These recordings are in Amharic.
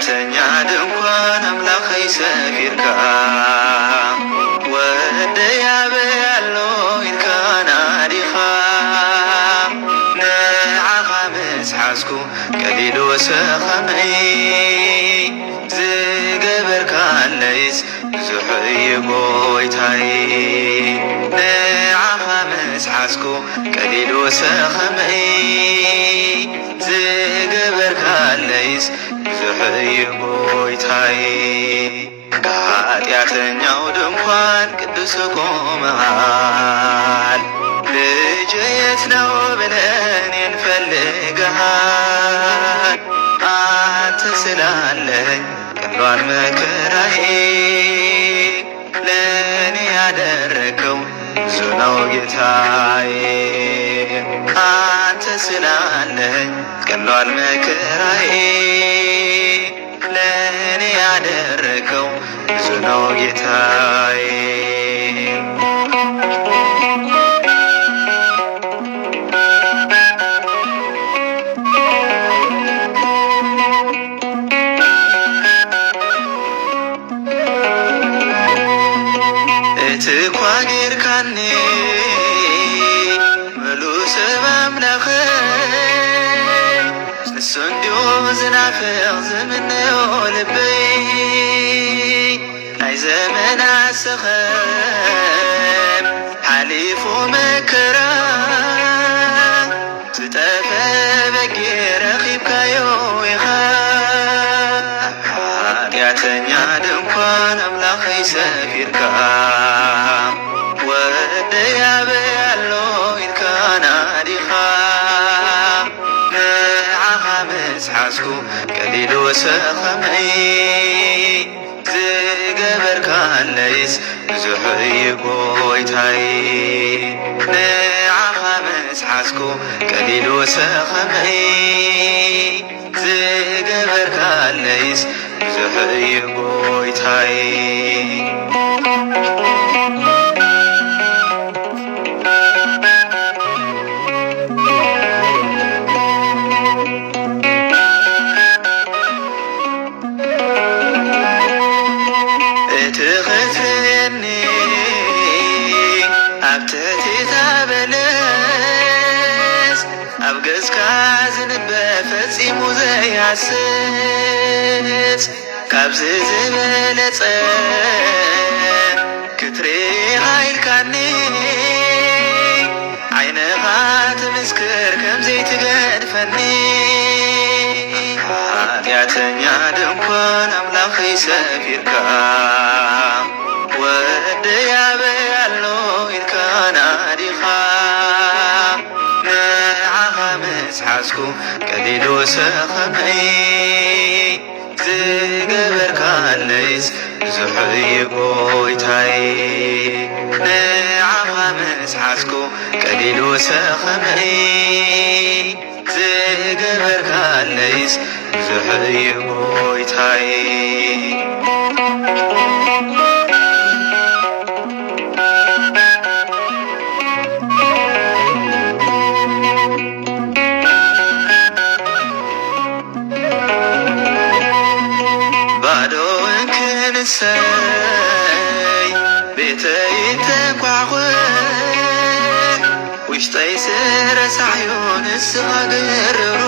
ኃጢአተኛ ድንኳን አምላኸይ ሰፊርካ ወደያበ ያሎ ኢልካና ዲኻ ንዓኻ ምስሓዝኩ ቀሊሉ ሰኸመይ ዝገበርካለይስ ብዙሕ እዩ ጎይታይ ንዓኻ ምስሓዝኩ ቀሊሉ ሰኸመይ ዝገበርካለይስ ብዙሕ እዩ ጎይታይ ከኃጢአተኛው ድንኳን ቅዱስ ቆመሃል ልጄ የት ነው ብለን እንፈልግሃል አንተ ስላለኝ ቀሏል መከራዬ ለእኔ ያደረከው ብዙ ነው ጌታዬ አንተ ስላለኝ ቀሏል መከራዬ ለእኔ ያደረከው ብዙ ነው ጌታዬ እትኳ ጌርካኒ ምሉ ሰብ አምላኽ ንሱ እንዲሁ ዝናፍቕ ዝምነዮ ልበይ ናይ ዘመናት ሰኸም ሓሊፉ መከራ ዝጠፈ በጊ ረኺብካዮ ኢኻ ኃጢአተኛ ድንኳን አምላኸይ ሰፊርካ ወደያበ ያሎ ኢልካና ዲኻ ንዓኻ ምስሓዝኩ ቀሊሉ ሰኸመይ ዝገበርካለይስ ብዙሕ እዩ ጎይታይ ንዓኻ ምስሓዝኩ ቀሊሉ ሰኸመይ ዝገበርካለይስ ብዙሕ እዩ ጎይታይ እትኽትኒ ኣብ ትሕቲ እታ በለስ ኣብ ገጽካ ዝንበ ፈጺሙ ዘይሃስስ ካብዚ ዝበለጸ ክትሪኢኻ ኢልካኒ ዓይንኻ ትምስክር ከምዘይትገድፈኒ ኃጢአተኛ ድንኳን አምላኸይ ሰፊርካ ወደያበ ያሎ ኢልካና ዲኻ ንዓኻ ምስሓዝኩ ቀሊሉ ሰኸመይ ዝገበርካለይስ ብዙሕ እዩ ጎይታይ ንዓኻ ምስሓዝኩ ቀሊሉ ሰኸመይ ዝገበርካለይስ ብዙሕ እዩ ጎይታይ ባዶውን ክንሰይ ቤተይ ተንኳዕኹን ውሽጠይ ስረሳሕዮ ንስኻ ግርሮ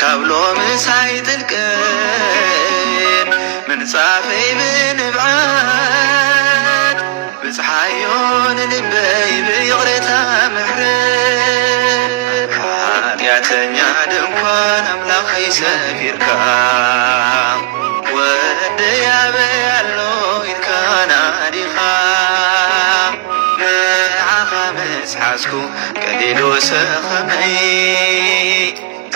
ካብሎ ምሳይ ጥልቅን ምንጻፈይ ብንብዓት ብፅሓዮ ንልበይ ብይቕረታ ምሕረት ኃጢአተኛ ድንኳን አምላኸይ ሰፊርካ ወደያበ ያሎ ኢልካና ዲኻ ንዓኻ ምስሓዝኩ ቀሊሉ ሰኸመይ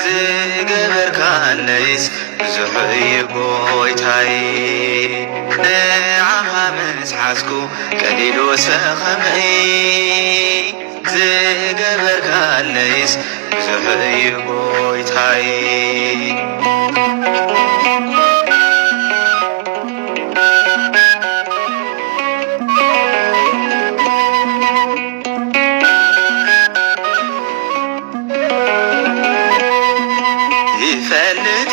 ዝገበርካለይስ ብዙሕ እዩ ጎይታይ ንዓኻ ምስሓዝኩ ቀሊሉ ሰኸመይ ዝገበርካለይስ ብዙሕ እዩ ጎይታይ ይፈልጥ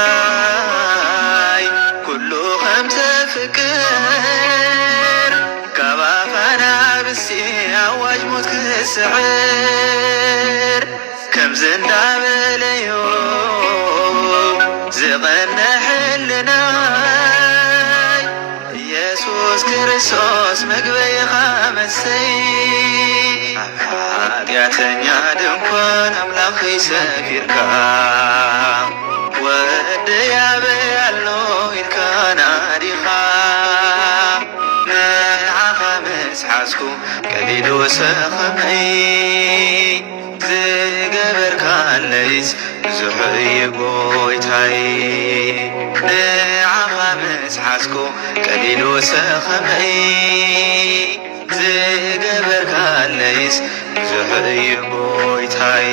ትግራይ ኩሉ ከምተ ፍቅር ካባፋና ብሲ ኣዋጅ ሞት ክስዕር ከምዝ እንዳበለዮ ዝቐንሕልናይ ኢየሱስ ክርስቶስ መግበይኻ መሰይ ኣብ ሓጢአተኛ ድንኳን ኣምላኽ ሰፊርካ ወዲ ያበያሎ ኢልካ ናዲኻ ንዓኻ ምስሓዝኩ ቀሊሉ ሰኸመይ ዝገበርካለይስ ብዙሕ እዩ ጎይታይ ንዓኻ ምስሓዝኩ ቀሊሉ ሰኸመይ ዝገበርካለይስ ብዙሕ እዩ ጎይታይ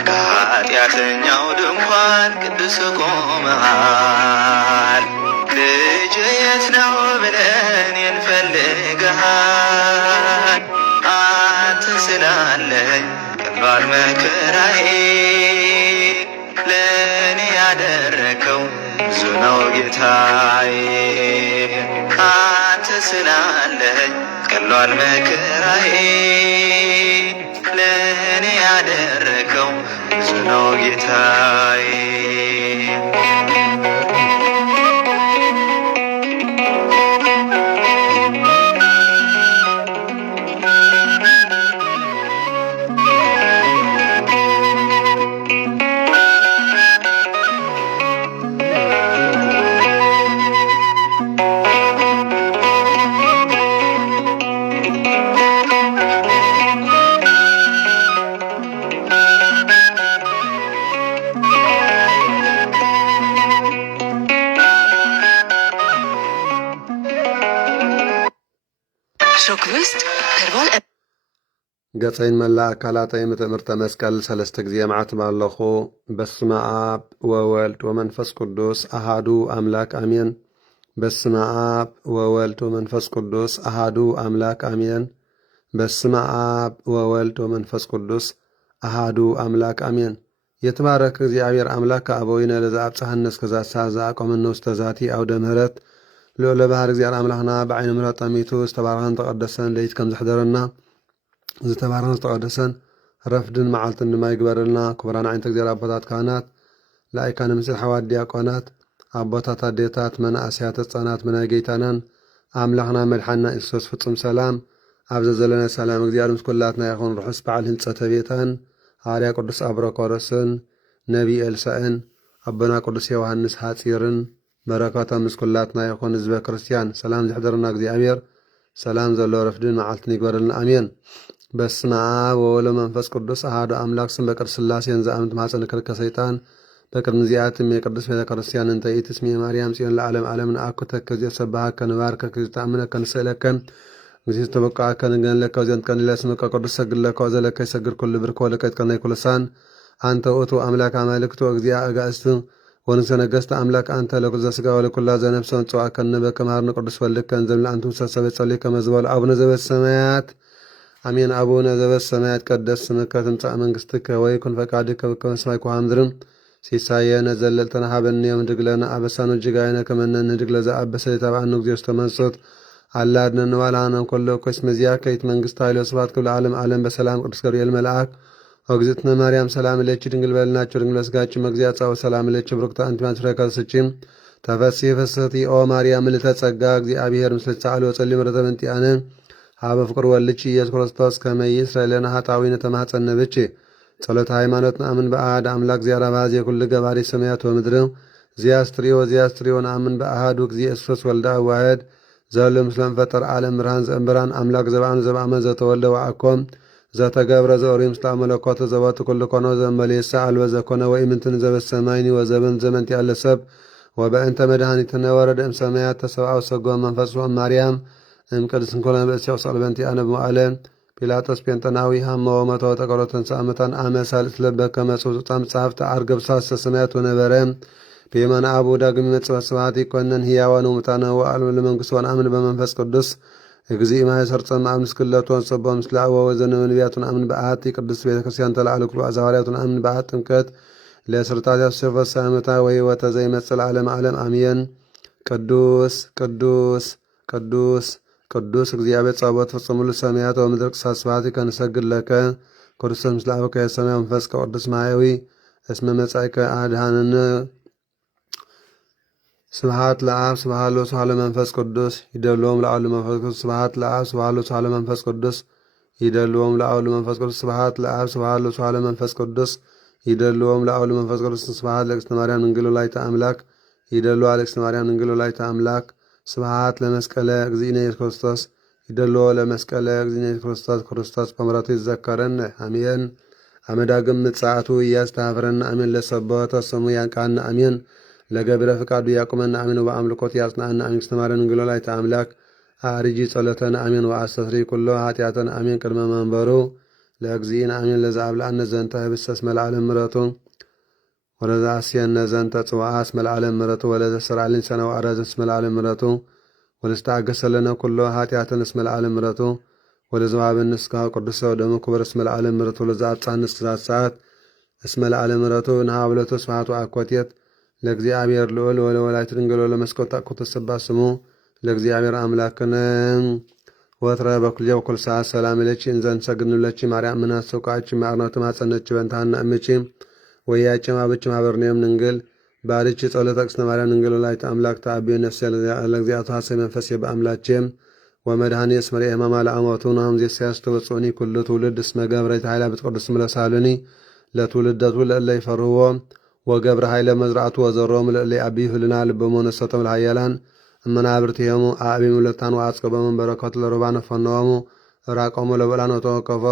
ከኃጢአተኛው ድንኳን ቅዱስ ቆመሃል ልጅየት ነው ብለን እንፈልግሃል አንተ ስላለኝ ቀሏል መከራዬ ለእኔ ያደረከው ብዙ ነው ጌታዬ አንተ ስላለኝ ቀሏል መከራዬ ለእኔ ያደረከው ብዙ ነው ጌታዬ ገጸይን መላእ አካላተይ ምትእምርተ መስቀል ሰለስተ ጊዜ ማዕትብ ኣለኹ። በስመ አብ ወወልድ ወመንፈስ ቅዱስ አሃዱ አምላክ አሜን። በስመ አብ ወወልድ ወመንፈስ ቅዱስ አሃዱ አምላክ አሜን። በስመ አብ ወወልድ ወመንፈስ ቅዱስ አሃዱ አምላክ አሜን። የተባረክ እግዚአብሔር አምላክ አበዊነ ለዘአብጽሐነ እስከዛት ሰዓት ዘአቆመነ ውስተ ዛቲ አውደ ምህረት ልዑለ ባህር እግዚአብሔር አምላኽና በዓይነ ምህረት ጠሚቱ ዝተባረኸን ተቐደሰን ለይት ከም ዝሕደረና ዝተባረኸን ዝተቐደሰን ረፍድን መዓልትን ድማ ይግበረልና። ክቡራን ዓይነተ እግዚአብሔር አቦታት ካህናት፣ ላይካነ ምስል ሓዋት ዲያቆናት፣ አቦታት አዴታት፣ መናእሰያት ህፃናት መናይ ጌታናን አምላኽና መድሓና ኢየሱስ ፍጹም ሰላም ኣብ ዘለነ ሰላም እግዚአብሔር ምስ ኩላትና ይኹን። ርሑስ በዓል ህንጸተ ቤተን ሐዋርያ ቅዱስ አብሮኮሮስን ነቢይ ኤልሳዕን አቦና ቅዱስ ዮሐንስ ሓጺርን በረከቶም ምስ ኩላትና ይኹን። ህዝበ ክርስቲያን ሰላም ዝሕደረና እግዚአብሔር ሰላም ዘሎ ረፍድን መዓልትን ይግበረልና አሜን። በስመ አብ ወወልድ ወመንፈስ ቅዱስ አሐዱ አምላክ ስም በቅድስት ሥላሴን ዘአምት ማኅፀነ ከልከ ሰይጣን በቅድመ ዚአትም የቅድስት ቤተ ክርስቲያን እንተ ኢትስሚ ማርያም ጽዮን ለዓለም ዓለም ንአኩተከ ዚአ ሰባሃከ ንባርከከ ዝተአምነከ ንስእለከ እግዚእ ተበቃከ ንገንለከ ዘንት ከንለ ስምከ ቅዱስ ሰግድለከ ዘለከ ይሰግድ ኩሉ ብርኮ ለከት ከናይ ኩልሳን አንተ ውእቱ አምላክ አማልክቱ እግዚአ አጋእስት ወንሰ ነገሥተ አምላክ አንተ ለኩለ ሥጋ ወለኩላ ዘነፍስ ወንጽዋከ ነበከ መሃርነ ቅዱስ ወልድከ እንዘምላ አንቱም ሰሰበ ጸልይ ከመዝበል አቡነ ዘበሰማያት አሜን። አቡነ ዘበሰማያት ቀደስ ስምከ ትምጻእ መንግሥትከ ወይኩን ፈቃድከ በከመ በሰማይ ከመ በምድር ሲሳየነ ዘለልተና ሀበነ ዮም ህድግ ለነ አበሳነ ወጌጋየነ ከመ ንህድግ ለዘአበሰ ይትባአነ እግዚኦ ውስተ መንሱት አላድነ ንባልሃነ ኩሎ እኮ እስመ ዚአከ ይእቲ መንግሥት ኃይል ወስብሐት ክብለ ዓለም ዓለም በሰላም ቅዱስ ገብርኤል መልአክ ወግዝእትነ ማርያም ሰላም ለኪ ድንግል በልናቸው ድንግል ለሥጋኪ መግዚአ ጻው ሰላም ለኪ ብሩክታ አንቲ እምአንስት ፍሬ ከርሥኪ ተፈሥሒ ፍስሕቲ ኦ ማርያም ምልዕተ ጸጋ እግዚአብሔር ምስለ ጻዕል ወጸሊ ምሕረተ መንቲአነ ሀበ ፍቅር ወልድኪ ኢየሱስ ክርስቶስ ከመ ይስረይ ለነ ኃጣውኢነ ተማኅፀነ ብኪ ጸሎተ ሃይማኖት ነአምን በአሐድ አምላክ እግዚአብሔር አባዜ ኩሉ ገባሪ ሰማያት ወምድር ዚያስትሪዮ ነአምን በአሐዱ እግዚእ ኢየሱስ ወልደ ዋሕድ ዘሎ ምስለ ፈጠር ዓለም ብርሃን ዘእምብራን አምላክ ዘበአን ዘበአመን ዘተወልደ ወአኮም ዘተገብረ ዘኦሪ ምስለ መለኮት ዘወቱ ኩሉ ኮኖ ዘመሌሳ አልበ ዘኮነ ወኢምንትን ዘበሰማይኒ ወዘበን ዘመንቲ ያለ ሰብ ወበእንተ መድኃኒትነ ወረደ እምሰማያት ተሰብአው ሰጎም መንፈስ ማርያም እምቅድስት እንኮነ በእስያው ሰቅልበንቲ አነ በመዋዕለ ጲላጦስ ጴንጠናዊ ሃመ ወመቶ ተቀሮተን ሰአመታን አመሳልት ለበከ መጽውጽታ መጽሐፍተ አርገብ ሳሰ ሰማያት ወነበረ በየማነ አቡ ዳግም ይመጽእ በስብሐት ይኮነን ሕያዋን ወሙታነ ወአልም ለመንግሥት ወነአምን በመንፈስ ቅዱስ እግዚእ ማይሰርጸ አምን ስክለቶን ሰቦ ምስለ አወ ወዘነ ነቢያቱን አምን በአሐቲ ቅድስት ቤተ ክርስቲያን ተላዕለ ኩሉ ሐዋርያቱን አምን በአሐቲ ጥምቀት ለስርጣት ያስፈሳ ዓመታ ወሕይወተ ዘይመጽእ ዓለም ዓለም አሜን። ቅዱስ ቅዱስ ቅዱስ ቅዱስ እግዚአብሔር ጸባኦት ፍጹም ሙሉ ሰማያት ወምድር ቅድሳት ስብሐቲከ ንሰግድ ለከ ክርስቶስ ምስለ አብከ የሰማይ መንፈስ ቅዱስ ማያዊ እስመ መጻእከ አድኃነነ ስብሐት ለአብ ስብሐት ለወልድ ስብሐት ለመንፈስ ቅዱስ ይደልዎም ለአብ ለመንፈስ ቅዱስ ስብሐት ለአብ ስብሐት ለወልድ ስብሐት ለመንፈስ ቅዱስ ይደልዎም ለአብ ለመንፈስ ቅዱስ ስብሐት ለአብ ስብሐት ለወልድ ስብሐት ለመንፈስ ቅዱስ ይደልዎም ለአብ ለመንፈስ ቅዱስ ስብሐት ለእግዝእትነ ማርያም ድንግል ወላዲተ አምላክ ይደልዋ ለእግዝእትነ ማርያም ድንግል ወላዲተ አምላክ ስብሐት ለመስቀለ እግዚእነ ኢየሱስ ክርስቶስ ይደልዎ ለመስቀለ እግዚእነ ኢየሱስ ክርስቶስ ክርስቶስ በምሕረቱ ይዘከረን አሜን። አመዳግም ምጽአቱ እያስተኀፍረን አሜን። ለሰበወተ ስሙ ያንቃን አሜን። ለገብረ ፍቃዱ ያቁመን አሜን። በአምልኮት ያጽናን አሜን። እግዝእትነ ማርያም ድንግል ወላዲተ አምላክ አርጂ ጸሎተን አሜን። ወአስተስሪ ኩሎ ኃጢአተን አሜን። ቅድመ መንበሩ ለእግዚእነ አሜን። ለዘአብልዐነ ዘንተ ህብስተ መልዓለም ምሕረቱ ወለዛ አስየነ ዘንተ ጽዋዓስ መልዓለም ምሕረቱ ወለዘ ሠራልን ሰነ ወአረዘስ መልዓለም ምሕረቱ ወለዝተአገሰለነ ኩሎ ኃጢአተን እስመ መልዓለም ምሕረቱ ወለዘወሀበነ ሥጋሁ ቅዱስ ወደሙ ክቡር እስመ መልዓለም ምሕረቱ ወለዘአብጽሐነ እስከ ሰዓት እስመ መልዓለም ምሕረቱ ንሃብለቱ ስብሐቱ አኮቴት ለእግዚአብሔር ልዑል ወለወላዲቱ ድንግል ወለመስቀሉ ተአኩቶ ተሰብሐ ስሙ ለእግዚአብሔር አምላክነ ወትረ በኩልጀ በኩል ሰዓት ሰላም ለኪ እንዘ እንሰግድ ለኪ ማርያም ምናሰውቃች ማርናቱ ማጸነች በእንታና እምቺ ወያጭም አብችም አበርኔም ንንግል ባርች ጸሎተ እግዝእትነ ማርያም ድንግል ወላዲተ አምላክ ተአቢ ነፍስ ለእግዚአብሔር ሐሰይ መንፈስ በአምላችም ወመድኃኒ እስመ ሕማማ ለአሞቱ ነህም ዘሲያስቱ በጽኒ ኩሉ ትውልድ እስመ ገብረ ኃይለ ብትቆድስ ምለሳሉኒ ለትውልደቱ ለእለ ይፈርህዎ ወገብረ ኃይለ መዝራዕቱ ወዘሮም ለእለ አቢይ ህልና ልበሞነሰቶም ለሃያላን እመናብርቲሆሙ አቢም ሁለታን ወአጽቀበሙ በረከቱ ለሩባነ ፈነወሙ ራቆሙ ለበላን ወተወከፎ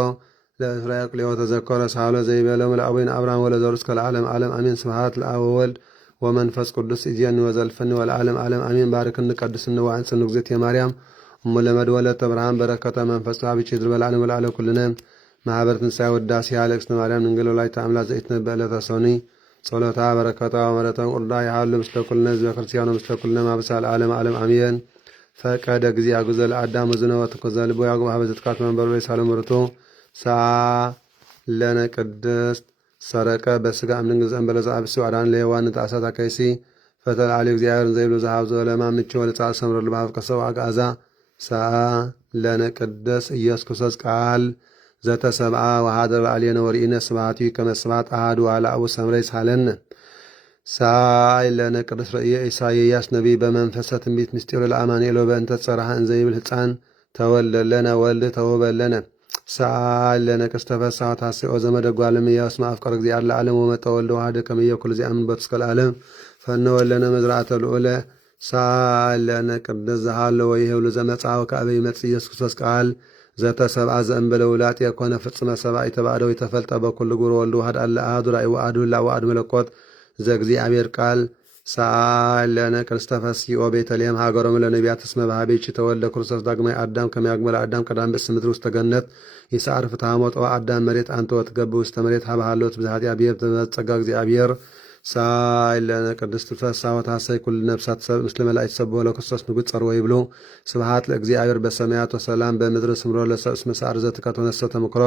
ለእስራኤል ቅሌዎ ተዘከረ ሳሎ ዘይቤሎም ለአቡነ አብርሃም ወለዘሩ እስከ ለዓለም ዓለም አሜን። ስብሐት ለአብ ወወልድ ወመንፈስ ቅዱስ እዚአኒ ወዘልፈኒ ወለዓለም ዓለም አሜን። ባርክኒ ቀድስኒ ወአንጽኒ እግዝእትየ ማርያም እሙ ለመድወለተ ብርሃን በረከተ መንፈስ አብች ይድር በለዓለም ወለዓለም ኩልነ ማኅበረ ትንሣኤ ወዳሴ ለእግዝእትነ ማርያም ድንግል ወላዲተ አምላክ ዘኢትነ በዕለተ ሰኒ ጸሎታ በረከታ ወመረተ ቁርዳ ይሃሉ ምስለ ኩልነ ህዝበ ክርስቲያኑ ምስለ ኩልነ ማብሳል ዓለም ዓለም አሜን። ፈቀደ ጊዜ አጉዘ ለአዳም ወዝነወ ተኮዘ ልቦ ያዕቆብ ሀበ ዘትካት መንበሩ የሳሎም ርቱ ሳ ለነ ቅድስት ሰረቀ በስጋ እምድንግል ዘእንበለ ዘአብሲ አዳን ለሔዋን ተአሳት አካይሲ ፈተልዓሊ እግዚአብሔር ዘይብሉ ዘሃብ ዘለማ ምች ወለጻ ሰምረ ልባብ ቀሰው አጋዛ ሳ ለነ ቅድስት ኢየሱስ ክርስቶስ ቃል ዘተሰብአ ወሃደረ አልየነ ወርኢነ ስብሐቲ ከመ ስብሐት አሐዱ አልአቡ ሰምረ ይሳለነ ሳይ ለነ ቅዱስ ርእየ ኢሳይያስ ነቢይ በመንፈሰ ትንቢት ምስጢሩ ለአማኑኤል በእንተ ጸርሐ እንዘ ይብል ሕፃን ተወለለነ ወልድ ተወበለነ ሳይ ለነ ቅድስት ተፈሥሐ ታስኦ ዘመደጓ ለምያስ ማፍቀር እግዚአብሔር ለዓለም ወመጠ ወልደ ዋህደ ከመ ይኩል ዚአምን በትስከ ለዓለም ፈነወለነ መዝራዕተ ልዑለ ሳይ ለነ ቅድስት ዘሃለ ወይሄብሉ ዘመጽአ ወከአበ ይመጽእ ኢየሱስ ክርስቶስ ቃል ዘተሰብአ ዘእንበለ ውላጥ የኮነ ፍጽመ ሰብአ የተባዕደው የተፈልጠ በኩል ጉር ወልድ ዋህድ አለ አሐዱ ራእይ ወአሐዱ ህላዌ ወአሐዱ መለኮት ዘእግዚአብሔር ቃል ሳይ ለነ ቅድስት ተፈሥሒ ቤተልሔም ሀገሮሙ ለነቢያት እስመ በኀቤኪ ተወልደ ክርስቶስ ዳግማይ አዳም ከመ ያግመለ አዳም ቀዳም ብእሲ ምድር ውስተ ገነት ይስዓር ፍትሐ ሞጽአ አዳም መሬት አንተ ወትገብር ውስተ መሬት ሀበ ሀሎት ብዝኃጢአ ብሔር ተጸጋ እግዚአብሔር ሳይ ለነ ቅድስት ተፈሥሐ ወታሰይ ኩሉ ነፍሳት ሰብ ምስለ መላእክት ሰብሖ ለክርስቶስ ንጉሥ ጸርወ ይብሉ ስብሐት ለእግዚአብሔር በሰማያት ወሰላም በምድር ስምሮ ለሰብእ እስመ ሰዓር ዘትካት ወነሰ ተመክሮ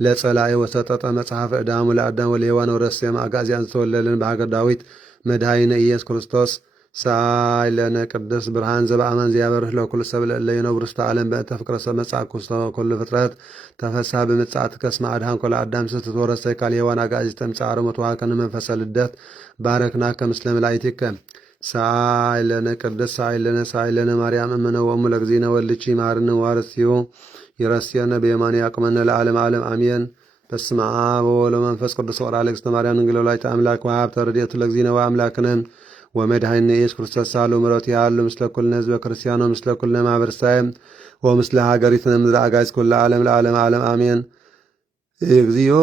ለጸላኢ ወሰጠጠ መጽሐፈ ዕዳሙ ለአዳም ወለሔዋን ወረሰየ አጋዚያን ዝተወለለን በሀገር ዳዊት መድኃኒነ ኢየሱስ ክርስቶስ ሳይ ለነ ቅድስት ብርሃን ዘበአማን ዘያበርህ ለኩሉ ሰብ ለእለ ይነብሩ ውስተ ዓለም በእንተ ፍቅረ ሰብ መጽአ ኩሉ ፍጥረት ተፈሥሐ በምጽአትከ እስመ አድኃንኮ ለአዳም ስትት ወረሰይ ካል ሔዋን አጋእዝተ እምጻዕረ ወተወሀብከነ መንፈሰ ልደት ባረክናከ ምስለ መላእክቲከ ሳይ ለነ ቅድስት ሳይ ለነ ማርያም እምነ ወእሙ ለእግዚእነ ወልድኪ መሐረነ ወአርሥቲሁ ይረስየነ በየማነ ያቁመነ ለዓለም ዓለም አሜን። በስመ አብ ወወልድ ወመንፈስ ቅዱስ ወአሐዱ እግዝእትነ ማርያም ድንግል ወላዲተ አምላክ ወሀብተ ረድኤቱ ለእግዚእነ ወአምላክነ ወመድኃኒነ ኢየሱስ ክርስቶስ ሳሉ ምሕረቱ ያሉ ምስለ ኩልነ ህዝበ ክርስቲያኖ ምስለ ኩልነ ማኅበረ እስራኤል ወምስለ ሀገሪትነ ምድረ አጋዕዝት ኩለ ዓለም ለዓለም ዓለም አሜን። እግዚኦ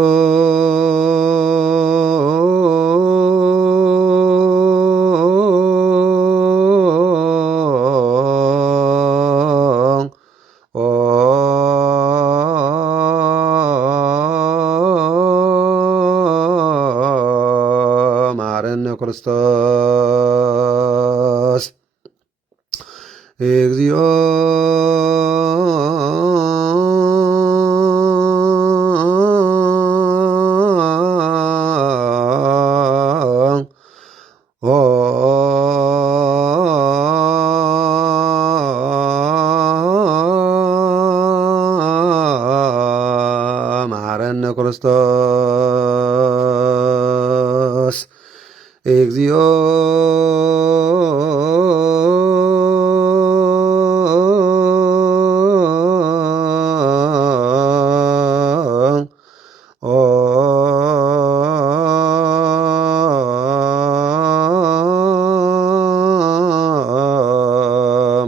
መሐረነ ክርስቶስ እግዚኦ ክርስቶስ እግዚኦ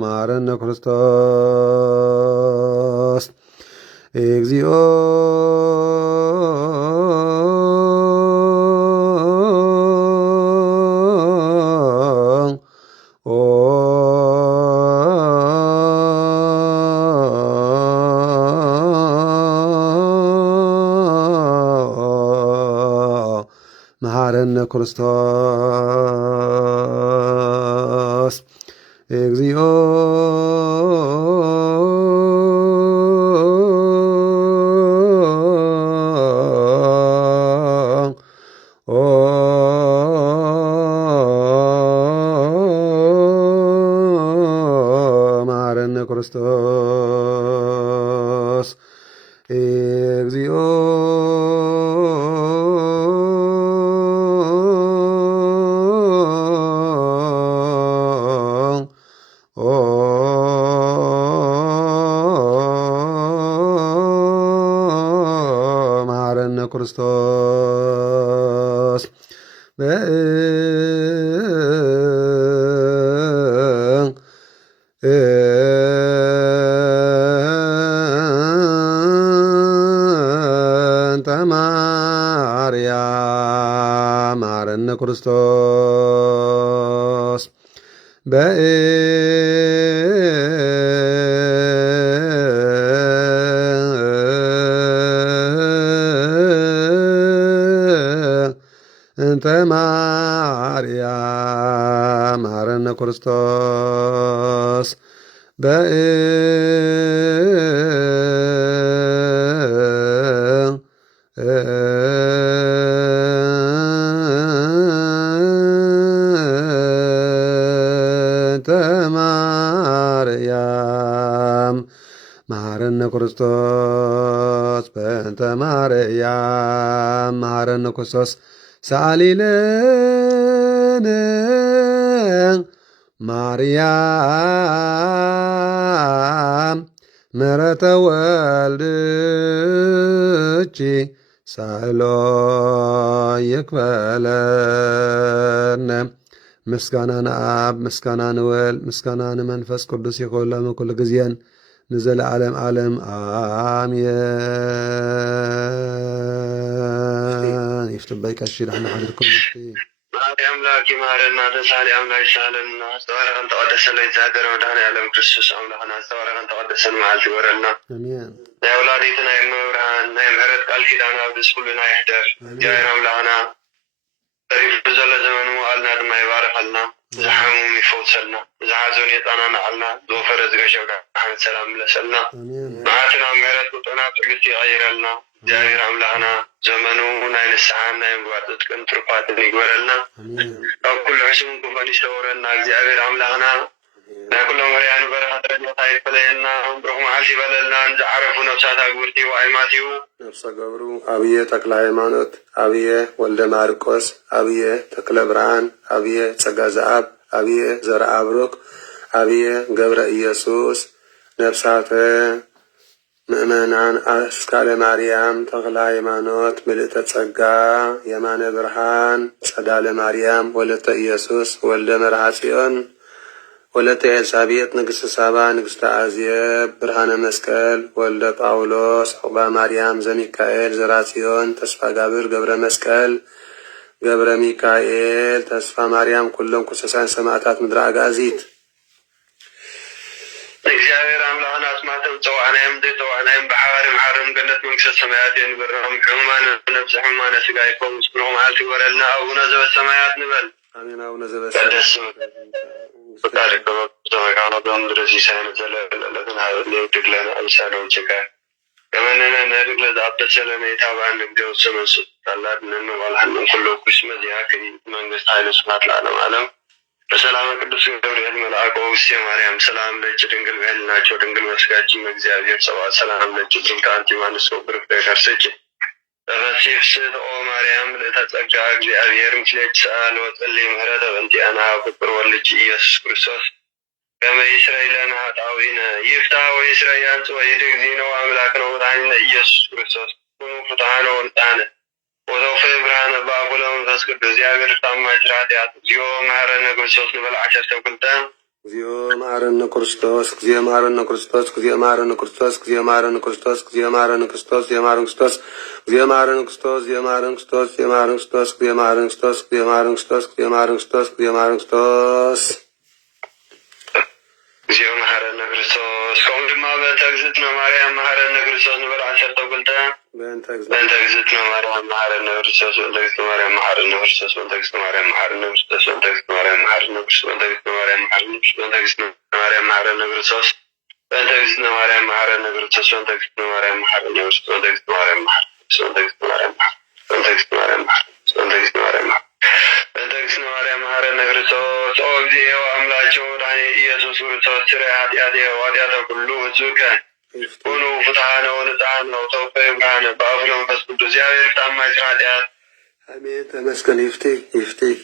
መሐረነ ክርስቶስ እግዚኦ መሐረነ ክርስቶስ እግዚኦ መሐረነ ክርስቶስ እግዚኦ መሐረነ ክርስቶስ በእንተ ማርያም መሐረነ ክርስቶስ እንተ ማርያም መሐረነ ክርስቶስ እንተ ማርያም መሐረነ ክርስቶስ በእንተ ማርያም መሐረነ ክርስቶስ ሰአሊ ለነ ማርያም ምሕረተ ወልድኪ ሳህሎ ይክፈለነ። ምስጋና ንአብ ምስጋና ንወልድ ምስጋና ንመንፈስ ቅዱስ ይኩን ለኩሉ ጊዜን ንዘለዓለም ዓለም አሜን። ይፍትበይ ቀሺ ዳሕና ሓድርኩም አምላክ ይማረና ተሳሊ አምላክ ይሳለና አስተዋረን ተቀደሰለ ይዛገረ ወዳነ ዓለም ክርስቶስ አምላክና አስተዋረን ተቀደሰን መዓልቲ ወረና አሜን። ናይ ወላዲትና የመብርሃን ናይ ምሕረት ቃል ኪዳና ብስ ኩሉና ይሕደር እግዚአብሔር አምላክና ተሪፍ ዘሎ ዘመኑ አልና ድማ ይባረኸልና ዝሓሙም ይፈውሰልና ዝሓዘኑ የጣናናዓልና ዝወፈረ ዝገሸብዳ ሓመድ ሰላም ምለሰልና መዓልትና ምሕረት ቁጡና ትዕግስቲ ይቀይረልና እግዚአብሔር አምላክና ዘመኑ ናይ ንስሓን ናይ ምግባር ጽድቅን ትሩፋትን ይግበረልና ኣብ ኩሉ ሕሱም ክፈን ይሰውረና እግዚአብሔር አምላክና ናይ ኩሎም ህርያን በረኸት ረድኤታ ይፈለየና ብሩኽ መዓልቲ ይበለልና ንዝዓረፉ ነብሳት ኣግብርቲ ወኣይማት እዩ ነፍሰ ገብሩ ኣብየ ተክለ ሃይማኖት ኣብየ ወልደ ማርቆስ ኣብየ ተክለ ብርሃን ኣብየ ጸጋ ዘአብ ኣብየ ዘርአ ብሩክ ኣብየ ገብረ ኢየሱስ ነፍሳተ ምእመናን አስካለ ማርያም ተክለ ሃይማኖት ምልእተ ጸጋ የማነ ብርሃን ጸዳለ ማርያም ወለተ ኢየሱስ ወልደ መርዓ ጽዮን ወለተ ኤልሳቤጥ ንግሥተ ሳባ ንግሥተ አዝየብ ብርሃነ መስቀል ወልደ ጳውሎስ ዕቁባ ማርያም ዘሚካኤል ዘራጽዮን ተስፋ ጋብር ገብረ መስቀል ገብረ ሚካኤል ተስፋ ማርያም ኩሎም ኩሰሳን ሰማዕታት ምድረ አጋዚት እግዚአብሔር አምላክና አስማተም ጸዋዕናይም ዘይተዋዕናይም ብሓባር መሓርም ገነት መንግስተ ሰማያት የንበረም ሕሙማን ነፍሲ ሕሙማነ ስጋ ይኮኑ ስብሮም መዓልቲ ይወረልና አቡነ ዘበሰማያት ንበል አሜን። አቡነ ዘበሰማያት فكارك بابا كانوا بيوم درسي سنة زلالة هذا دقلنا ألسانهم شكا كمان أنا نرجع لذا سلام يتابع عندك جو سمس الله بننا والحمد كله قسمة ذي كي من قصائل سمعت العالم عالم فسلام كدوس جبريل ملاك ووسيا مريم سلام لجدنقل بهلنا جدنقل مسكاجي مجزاوير سوا سلام لجدن كانتي ما نسوبر في خرسجي ተፈሲሕ ስእኦ ማርያም ለተጸጋ እግዚአብሔር ምስሌች ሰአል ወጸልይ ምህረተ በእንቲአና ፍቅር ወልጅ ኢየሱስ ክርስቶስ ከመ ይስረይ ለነ ኃጣውኢነ ይፍትሐ ወይስረይ ያንጽእ ወይድግ ዚነ ወአምላክነ ወመድኃኒነ ኢየሱስ ክርስቶስ ኩኑ ፍትሐነ ወንጽሐነ ወተውፈይ ብርሃነ በአቡ ለመንፈስ ቅዱስ እግዚአብሔር ታማኝ ኃጢአት እግዚኦ መሐረነ ክርስቶስ ንበል 12 እግዚኦ መሐረነ ክርስቶስ እግዚኦ መሐረነ ክርስቶስ እግዚኦ መሐረነ ክርስቶስ እግዚኦ መሐረነ ክርስቶስ እግዚኦ መሐረነ ክርስቶስ እግዚኦ መሐረነ ክርስቶስ እግዚኦ መሐረነ ክርስቶስ እግዚኦ መሐረነ ክርስቶስ እግዚኦ መሐረነ ክርስቶስ እግዚኦ መሐረነ ክርስቶስ እግዚኦ መሐረነ ክርስቶስ እግዚኦ መሐረነ ክርስቶስ እግዚኦ መሐረነ ክርስቶስ እግዚኦ መሐረነ ክርስቶስ ከም ድማ በእንተ እግዝእትነ ማርያም መሐረነ ክርስቶስ ንበል 12 በእንተ እግዝእትነ ማርያም መሐረነ ክርስቶስ በእንተ እግዝእትነ ማርያም መሐረነ ክርስቶስ በእንተ እግዝእትነ ማርያም መሐረነ ክርስቶስ በእንተ እግዝእትነ ማርያም መሐረነ ክርስቶስ በእንተ እግዝእትነ ማርያም መሐረነ ክርስቶስ በእንተ እግዝእትነ ማርያም መሐረነ ክርስቶስ በእንተ እግዝእትነ ማርያም መሐረነ ክርስቶስ በእንተ እግዝእትነ ማርያም መሐረነ ክርስቶስ በእንተ እግዝእትነ ማርያም መሐረነ ክርስቶስ በእንተ እግዝእትነ ማርያም በእንተ እግዝእትነ ማርያም በእንተ እግዝእትነ ማርያም በእንተ እግዝእትነ ማርያም መሐረነ ክርስቶስ ኦ እግዚኦ አምላኬ ወመድኃኒየ ኢየሱስ ክርስቶስ ስረይ ኃጢአቴ ወኃጢአተ ኩሉ ሕዝብከ ኩኑ ፍትሐነ ወንጽሐነ ወተውፈይ ብርሃነ በአቡ ለመንፈስ ቅዱስ እግዚአብሔር ታማኝ ኃጢአት አሜን። ተመስገን ይፍቴ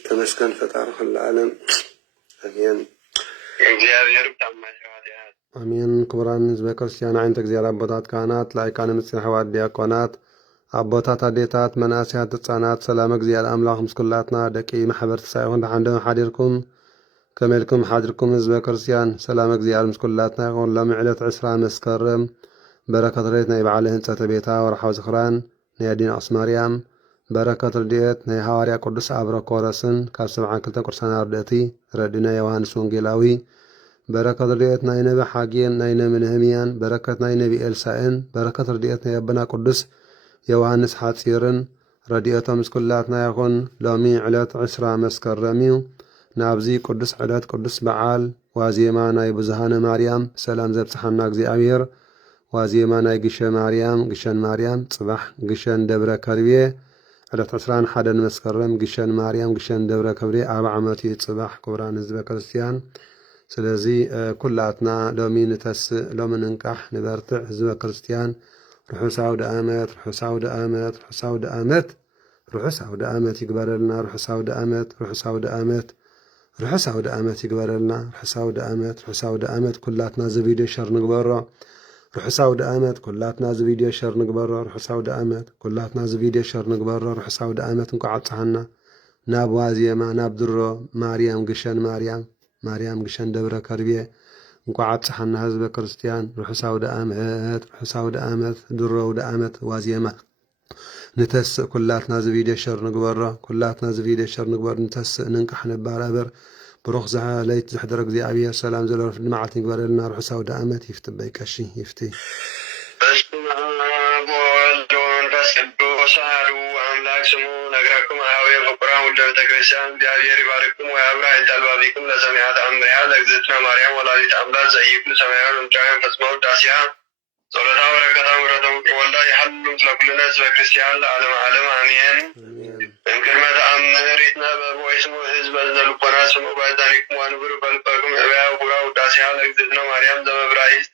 ተመስገን ፈጣሪ ኩሉ ዓለም አሜን። እግዚአብሔር ታማኝ ኃጢአት አሜን። ክቡራን ህዝበ ክርስቲያን ዓይነተ እግዚአብሔር አቦታት ካህናት ላይካነ ምጽን ሐዋርያት ዲያቆናት አቦታት አዴታት መናእስያት ህፃናት ሰላም እግዚአብሔር አምላክ ምስኩላትና ደቂ ማሕበረተ ሳይሆን ተሓንደም ሓዲርኩም ከመልኩም ሓድርኩም ህዝበ ክርስቲያን ሰላም እግዚአብሔር ምስኩላትና ይኹን። ሎሚ ዕለት 20 መስከረም በረከት ረድኤት ናይ በዓለ ህንጸተ ቤታ ወርሓዊ ዝኽራን ናይ ኣዲና ማርያም በረከት ረድኤት ናይ ሐዋርያ ቅዱስ አብረ ኮረስን ካብ 72 ቅዱሳን ኣርድእቲ ረዲና ዮሃንስ ወንጌላዊ በረከት ረድኤት ናይ ነቢ ሓጌን ናይ ነቢ ነህምያን በረከት ናይ ነቢ ኤልሳእን በረከት ረድኤት ናይ ኣቦና ቅዱስ ዮሃንስ ሓፂርን ረድኤቶም ምስኩላትና ይኹን። ሎሚ ዕለት 20 መስከረም እዩ። ናብዚ ቅዱስ ዕለት ቅዱስ በዓል ዋዜማ ናይ ብዙሃነ ማርያም ሰላም ዘብፅሓና እግዚአብሔር ዋዜማ ናይ ግሸን ማርያም ጽባሕ ግሸን ደብረ ከርቤ ዕለት 21 መስከረም ግሸን ማርያም ግሸን ደብረ ከርቤ 40 ዓመት ጽባሕ ክቡራን ህዝበ ክርስቲያን። ስለዚ ኩላትና ሎሚ ንተስእ ሎሚ ንንቃሕ ንበርትዕ ህዝበ ክርስቲያን ርሑስ አውደ ዓመት ርሑስ አውደ ዓመት ርሑስ አውደ ዓመት ርሑስ አውደ ዓመት ይግበረልና ርሑስ አውደ ዓመት ርሑስ አውደ ዓመት ርሑስ አውደ ዓመት ይግበረልና ርሑስ አውደ ዓመት ርሑስ አውደ ዓመት ኩላትና ዝቪድዮ ሸር ንግበሮ ርሑስ አውደ ዓመት ኩላትና ዝቪድዮ ሸር ንግበሮ ርሑስ አውደ ዓመት ኩላትና ዝቪድዮ ሸር ንግበሮ ርሑስ አውደ ዓመት እንኳ ዓብፅሓና ናብ ዋዜማ ናብ ድሮ ማርያም ግሸን ማርያም ግሸን ደብረ ከርቤ እንኳ ዓብፅሓና ህዝበ ክርስቲያን ርሑስ አውደ ዓመት ርሑስ አውደ ዓመት ድሮ አውደ ዓመት ዋዜማ ንተስእ ኩላትና ዝቪድዮ ሸር ንግበሮ ኩላትና ዝቪድዮ ሸር ንግበሮ ንተስእ ንንቃሕ ንባረበር ብሩኽ ለይቲ ዝሕደረ እግዚአብሔር ሰላም ዘለዎ ልምዓት ይግበረልና ርሑስ አውደ ዓመት ይፍትበይ ቀሺ ይፍቲ በስመ አብ ወወልድ ወመንፈስ ቅዱስ አሐዱ አምላክ ስሙ ነግረኩም አኀዌ ፍቁራን ውልደ ቤተ ክርስቲያን እግዚአብሔር ይባርክኩም ወያብራ ይልታልባቢኩም ለሰሚዐ ተአምሪሃ ለእግዝእትነ ማርያም ወላዲተ አምላክ ዘኢይኩሉ ሰማያውያን ወምድራውያን ፈጽመው ውዳሴሃ ጸሎታ በረከታ ምሕረተ ወልዳ ይሐሉ ምስለ ኩልነ ህዝበ ክርስቲያን ለዓለመ ዓለም አሜን። እንቅድመ ተአምር ይትነበብ ወይስሙ ህዝበ ዘልቦና ስሙ ባይዛኒኩም ወንብሩ በልበኩም እብያ ጉራ ውዳሴሃ ለእግዝእትነ ማርያም ዘመብራይስት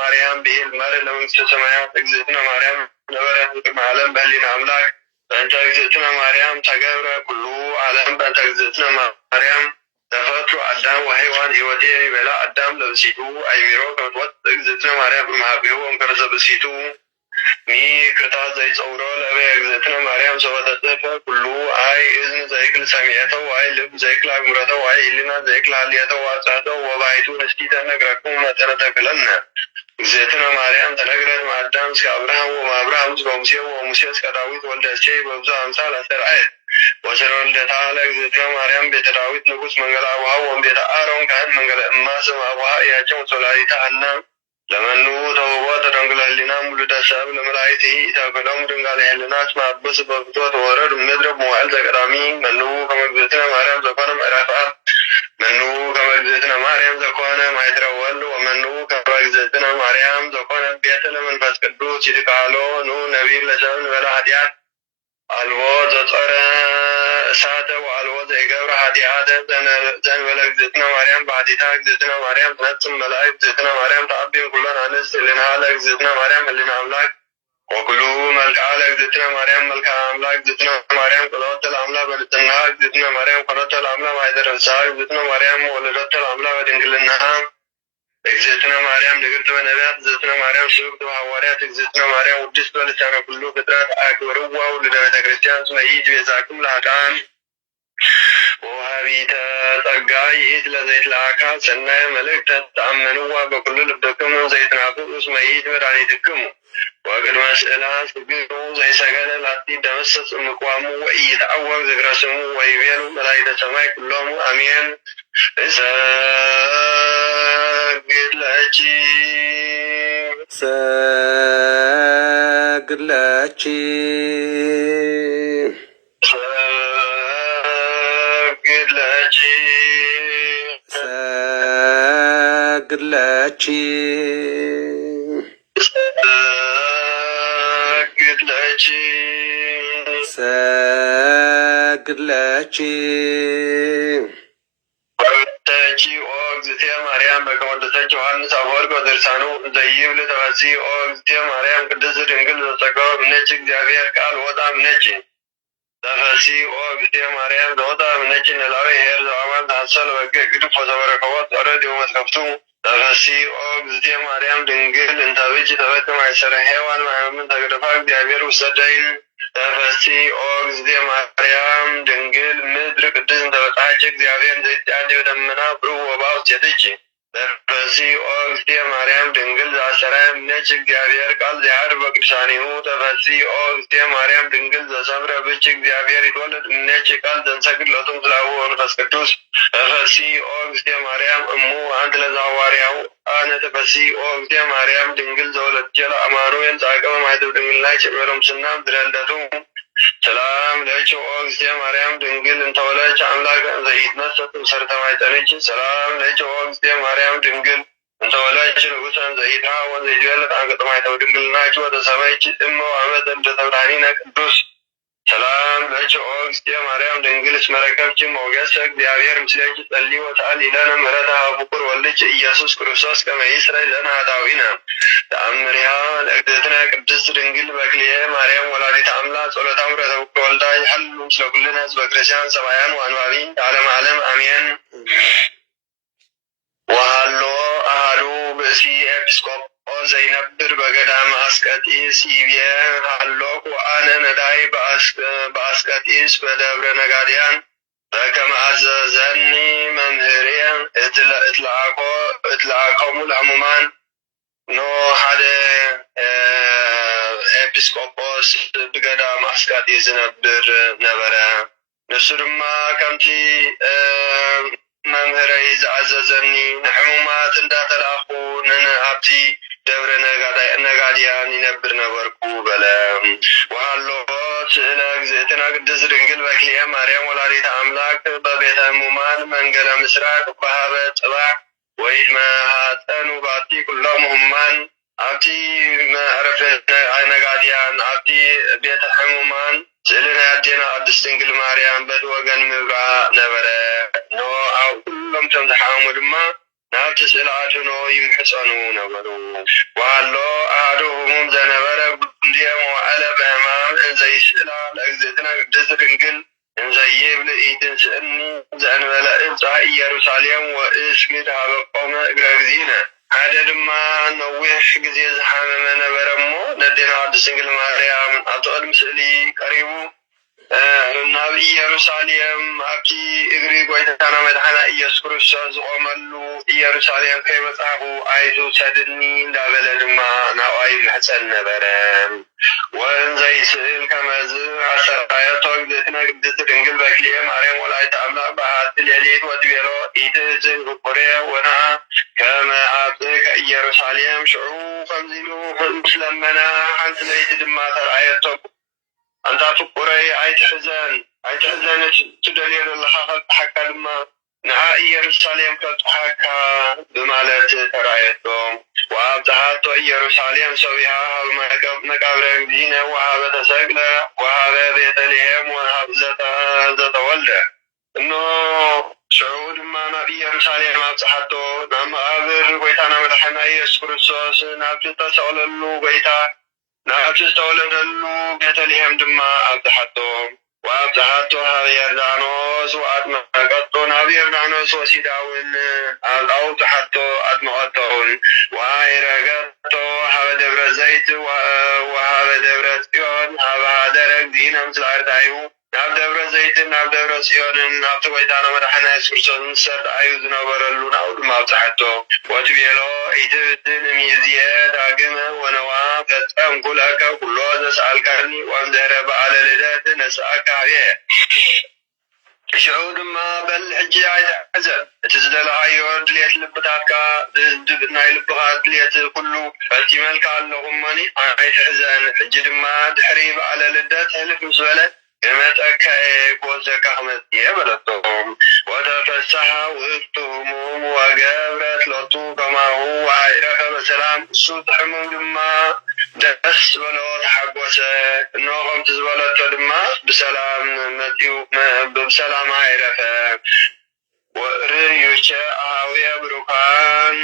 ማርያም ብሂል መር ለመንግሥተ ሰማያት እግዝእትነ ማርያም ነበረት ቅድመ ዓለም በህሊና አምላክ በእንተ እግዝእትነ ማርያም ተገብረ ኩሉ ዓለም በእንተ እግዝእትነ ማርያም ተፈጥሮ አዳም ወሔዋን ህይወቴ ይበላ አዳም ለብሲቱ አይሚሮ ከመትወት እግዝእትነ ማርያም እምሃቤሁ ወንከረሰ ብሲቱ ክርታት ዘይፀውሮ ለእበየ እግዝእትነ ማርያም ሰበተጽፈ ኩሉ አይ እዝን ዘይክል ሰሚዐተው አይ ልብ ዘይክል አግብረተው አይ ህሊና ዘይክል ሃልየተው ዋጻተው ወባይቱ ንስቲተ ነግረኩም መጠነ ተክለነ እግዝእትነ ማርያም ተነግረት ማዳም እስከ አብርሃም ወማብርሃም እስከ ሙሴ ወሙሴ እስከ ዳዊት ወልደ እሴይ በብዙ አምሳል አስተርአየት ወስረ ወልደታ ለእግዝእትነ ማርያም ቤተ ዳዊት ንጉሥ መንገለ አቡሃ ወንቤተ አሮን ካህን መንገለ እማ ስም አቡሃ እያቸው ወላዲተ ሐና ለመኑ ተውቦ ተደንግለ ህሊና ሙሉደ ሰብ ለመላእክት ኢታገሎም ድንጋለ ህሊናት ማበስ በፍትወት ወረድ ምድረ መዋዕል ዘቀዳሚ መኑ ከመ እግዝእትነ ማርያም ዘኮነ ምዕራፍ አብ መኑ ከመ እግዝእትነ ማርያም ዘኮነ ማኅደረ ወልድ ወመኑ ከመ እግዝእትነ ማርያም ዘኮነ ቤተ ለመንፈስ ቅዱስ ይትካሎ ኑ ነቢር ለሰብ ንበለ ኃጢአት አልቦ ዘጾረ እሳተ ወአልቦ ዘይገብረ ኃጢአተ ዘንበለ እግዝእትነ ማርያም በኃጢታ እግዝእትነ ማርያም ትነጽም መላእክት እግዝእትነ ማርያም ተአቢም ኩሎን አንስት ህሊናሃ ለእግዝእትነ ማርያም ህሊና አምላክ وكل ملكة لأجدتنا مريم ملكة أملاك أجدتنا مريم قدوة الأملاك ولدتنا أجدتنا مريم قدوة الأملاك وعيدر الرسال أجدتنا مريم ولدت الأملاك ودنجلنا أجدتنا مريم لقرت ونبيات أجدتنا مريم سلوك وحواريات أجدتنا مريم ودست ولسانا كله فترات أكبروا ولدنا كريستيان سميت بيزاكم لعكان وهابيت تقايد لزيت العكا سنة ملكة تأمنوا بكل لبكم زيت نعطوا سميت مرانيتكم وقال مسألة سبيرو زي سجل لاتي دمسس مقوامو ويتعوق ذكرسمو ويبيرو ملايدة سماي كلهم أمين تاجي أوغزتي مريم بكمدتك يوحنس أفورك ودرسانو زيب لتغسي أوغزتي مريم قدس رنجل تقوى منك جابير قال وضع منك تغسي أوغزتي مريم وضع منك نلاوي هير زعمان تحصل وقع كتب فصبركوات أرد يوم تخفتو تغسي أوغزتي مريم دنجل انتابيج تبت معسر حيوان محمد تقرفاك جابير وسجين تفسي أوغزتي مريم دنجل مدر قدس انتبتاجك جابير زيت عندي ودمنا برو وباوس يتجي تفسي أوغزتي مريم دنجل زاسرام منك جابير قال زهر بقرسانيهو تفسي أوغزتي مريم دنجل زسمر بيشك جابير يتولد منك قال زنسكر لطم تلاهو ونفس كتوس تفسي أوغزتي مريم أمو عند لزاواريهو أنا تفسي أوغزتي مريم دنجل زولد جلا أمانو ينساقب مايدو دنجل لايش مرم سنام درندتو سلام لك أوغزتي مريم دنجل انت ولك أملاك زيد نسط وسرت مايتنك سلام لك أوغزتي مريم دنجل انت ولك نقصا زيدها وزيد ولد عنك طمعيتو دنجل ناك وتسميك إمو عمدا بتبرانينا كدوس سلام لك أوغزتي مريم دنجل اسمركبك موجسك ديابير مسلك تلي وتعالي لنا مرتها بكر ولك إياسوس كروسوس كما إسرائيل لنا داوينا تأمرها لأجدتنا قدس دنجل بكليه مريم ولادة أملا صلوة أمرة وكر والدا يحل مثل كل الناس بكريسيان سبعيان وأنوابين تعلم علم أمين وهلو أهلو بسي إبسكوب زينبر بقدام أسكتيس إبيان هلوك وأنا نداي بأسكتيس بدبر نقاديان فكما عززني ممهريا إطلاقهم العمومان نو حدا إبسكوبوس بقدام أسكتيس نبر نبرا نسرما كمتي ممهري زعززني نحمومات انداتلاخو ننعبتي دبر نقاديان ينبر نبركو بلا وهالو سئلك زيتنا قدس رنقل بكلية مريم ولادة أملاك ببيت همومان منقل مسراك بهابة صباح وإيد ما هاتن وبعطي كلهم همان عبتي ما عرفنا نقاديان عبتي بيت همومان سئلنا يدينا قدس رنقل مريم بدوغن مبرا نبرا نو أو كلهم تمتحامو دما ناب تسئلاتو نو يمحصنو نبرو وهالو أهدوهم زنبرا قندية موعلة بهمام زي سئلا لأجزتنا قدس رنقل زي بلئيدن سألني زأن ملائل صحي يروساليم وإسمي تحبقونا إقراقزينا هذا دما نويح قزي زحامة نبرمو ندينا عبد سنقل مريم أطول مسئلي قريبو النبي يروساليم أبكي إغري قويتانا مدحنا إياس كروساز ومالو يروساليم كي مصاحو آيزو سادني لابل دما ناوائي محسن نبرم وإن زي سئل كمازو عسر آياتو قدتنا قدت رنقل باكلية مريم ولايت أملا بحات اليليد ودبيرو إيتزن وقرية ونا كما عبدك يروساليم شعو خمزيلو مسلمنا حنس ليت دماتر آياتو أنت فقري عيد حزن تدليل الله حكا لما نعائي يروساليم كتحكا بمالات ترايتهم وابتحاتو يروساليم سويها مقابر دينا وهابة سقلة وهابة بيت لهم وهابة ولده إنه شعود ما نبي يروساليم ابتحاتو نعم مقابر قويتانا مدحنا يسكر السوس نابتتا سأوللو قويتا ናብቲ ዝተወለደሉ ቤተልሔም ድማ ኣብዝሓቶም ወኣብዝሓቶ ሃበ ዮርዳኖስ ወኣጥመቐቶ ናብ ዮርዳኖስ ወሲዳውን ኣብ ኣውፅሓቶ ኣጥመቐቶውን ወኣይረገቶ ሃበ ደብረ ዘይት ወሃበ ደብረ ጽዮን ሃበ ሃደረ እግዚእነ ምስለ ኣርዳኢሁ ናብ ደብረ ዘይትን ናብ ደብረ ጽዮንን ናብቲ ጐይታና መድሓኒና ኢየሱስ ክርስቶስ ምስ ተርአዩ ዝነበረሉ ናብኡ ድማ ኣብዝሓቶ ወትቤሎ ኢትብድን እምይእዝየ ዳግመ ወነዋ ፈጸምኩ ለከ ኩሎ ዘሰኣልካኒ ወእምድኅረ በዓለ ልደት ነስኣካ ህየ ሽዑ ድማ በል ሕጂ ኣይትሕዘን እቲ ዝደለኻዮ ድልየት ልብታትካ ናይ ልብኻ ድልየት ኩሉ ፈጺመልካ ኣለኹ እሞኒ ኣይትሕዘን ሕጂ ድማ ድሕሪ በዓለ ልደት ሕልፍ ምስ በለ ክመጠካ ክወስደካ ክመጽእ በለቶም ወተፈስሐ ውእቱ ህሙም ወገብረት ሎቱ ከማሁ ወአዕረፈ በሰላም እሱ ሕሙም ድማ ደስ በሎ ተሓጐሰ እነሆ ከምቲ ዝበለቶ ድማ ብሰላም መጺኡ ብሰላም ኣዕረፈ ወርእዩቸ ኣኀውየ ብሩካን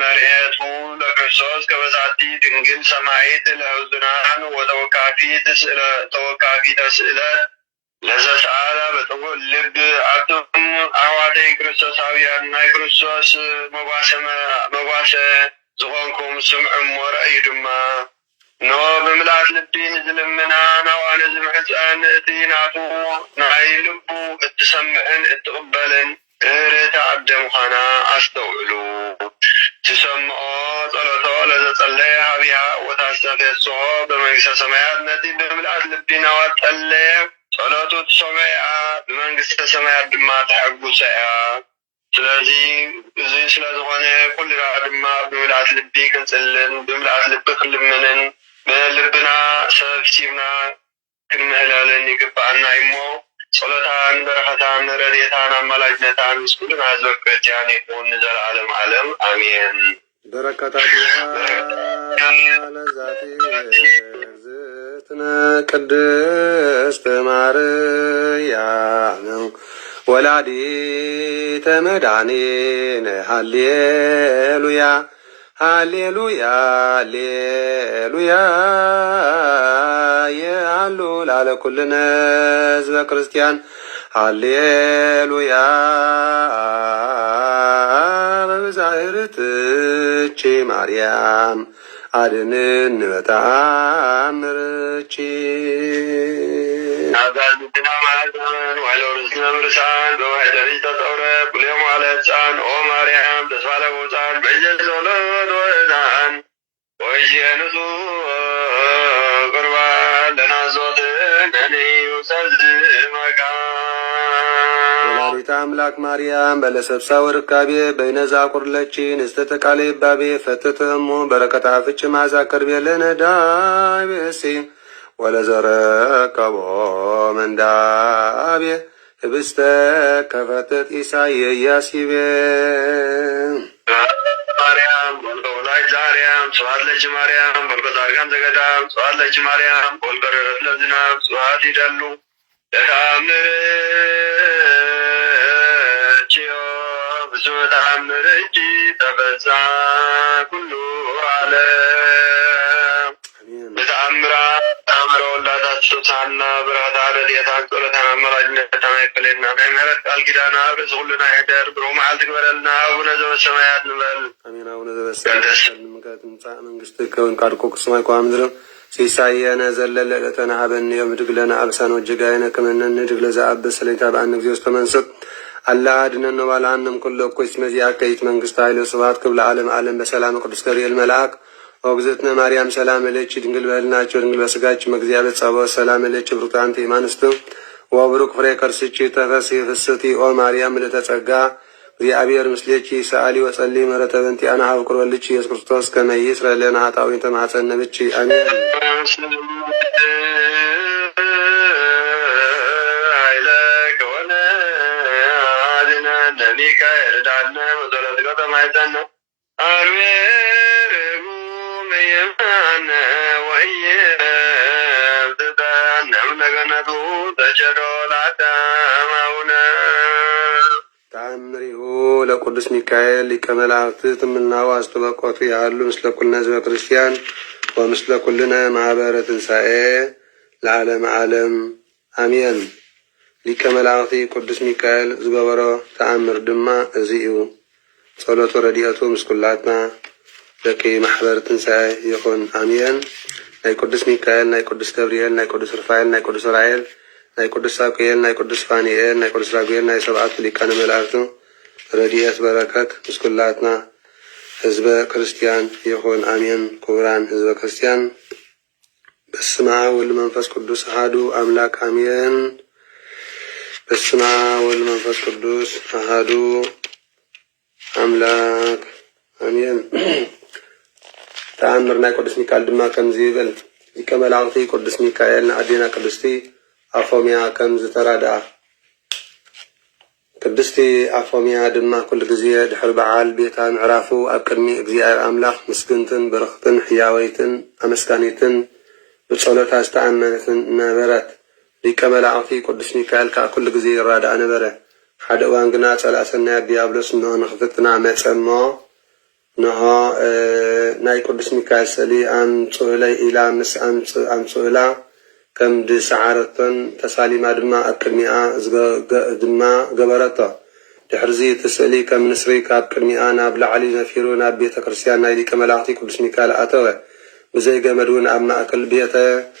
መርኤቱ ለክርስቶስ ከበዛቲ ድንግል ሰማይት ለሕዙናን ወተወካፊተ ስእለት ለዘሰኣላ በጥቡዕ ልብ ኣቱም ኣሕዋተይ ክርስቶሳውያን ናይ ክርስቶስ መጓሰ ዝኾንኩም ስምዑም ወረአዩ ድማ ኖ ብምልኣት ልቢ ንዝልምና ናብኣነ ዝምሕፀን እቲ ናቱ ናይ ልቡ እትሰምዕን እትቕበልን ርህርህቲ ዓደ ምዃና ኣስተውዕሉ ትሰምዖ ጸሎቶ ለዘጸለየ ሃቢሃ ወታስተፌስሖ በመንግሥተ ሰማያት ነቲ ብምልኣት ልቢ ናዋጠለየ ጸሎቱ ትሰምዐ ብመንግሥተ ሰማያት ድማ ተሐጉሰ እያ ስለዚ እዚ ስለ ዝኾነ ኩልና ድማ ብምልኣት ልቢ ክንጽልን ብምልኣት ልቢ ክንልምንን ብልብና ሰብሲብና ክንምህለልን ይግባአና እሞ ጸሎታን በረኸታን ረድኤታን ኣማላጅነታን ምስ ኩልና ህዝበ ክርስቲያን ይኹን ንዘለዓለም ዓለም አሜን። በረከታቲሃ ለዛቲ እግዝእትነ ቅድስት ማርያም ወላዲተ መድኃኒነ ሃሌሉያ ሃሌሉያ ሃሌሉያ የአሉ ላለ ኩልነ ህዝበ ክርስቲያን ሃሌሉያ በብዛህርትቺ ማርያም አድንን በተአምርቺ ናጋዝድና ማለትምን ዋይሎርስነ ምርሳን በማይጠሪች ተጸውረ ቁሌም ዋለህፃን ኦ ማርያም ተስፋለ ውፃን በጀዘሎት ወእዛን ወይሽየንሱ ቅርባን ለናዞትን እኔዩ ሰዝመካ ወላዲተ አምላክ ማርያም በለሰብሳ ወርካቤ በይነዛ ቁርለቺ ንስተተ ቃለ ይባቤ ፈትተሞ በረከታ ፍች ማዛ ከርቤ ለነዳይ ብእሲ ወለዘረከቦ መንዳቤ ህብስተ ከፈተት ኢሳይያስ ይቤ ማርያም ወልቀ ወላዲተ ማርያም ስብሐት ለኪ ማርያም ወልቀ ጻድቃን ዘገዳም ስብሐት ለኪ ማርያም ወልቀ ረድኤተ ለዝናብ ስብሐት ይደሉ ለተአምርችዮ ብዙ ተአምር እጅ ተፈሳ ኩሉ ዓለም በተአምራ ተአምረ ወላዳት ስብሳና ብረኸታ ረድኤታን ጸሎታን አማላጅነታን አይክለና ናይ ምሕረት ቃል ኪዳና ርእሲ ኩልና ይሕደር ብሩህ መዓልቲ ግበረልና አቡነ ዘበሰማያት ንበል አሜን። አቡነ ዘበሰማያት ትምጻእ መንግሥትከ ወይንቃድኮ ከሰማይ ከመ በምድር ሲሳየነ ዘለለ ዕለተነ ሀበነ ዮም ህድግ ለነ አብሳነ ወጌጋየነ ከመ ንሕነኒ ለዘአብስ ሰሌታ በአነ እግዚኦ ውስተ መንሱት አላ አድኅነነ ወባልዐነ እምኩሉ እኩይ እስመ ዚአከ ይእቲ መንግሥተ ኃይል ወስብሐት ክብር ለዓለመ ዓለም በሰላም ቅዱስ ገብርኤል መልአክ ወእግዝእትነ ማርያም ሰላም እለኪ ድንግል በህሊናኪ ወድንግል በሥጋኪ እምእግዚአብሔር ጸባኦት ሰላም እለኪ ብሩክት አንቲ እማንስቱ ወቡሩክ ፍሬ ከርሥኪ ተፈሥሒ ፍስሕቲ ኦ ማርያም ምልዕተ ጸጋ እግዚአብሔር ምስሌኪ ሰአሊ ወጸልዪ ምሕረተ በእንቲአነ ሀበ ፍቁር ወልድኪ ኢየሱስ ክርስቶስ ከመ ይስረይ ለነ ኃጣውኢነ ተማኅፀነ ብኪ አሜን። ሚካኤል ዳነ ወጸሎት ከተማይተነ አርዌ የማነ ወየ ተዳነም ለገነቱ ተቸዶላታማውነ ተአምሪሁ ለቅዱስ ሚካኤል ሊቀ መላእክት ትምናው አስተበቆቱ ያሉ ምስለ ኩልነ ህዝበ ክርስቲያን ومثل كلنا معبرة تنسائي لعالم عالم آمين. لك ملاغتي قدس ميكائيل زبورو تأمر دما أزيئو صلاة رديئته مسكولاتنا لكي محبرة تنسائي يكون آمين. ناي قدس ميكائيل ناي قدس كبريل ناي قدس رفائيل ناي قدس رعيل ناي قدس ساقيل ناي قدس فانيئيل ناي قدس راقيل ناي سبعات لكان ملاغتو رديئة بركات مسكولاتنا حزب كريستيان يكون آمين. كوران حزب كريستيان بسمع والمنفس قدوس أحدو أملاك آمين. بسمع والمنفس قدوس أحدو أملاك آمين. تأمرنا قدس ميكائيل دما كم زيبل ذيك ملاغتي قدس ميكائيل نأدينا قدستي أفوميا كم زترادع قدستي أفوميا دما كل جزية دحر بعال بيتان عرافو أبكرمي إجزياء أملاك مسكنتن برختن حياويتن أمسكانيتن بصلاتها استعملت نبرت ذيك ملاغتي قدس ميكائيل كل جزية رادع نبره حد وانقنا سلاسلنا بيابلس إنه نخفتنا متسمى نها ناي قدس ميكائيل سلي أم صهلي إلى مس أم صهلا كم دي سعارتن تساليما دما أكرميا دما قبرتا دحرزي تسألي كم نسري كاب كرميا نابل علي نفيرونا بيتا كرسيان نايلي كملاغتي قدس ميكائيل أتوه بزي قمدون أما أكل بيتا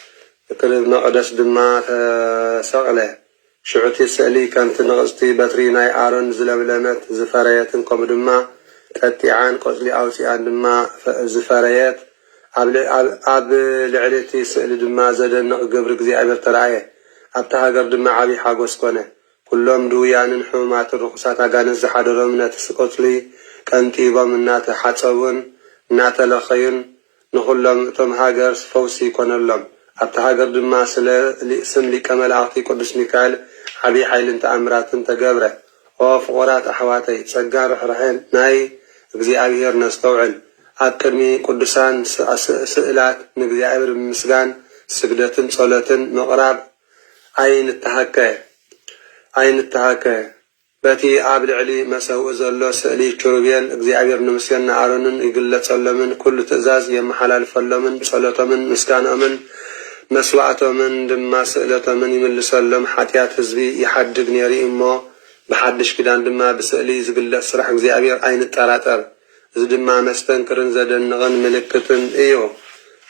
كل نقدس دما سغله شعوتي سألي كانت نغزتي باتري ناي آرون زلملمت زفارياتن كم دما تتعان قتلي أوسيان دما زفاريات عب لعلتي سأل دما زدن قبر قزي عبر ترعيه أبتها قبر دما عبي حاقوس كونه كلهم دويان حومات الرخصات أغان الزحادرهم ناتس قتلي كانتي بمنات حاتسون نات لخين نخلهم تم هاجر فوسي كونلهم أبتها قبر دما سم لي كمال أعطي قدس ميكائيل عبي حيل انت أمرات انت قبره وفقرات أحواتي سجار رحين ناي قزي عبير نستوعل أكرمي قدسان سئلات نقضي عبر بمسجان سجدة صلاة مقرب عين التهكة باتي عبد علي مساو زلو سألي شربيل قزي عبر نمسيان عارنن يقلت صلى كل تزاز يم حلال فلمن صلاة من مسكان من مسوعة من دما سئلة من يمل سلم حتيات حزبي يحدق نيري إمو بحدش كدان دما بسألي زقلت صرح قزي عبر عين التراتر زدما مستنكرن زدن نغن ملكتن ايو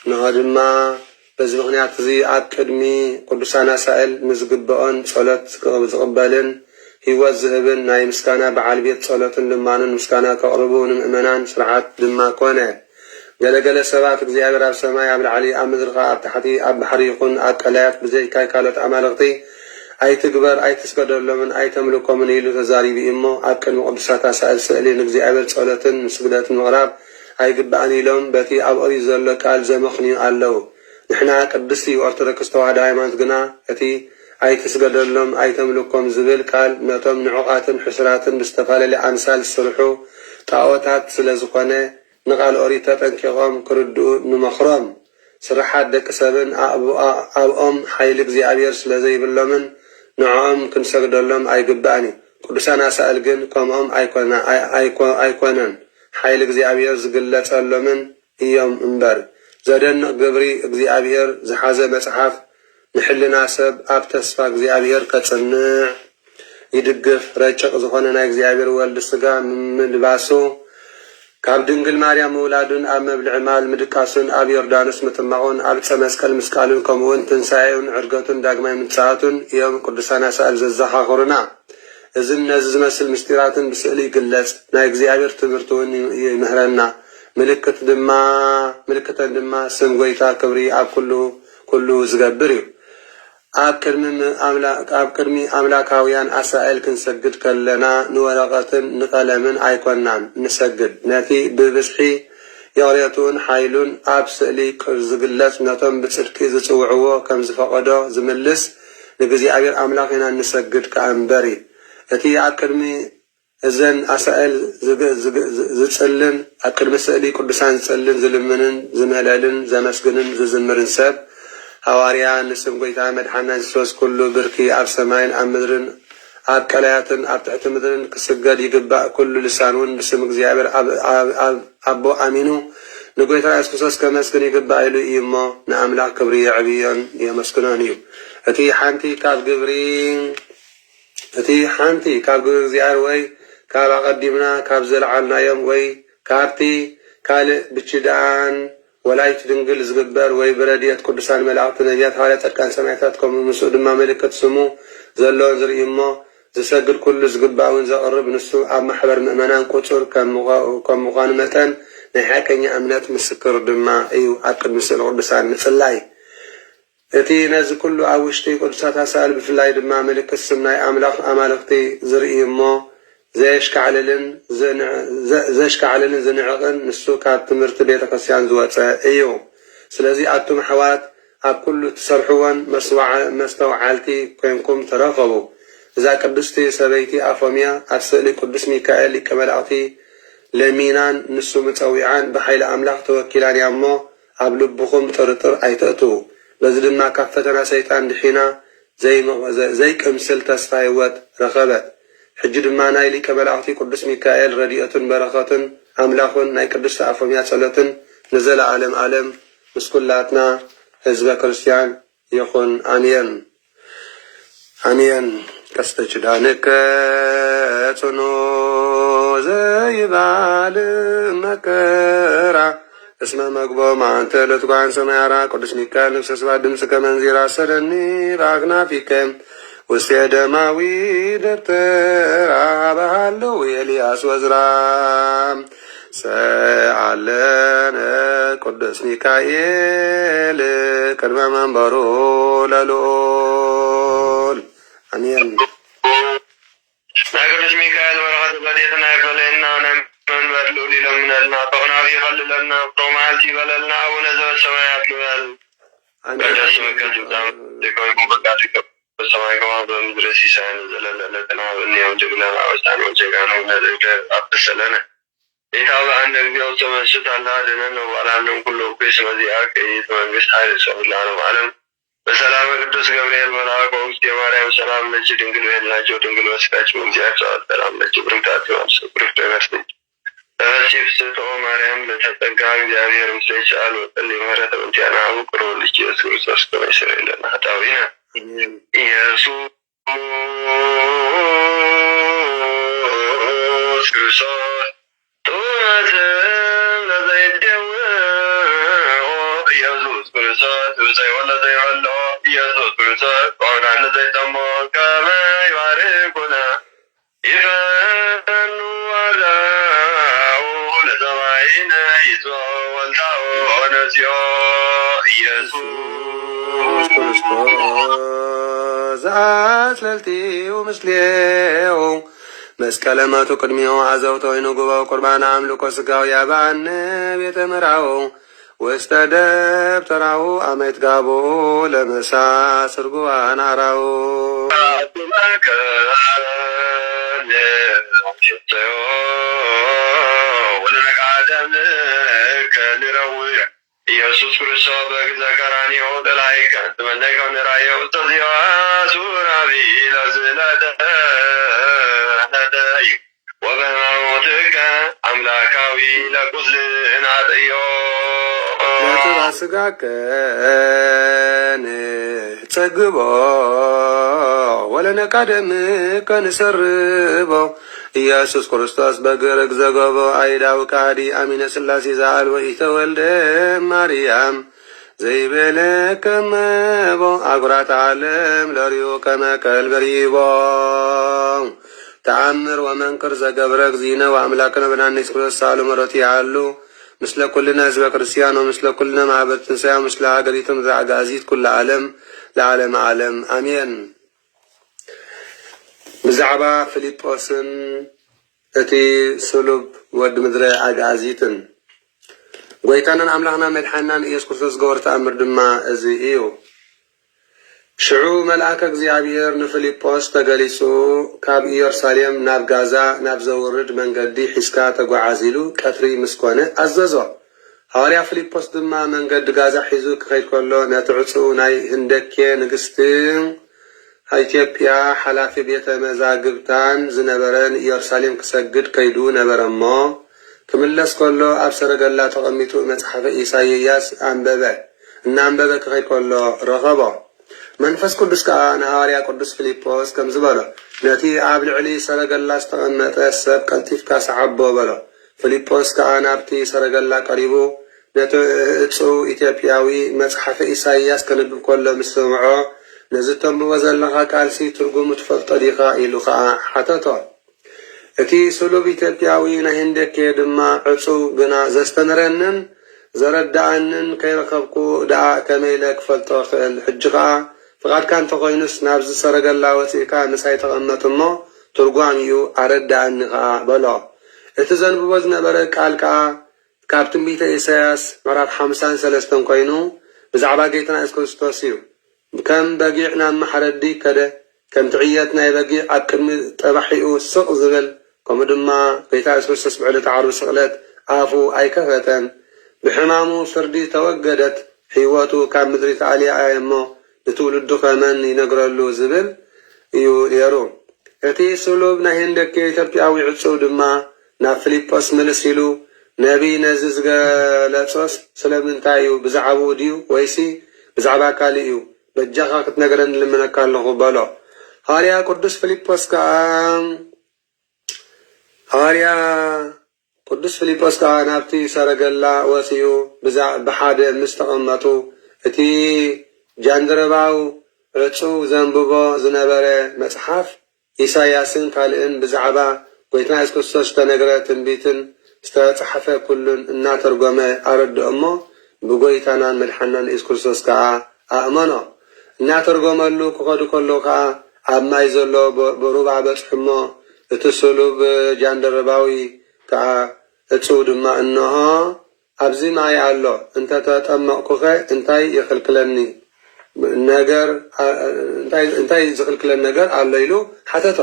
نغا دما بز مغنيات زي أكدمي قدسانا سائل مزقبئن صلاة زقبالن هيوز زهبن ناي مسكانا بعال بيت صلاة دمانن مسكانا كقربون مؤمنان سرعات دما كونه قال سبات زي عبر أب سماي عبر علي أمدرقا أب تحتي أب حريقون أكلات بزي كاي كالت أمالغتي أي تكبر أي تسقدر لمن أي تملكه من يلو تزاري بإمه أبكر مقدسات سأل سألي نقزي عبر صلاة مسجدات المغرب أي قبعني لهم باتي أب أريز لك قال زمخني قال له نحنا قدسي وأرتركستو هذا عيمان قنا أتي أي تسقدر لهم أي تملكهم زبل قال نتم نعقات حسرات باستفال لأمثال السرحو طاوتات سلازقانة نقال أريتات انكغام كردو نمخرم سرحات دك سبن أب حيلك زي عبير سلازي باللمن نعم كنسجد لهم أي قباني قدسانا سألقن كم أيقونن حيلك زي عبير زقلت لمن يوم انبر زدن قبري زي عبير زحازة مصحف نحلنا سب أب تسفاق زي عبير كتصنع يدقف رجق زخوننا زي عبير والد السقا من لباسو كاب دنقل مريم ولادن أب مبلع مال مدكاسن أب يردانس متمعون أب تسمسكال مسكالون كمون تنسايون عرقاتون داقماي متساعتون يوم قدسانا سأل ززاحا خورنا إذن نزز مسل مستيراتن بسألي قلت نايك زيابير تمرتون يمهرنا ملكة دما سنقويتا كبري أب كله زقبريو أب كرمي أملاكاويان أسائل كنسجد كلنا نورقة نقلمن أيقونان نسجد ناتي ببسحي يغريتون حيلون أب سألي كرزقلت نتم بسركي زتوعوه كم زفقدو زملس نقزي عبير أملاكنا نسجد كأنبري أتي أب كرمي إذن أسائل زتسلن أب كرمي سألي قدسان زتسلن زلمنن زمهلالن زمسجنن ززمرن سب هواريان نسم قيتا مدحنا نسوس كله بركي أب سماين أب مدرن أب كلاياتن أب تحت مدرن كسجد يقبع كل لسانون بسم قزيابر أبو أمينو ንጎይታ ኢየሱስ ክርስቶስ ከመስግን ይግባእ ኢሉ እዩ እሞ ንኣምላኽ ክብሪ የዕብዮን የመስግኖን እዩ። እቲ ሓንቲ ካብ ግብሪ እግዚኣብሔር ወይ ካብ ኣቐዲምና ካብ ዘለዓልናዮም ወይ ካብቲ ካልእ ብችዳን ወላይት ድንግል ዝግበር ወይ ብረድኤት ቅዱሳን መላእክቲ ነቢያት ሃዋርያት ጻድቃን ሰማዕታት ከምኡ ምስኡ ድማ ምልክት ስሙ ዘለዎን ዝርኢ እሞ ዝሰግድ ኩሉ ዝግባእውን ዘቕርብ ንሱ ኣብ ማሕበር ምእመናን ቁፁር ከም ምዃኑ መጠን ናይ ሓቀኛ እምነት ምስክር ድማ እዩ ኣብ ቅድሚ ስእሊ ቅዱሳን ምጽላይ። እቲ ነዚ ኩሉ ኣብ ውሽጢ ቅዱሳት ኣሳእል ብፍላይ ድማ ምልክት ስም ናይ ኣምላኽ ኣማልኽቲ ዝርኢ እሞ ዘሽካዕልልን ዝንዕቕን ንሱ ካብ ትምህርቲ ቤተ ክርስቲያን ዝወፀ እዩ። ስለዚ ኣቱም ኣሕዋት ኣብ ኩሉ ትሰርሕዎን መስተውዓልቲ ኮይንኩም ተረኸቡ። እዛ ቅድስቲ ሰበይቲ ኣፎምያ ኣብ ስእሊ ቅዱስ ሚካኤል ሊቀ መላእክቲ ለሚናን ንሱ ምፀዊዓን ብሓይሊ ኣምላኽ ተወኪላን እያ እሞ ኣብ ልብኹም ጥርጥር ኣይተእትዉ። በዚ ድማ ካብ ፈተና ሰይጣን ድሒና ዘይቅምስል ተስፋ ህይወት ረኸበት። ሕጂ ድማ ናይ ሊቀ መላእክቲ ቅዱስ ሚካኤል ረድኤቱን በረኸትን ኣምላኹን ናይ ቅድስቲ ኣፎምያ ጸሎትን ንዘለዓለም ዓለም ምስ ኩላትና ህዝበ ክርስቲያን ይኹን ኣሜን ኣሜን። ከስተችዳንከ ጽኑ ዘይባል መከራ እስመ መግቦም አንተ ለትጓን ሰማያራ ቅዱስ ሚካኤል ንጉሠ ስብሐት ድምፅ ከመንዚራ ሰለኒ በአክናፊከ ውስተ ደማዊ ደብተራ ባህለው ኤልያስ ወዝራ ሰአለነ ቅዱስ ሚካኤል ቅድመ መንበሩ ለልዑል አሜን። ናይ ቅዱስ ሚካኤል በረኸት በዴትና ይፈለየና ናይ መንበር ልዑል ይለምነልና ተቕናፊ ይኸልለና ፕሮማልቲ ይበለልና አቡነ ዘበሰማያት ልበል ቀደስ ስምከ ትምጻእ ዘይኮንኩም በቃት በሰማይ ከማ በምድረ ሲሳየን ዘለለለትና በእንያም ጀግናን አወስታን ወጀጋኑ ነዘግደ አብሰለነ ኢታው በአንድ እግዚኦ ተመስት አላህ ደነን ነው ባላንም ኩሉ ኩስ መዚያ ከይት መንግስት ኃይል ሰላም ዓለም በሰላም ቅዱስ ገብርኤል መልአክ ወውስጥ የማርያም ሰላም ነች ድንግል ወላጆ ድንግል ወስካች መንዚያቸው ሰላም ነች ብርታት ይዋስ ብርት ደረስኝ ተፈሲፍ ስቶ ማርያም ለተጠጋ እግዚአብሔር ምስሌች አሉ ጥል ምህረት ወንቲያና ውቅሮ ልጅ ኢየሱስ ክርስቶስ ከመሰለና ሀጣዊና ኢየሱስ ክርስቶስ ጡመትም ለዘይደው ኢየሱስ ክርስቶስ ዘይወለ ዘይወሎ ኢየሱስ ክርስቶስ ቆናን ዘይጠሞ ከመይ ባርኩና ይፈኑ ዋላው ለሰማይነ ይዞ ወልታው ኦነዚዮ ኢየሱስ ክርስቶስ ዘአስለልቲው ምስሌው መስቀለ መቱ ቅድሚው አዘውቶ ይንጉባው ቁርባን አምልኮ ስጋው ያባን ቤተ ምራው ውስተ ደብተራው አመት ጋቦ ለመሳ ስርጉዋን አራው ኢየሱስ ክርስቶስ በግዘ ቀራንዮ ደላይከ ትመለከው ንራየው ተዚዋ ሱራቢ ለዝለተ ነደይ ወበማሞትከ አምላካዊ ለቁስልን አጥዮ ለትባ ስጋከን ጸግቦ ወለነቃደም ከንሰርቦ ኢየሱስ ክርስቶስ በግርግ ዘገቦ አይዳው ካዲ አሚነ ስላሴ ዘአልወ ኢተወልደ ማርያም ዘይቤለ ከመቦ አጉራት ዓለም ለሪዮ ከመከል በሪቦ ተአምር ወመንክር ዘገብረ እግዚእነ ወአምላክነ ብርሃነ ኢየሱስ ክርስቶስ ሳሉ ምሕረቱ ያሉ ምስለ ኩልነ ህዝበ ክርስቲያን ወምስለ ኩልነ ማህበረ ትንሣኤ ምስለ ሀገሪቱም ዘአጋዚት ኩለ ዓለም ለዓለመ ዓለም አሜን። ብዛዕባ ፊልጶስን እቲ ስሉብ ወዲ ምድረ አጋዚትን ጎይታናን አምላኽና መድሓናን ኢየሱስ ክርስቶስ ዝገበሮ ተአምር ድማ እዚ እዩ። ሽዑ መልአከ እግዚአብሔር ንፊልጶስ ተገሊጹ ካብ ኢየሩሳሌም ናብ ጋዛ ናብ ዘውርድ መንገዲ ሒዝካ ተጓዓዝ ኢሉ ቀትሪ ምስ ኮነ ኣዘዞ። ሐዋርያ ፊልጶስ ድማ መንገዲ ጋዛ ሒዙ ክኸይድ ከሎ ነቲ ዕፁ ናይ ህንደኬ ንግስቲ ኢትዮጵያ ሓላፊ ቤተ መዛግብታን ዝነበረን ኢየሩሳሌም ክሰግድ ከይዱ ነበረ እሞ ክምለስ ከሎ ኣብ ሰረገላ ተቐሚጡ መጽሓፈ ኢሳይያስ ኣንበበ እናንበበ ክኸይድ ከሎ ረኸቦ መንፈስ ቅዱስ ከዓ ንሃዋርያ ቅዱስ ፊልጶስ ከም ዝበሎ ነቲ ኣብ ልዕሊ ሰረገላ ዝተቐመጠ ሰብ ቀልጢፍካ ሰዓቦ በሎ ፊልጶስ ከዓ ናብቲ ሰረገላ ቀሪቡ ነቲ እፁው ኢትዮጵያዊ መጽሓፈ ኢሳይያስ ከንብብ ከሎ ምስ ሰምዖ ነዚ ተንብቦ ዘለኻ ቃልሲ ትርጉሙ ትፈልጦ ዲኻ ኢሉ ከዓ ሓተቶ እቲ ስሉብ ኢትዮጵያዊ ናይ ህንደኬ ድማ ዕፁው ግና ዘስተምረንን ዘረዳእንን ከይረኸብኩ ደኣ ከመይለ ክፈልጦ ክእል ሕጂ ከዓ ፍቓድካ እንተኾይኑስ ናብዚ ሰረገላ ወፂእካ ምሳይ ተቐመጥ እሞ ትርጓም እዩ ኣረዳእኒ ከዓ በሎ እቲ ዘንብቦ ዝነበረ ቃል ከዓ ካብ ትንቢተ ኢሳያስ ምዕራፍ 53 ኮይኑ ብዛዕባ ጌታና ኢየሱስ ክርስቶስ እዩ ከም በጊዕ ናብ ማሕረዲ ከደ ከም ትዕየት ናይ በጊዕ ኣብ ቅድሚ ጠባሒኡ ስቕ ዝብል ከምኡ ድማ ጌታ ኢየሱስ ክርስቶስ ብዕለተ ዓርቢ ስቕለት ኣፉ ኣይከፈተን ብሕማሙ ፍርዲ ተወገደት ህይወቱ ካብ ምድሪ ተኣልያ እሞ ንትውልዱ ኸመን ይነግረሉ ዝብል እዩ ነይሩ እቲ ስሉብ ናይ ህንደኬ ኢትዮጵያዊ ዕፁው ድማ ናብ ፊልጶስ ምልስ ኢሉ ነቢ ነዚ ዝገለጾስ ስለምንታይ እዩ ብዛዕባኡ ድዩ ወይሲ ብዛዕባ ካሊእ እዩ በጃኻ ክትነግረኒ ልምነካ ኣለኹ በሎ ሃዋርያ ቅዱስ ፊልጶስ ከዓ ናብቲ ሰረገላ ወፂኡ ብሓደ ምስ ተቐመጡ እቲ ጃንደረባው ዕፁው ዘንብቦ ዝነበረ መጽሓፍ ኢሳይያስን ካልእን ብዛዕባ ጎይትና ኢየሱስ ክርስቶስ ዝተነገረ ትንቢትን ዝተጻሕፈ ኩሉን እናተርጎመ ኣረድኦ እሞ ብጎይታናን መድሓናን ኢየሱስ ክርስቶስ ከዓ ኣእመኖ እናተርጎመሉ ክኸዱ ከሎ ከዓ ኣብ ማይ ዘሎ ብሩባ በፅሑ እሞ እቲ ስሉብ ጃንደረባዊ ከዓ ዕፁው ድማ እንሆ ኣብዚ ማይ ኣሎ እንተተጠመቕኩኸ እንታይ ይኽልክለኒ እንታይ ዝኽልክለን ነገር ኣሎ ኢሉ ሓተቶ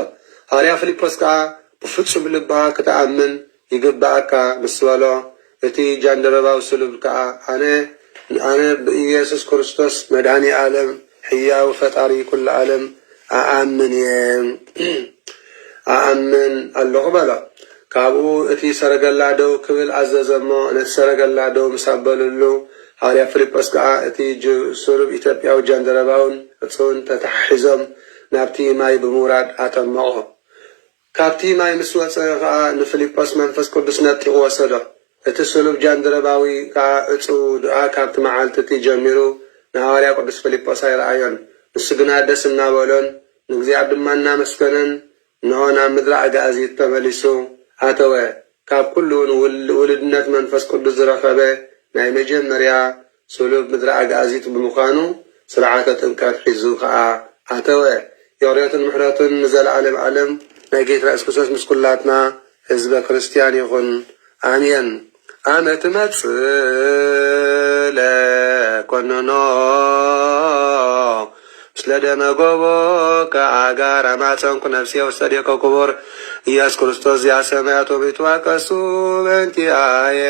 ሃዋርያ ፊልጶስ ከዓ ብፍጹም ልብኻ ክትኣምን ይግባእካ ምስ በሎ እቲ ጃንደረባዊ ስሉብ ከዓ ኣነ ብኢየሱስ ክርስቶስ መድኃኒ ዓለም ሕያው ፈጣሪ ኩሉ ዓለም ኣኣምን ኣለኹ በሎ ካብኡ እቲ ሰረገላ ደው ክብል ኣዘዘ እሞ ነቲ ሰረገላ ደው ምስ ኣበልሉ ሃዋርያ ፊልጶስ ከዓ እቲ ስሉብ ኢትዮጵያዊ ጃንደረባውን ዕፁውን ተተሓሒዞም ናብቲ ማይ ብምውራድ ኣጠመቑ ካብቲ ማይ ምስ ወፅአ ከዓ ንፊልጶስ መንፈስ ቅዱስ ነጢቑ ወሰዶ እቲ ስሉብ ጃንደረባዊ ከዓ ዕፁው ድኣ ካብቲ መዓልቲ እቲ ጀሚሩ ንሃዋርያ ቅዱስ ፊልጶስ ኣይረኣዮን ንሱ ግና ደስ እናበሎን ንእግዚኣብሔር ድማ እናመስገነን እንሆ ናብ ምድሪ ኣጋእዚት ተመሊሱ ኣተወ ካብ ኩሉን ውልድነት መንፈስ ቅዱስ ዝረኸበ ናይ መጀመርያ ስሉብ ምድሪ ኣጋእዚት ብምዃኑ ስርዓተ ጥምቀት ሒዙ ከዓ ኣተወ የቕርዮትን ምሕረትን ንዘለዓለም ዓለም ናይ ጌታ ኢየሱስ ክርስቶስ ምስ ኩላትና ህዝበ ክርስቲያን ይኹን ኣሜን ኣመ ትመጽእ ለኰንኖ ምስለ ደመ ጎቦ ከኣጋር ኣማፀንኩ ነፍሴ ውስተ ዴቆ ክቡር ኢየሱስ ክርስቶስ እዚኣ ሰማያት ወቢትዋቀሱ በእንቲአየ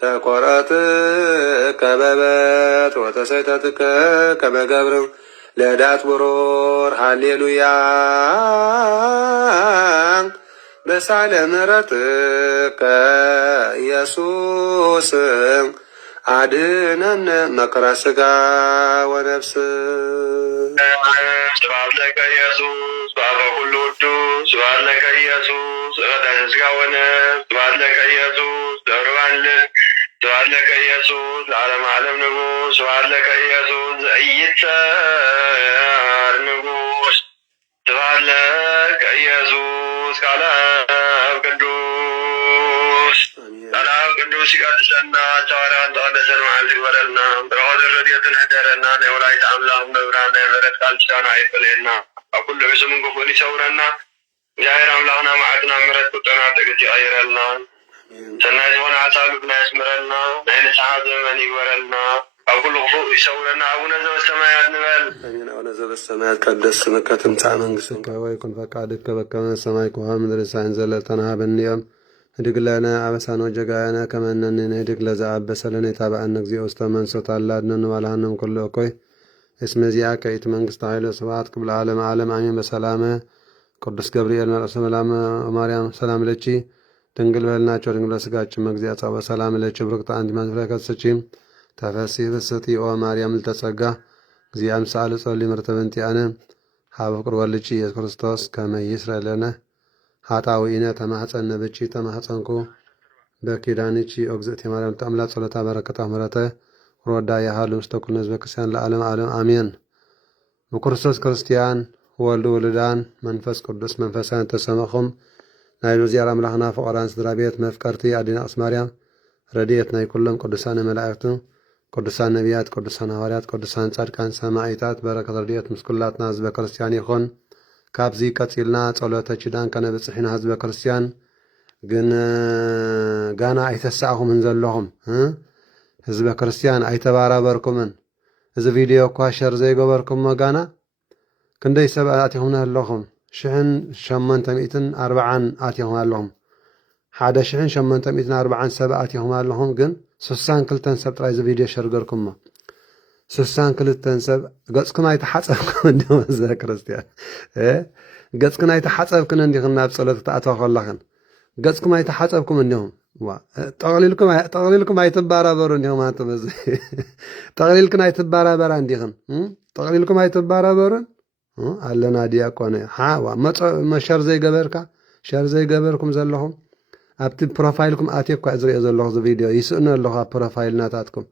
ተኰረት ከበበት ወተሰይተትከ ከመገብር ለዳት ብሩር ሃሌሉያ በሳለ ምሕረትከ ኢየሱስ አድነን መከራ ሥጋ ወነፍስ ስብሐት ለከ ኢየሱስ በአበ ኩሉ ቅዱስ ስብሐት ለከ ኢየሱስ ረዳተ ሥጋ ወነፍስ ስብሐት ለከ ኢየሱስ ደብረባን ልብ ስብሐት ለከ ኢየሱስ ለዓለመ ዓለም ንጉሥ ስብሐት ለከ ኢየሱስ ዘኢይትር ንጉሥ ስብሐት ለከ ኢየሱስ ቃለ አብ ቅዱስ ይቀድሰና ተዋራን ተቀደሰን መዓልቲ ይበለልና ረሆ ዘረድየትን ህደረና ናይ ወላዲተ አምላክ መብራን ናይ ምሕረት ቃል ኪዳኑ ኣይፈለየና ኣብ ኩሉ ዕሱምን ክፉን ይሰውረና እግዚአብሔር አምላክና መዓልትና ምሕረት ቁጠና ጥቅት ይቀይረልና ሰናይ ዝኾነ ሓሳብ ልብና የስምረልና ናይ ንስሓ ዘመን ይግበረልና ኣብ ኩሉ ክፉእ ይሰውረና አቡነ ዘበሰማያት ንበል አሜን አቡነ ዘበሰማያት ቀደስ ስምከ ትምጻእ መንግሥትከ ወይኩን ፈቃድከ በከመ በሰማይ ከማሁ በምድር ሲሳየነ ዘለለዕለትነ ሀበነ ዮም ህድግ ለነ አበሳነ ወጌጋየነ ከመ ንሕነኒ ንህድግ ለዘአበሰ ለነ ኢታብአነ እግዚኦ ውስተ መንሱት አላ አድኅነነ ወባልሐነ ኩሉ እኩይ እስመ ዚአከ ይእቲ መንግሥተ ኃይል ወስብሐት ክብለ ዓለመ ዓለም አሜን። በሰላመ ቅዱስ ገብርኤል መልአከ ሰላም ማርያም ሰላም ለኪ ድንግል በልናቸው ድንግል በስጋችን መግዚያ ጻወ ሰላም ለች ብርክት አንድ መንፈስ ሰጪም ተፈሲ ፍስቲ ኦ ማርያም ልተጸጋ እግዚአብሔር ሳል ጸሊ መርተበንቲ አነ ሀበ ፍቅር ወልጪ ኢየሱስ ክርስቶስ ከመ ይስረለነ ኃጣውኢነ ተማኅፀነ ብቺ ተማኅፀንኩ በኪዳንቺ ኦግዝእቲ ማርያም ተአምላ ጸሎታ በረከታ ምሕረተ ሮዳ ያሃሉ ምስተ ኩሉ ሕዝበ ክርስቲያን ለዓለም ዓለም አሜን። በክርስቶስ ክርስቲያን ወልድ ውሉዳን መንፈስ ቅዱስ መንፈሳን ተሰመኹም ናይ እግዚአብሔር አምላኽና ፍቁራን ስድራ ቤት መፍቀርቲ አዲና ቅድስት ማርያም ረድኤት ናይ ኩሎም ቅዱሳን መላእክቱ ቅዱሳን ነቢያት ቅዱሳን ሐዋርያት ቅዱሳን ጻድቃን ሰማዕታት በረከት ረድኤት ምስ ኩላትና ህዝበ ክርስቲያን ይኹን። ካብዚ ቀፂልና ጸሎተ ኪዳን ከነብጽሕና ህዝበ ክርስቲያን ግን ጋና ኣይተሳእኹምን ዘለኹም ህዝበ ክርስቲያን ኣይተባራበርኩምን እዚ ቪድዮ እኳ ሸር ዘይገበርኩሞ ጋና ክንደይ ሰብ ኣትኹምና ኣለኹም 1840 ኣትኹም ኣለኹም 1840 ሰብ ኣትኹም ኣለኹም ግን 62 ሰብ ጥራይ እዚ ቪድዮ ሸር ገርኩሞ 62 ሰብ ገጽኩም ኣይተሓጸብኩም እንዲሁም ህዝበ ክርስቲያን ገጽኩም ኣይተሓጸብክን እንዲኹም ናብ ጸሎት ክትኣትዉ ከለኽን ገጽኩም ኣይተሓጸብኩም እንዲሁም ጠቕሊልኩም ኣይትባራበሩ እንዲሁም አንተ በዚ ጠቕሊልክን ኣይትባራበራ እንዲኹም ጠቕሊልኩም ኣይትባራበሩን ኣለና ዲያቆነ መሸር ዘይገበርካ ሸር ዘይገበርኩም ዘለኹም ኣብቲ ፕሮፋይልኩም ኣትየኳ ዝሪኦ ዘለኹ እዚ ቪድዮ ይስእኑ ኣለኹ ኣብ ፕሮፋይል ናታትኩም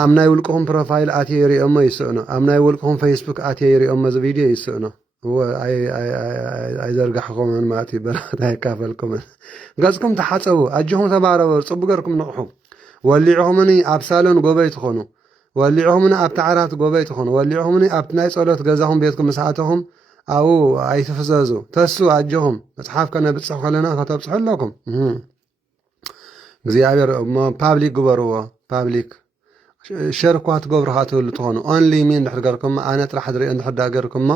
ኣብ ናይ ውልቅኹም ፕሮፋይል ኣትየ ይሪኦሞ ይስእኑ ኣብ ናይ ውልቅኹም ፌስቡክ ኣትየ ይሪኦሞ እዚ ቪድዮ ይስእኑ ኣይዘርጋሕኹምን ማለት እዩ በረኸት ኣይካፈልኩምን ገጽኩም ተሓፀቡ ኣጅኹም ተባረበሩ ጽቡቕ ገርኩም ንቕሑ ወሊዕኹምኒ ኣብ ሳሎን ጎበይ ትኾኑ ወሊዕኹምኒ ኣብቲ ዓራት ጎበይ ትኾኑ ወሊዕኹምኒ ኣብቲ ናይ ጸሎት ገዛኹም ቤትኩም ምስኣተኹም ኣብኡ ኣይትፍዘዙ ተሱ ኣጅኹም መጽሓፍ ከነብጽሕ ከለና ከተብጽሑ ኣለኩም እግዚኣብሔር እሞ ፓብሊክ ግበርዎ ፓብሊክ ሸር እኳ ትገብሩ ካ ትብሉ ትኾኑ ኦንሊ ሚን ድሕር ገርኩሞ ኣነ ጥራሕ ዝሪኦ እንድሕር ገርኩሞ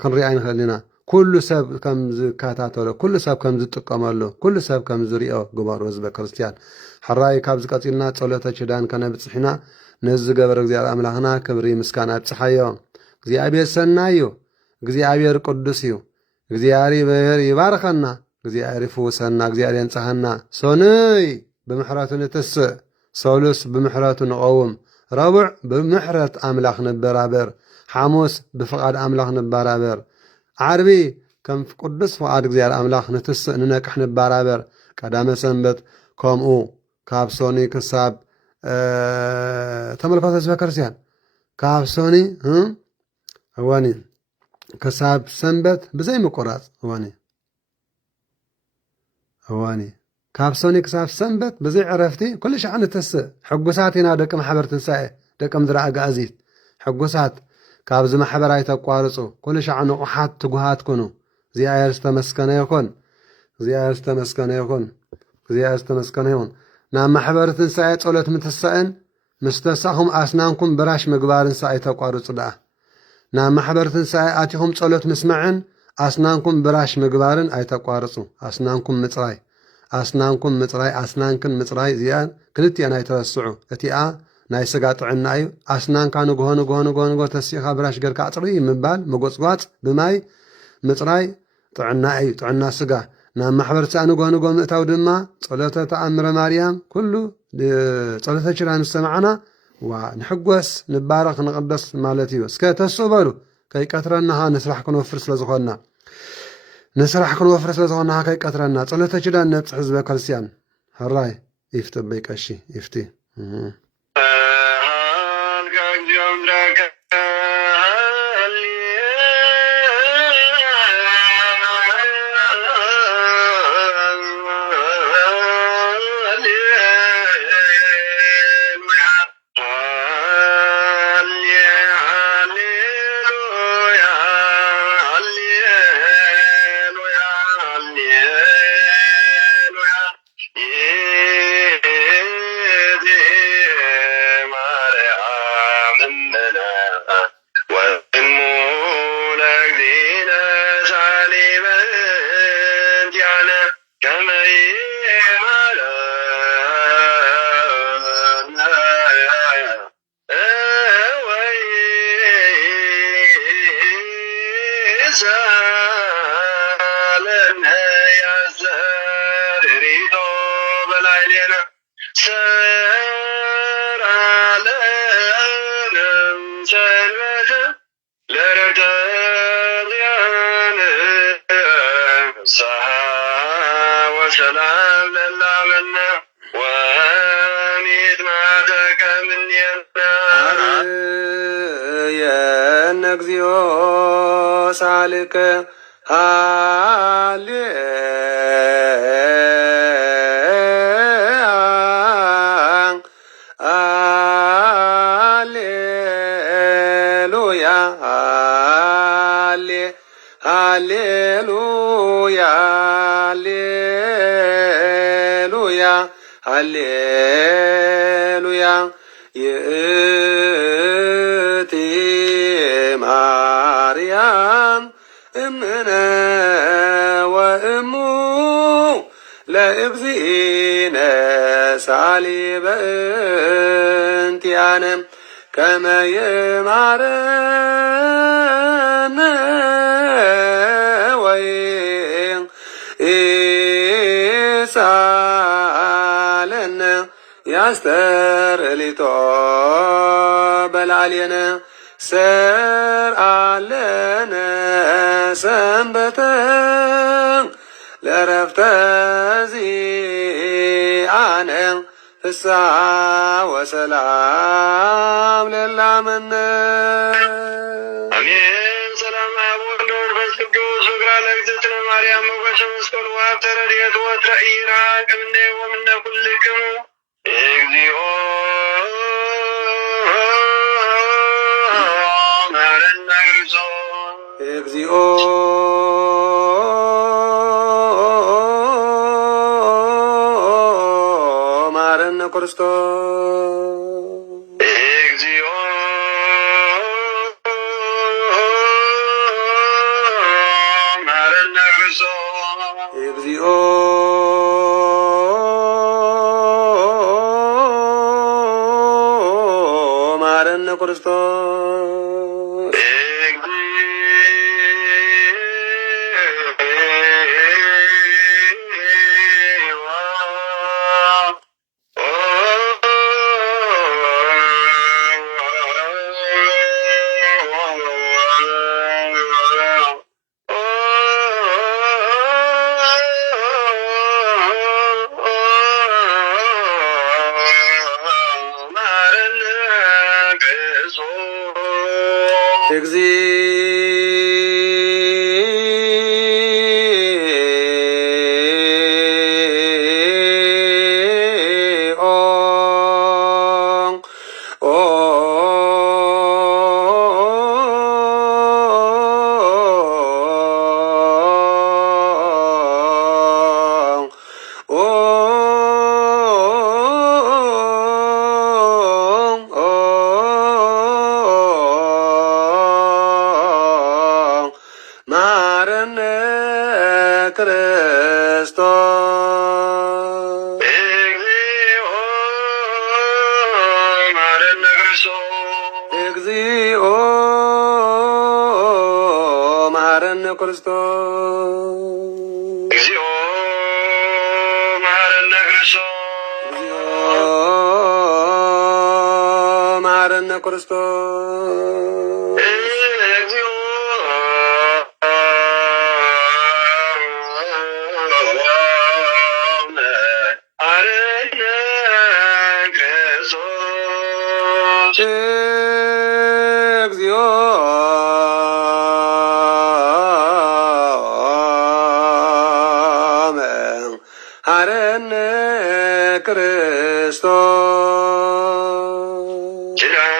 ክንሪኣ ንኽእል ኢና ኩሉ ሰብ ከም ዝከታተሎ ኩሉ ሰብ ከም ዝጥቀመሉ ኩሉ ሰብ ከም ዝሪኦ ግበሩ ህዝበ ክርስቲያን ሕራይ ካብ ዝቀፂልና ጸሎተ ኪዳን ከነብጽሕ ኢና ነዚ ዝገበረ እግዚኣብሔር ኣምላኽና ክብሪ ምስጋና ኣብጽሓዮ እግዚኣብሔር ሰናይ እዩ እግዚአብሔር ቅዱስ እዩ እግዚአብሔር ይባርከና እግዚአብሔር ይፍውሰና እግዚአብሔር የንጽሐና ሶንይ ብምሕረቱ ንትስእ ሰሉስ ብምሕረቱ ንቐውም ረቡዕ ብምሕረት ኣምላኽ ንበራበር ሐሙስ ብፍቓድ ኣምላኽ ንበራበር ዓርቢ ከም ቅዱስ ፍቓድ እግዚአብሔር ኣምላኽ ንትስእ ንነቅሕ ንበራበር ቀዳመ ሰንበት ከምኡ ካብ ሶኒ ክሳብ ተመልከቱ ህዝበ ክርስቲያን ካብ ሶኒ እወኒ ክሳብ ሰንበት ብዘይ ምቁራጽ እዋኒ ካብ ሶኒ ክሳብ ሰንበት ብዘይ ዕረፍቲ ኩሉ ሻዕ ንትስእ ሕጉሳት ኢና ደቂ ማሕበር ትንሳኤ ደቂ ምድሪ ኣጋእዚት ሕጉሳት ካብዚ ማሕበር ኣይተቋርጹ ኩሉ ሻዕ ንቑሓት ትጉሃት ኩኑ እግዚኣብሔር ዝተመስገነ ይኹን እግዚኣብሔር ዝተመስገነ ይኹን እግዚኣብሔር ዝተመስገነ ይኹን ናብ ማሕበር ትንሳኤ ጸሎት ምትሳእን ምስ ተሳእኹም ኣስናንኩም ብራሽ ምግባርን ሳ ኣይተቋርጹ ደኣ ናብ ማሕበር ትንሳኤ ኣቲኹም ጸሎት ምስማዕን ኣስናንኩም ብራሽ ምግባርን ኣይተቋርጹ ኣስናንኩም ምጽራይ ኣስናንክን ምጽራይ እዚኣን ክልቲአን ኣይተረስዑ እቲኣ ናይ ስጋ ጥዕና እዩ ኣስናንካ ንጎሆ ተሲኻ ብራሽ ጌርካ ኣጽሪ ምባል መጎጽጓጽ ብማይ ምጽራይ ጥዕና እዩ ጥዕና ስጋ ናብ ማሕበር ትንሳኤ ንጎሆ ምእታው ድማ ጸሎተ ተኣምረ ማርያም ኩሉ ጸሎተ ኪዳን ሰማዕና ንሕጎስ ንባረኽ ንቕደስ ማለት እዩ እስከ ተስኡ በሉ ከይቀትረናኻ ንስራሕ ክንወፍር ስለ ዝኾንና ከይቀትረና ጸሎተ ኪዳን ነብጽሕ ህዝበ ክርስቲያን ሕራይ ይፍቲ በይቀሺ ይፍቲ ላዕሌነ ሰርዐ ለነ ሰንበተ ለዕረፍተ ዚአነ ፍስሐ ወሰላም ለላመና ወሚጥማተከ እምኔነ አርየነ እግዚኦ ሳልከ ሃሌሉያ ሃሌሉያ ሃሌሉያ ሃሌሉያ ይእቲ ማርያም እምነ ወእሙ ለእግዚእነ ሳሊ በእንቲአነ ከመ ይምሃረነ ወይሳለነ ያስተርሊቶ በላዕሌነ ሰርዐ ለነ ሰንበተ ለዕረፍተ ዚአነ ፍስሐ ወሰላም ለላመነ አሜን። ሰላም አብ ወወልድ ወመንፈስ ቅዱስ ፍቅራ ለእግዝእትነ ማርያም ሞገሰ መስቀሉ ወሀብተ ረድኤቱ ወትረኢ ይራቅ እምኔ ወእምነ ኩልክሙ እግዚኦ መሐረነ ክርስቶስ እግዚኦ መሐረነ ክርስቶስ እግዚኦ መሐረነ ክርስቶስ እግዚኦ መሐረነ ክርስቶስ መሐረነ ክርስቶስ እግዚኦ መሐረነ ክርስቶስ እግዚኦ መሐረነ ክርስቶስ እግዚኦ መሐረነ ክርስቶስ እግዚኦ መሐረነ ክርስቶስ እግዚኦ መሐረነ ክርስቶስ እግዚኦ መሐረነ ክርስቶስ ኪዳን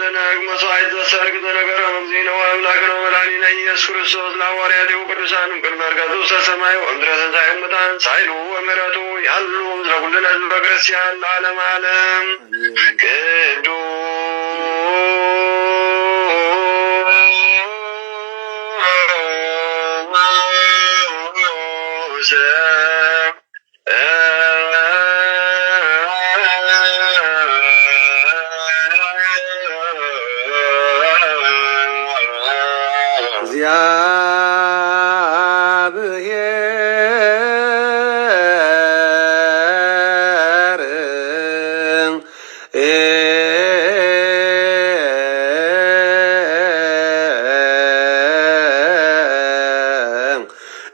ዘነግ መስዋዕት ዘሰርክ ዘነገረ እግዚእነ ወአምላክነ ወመድኃኒነ ኢየሱስ ክርስቶስ ለሐዋርያቲሁ ቅዱሳን ቅድመ ዕርገቱ ውስተ ሰማይ ወእምድኅረ ትንሣኤ እሙታን ኃይሉ ወምሕረቱ ያሉ ምስለ ኩልነ ሕዝበ ክርስቲያን ለዓለመ ዓለም ቅዱስ እግዚአብሔር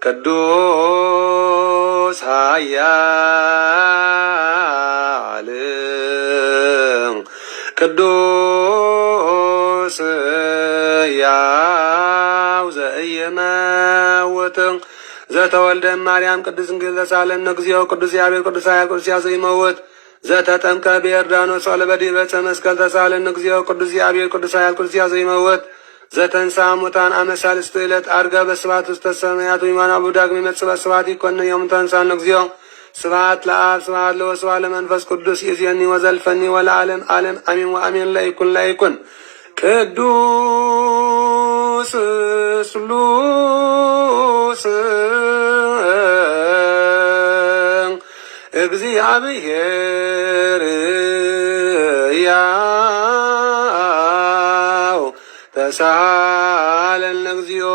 ቅዱስ ኃያል ቅዱስ ሕያው ዘኢይመውት ዘተወልደ እማርያም ቅድስት ድንግል ተሳለነ እግዚኦ ቅዱስ ያቤት ቅዱስ ኃያል ቅዱስ ሕያው ዘኢይመውት ዘተጠምቀ በዮርዳኖስ በዲበ ዕፀ መስቀል ተሳለነ እግዚኦ ቅዱስ ያቤት ቅዱስ ኃያል ቅዱስ ሕያው ዘኢይመውት ዘተንሥአ እሙታን አመ ሣልስቱ ዕለት ዐርገ በስብሐት ውስተ ሰማያት ወይማናቡ ዳግም ይመጽእ በስብሐት ይኰነን ዮም ተንሥአነ እግዚኦ ስብሐት ለአብ ስብሐት ለወልድ ስብሐት ለመንፈስ ቅዱስ ይእዜኒ ወዘልፈኒ ወለዓለመ ዓለም አሜን ወአሜን ለይኩን ቅዱስ ስሉስ እግዚአብሔር ሕያው ተሳሃለነ እግዚኦ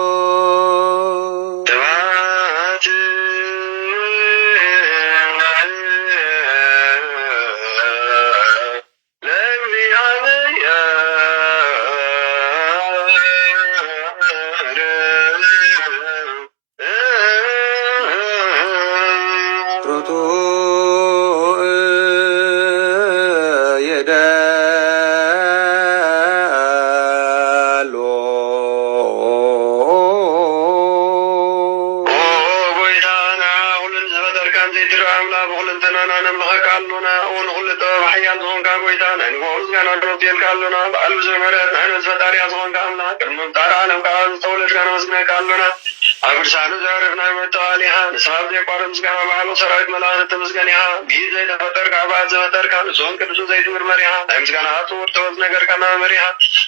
አብርሳኑ ዘርፍና መጣዋሊሃ ንስሐ ዘይቋረጥ ምስጋና ባህሉ ሰራዊት መላእክት ተመስገኒሃ ቢዝ ዘይተፈጠርካ አባት ዘፈጠርካ ንጹሕን ቅዱሱን ዘይትምርመሪሃ ናይ ምስጋና ጽውር ተወዝ ነገር ከና መሪሃ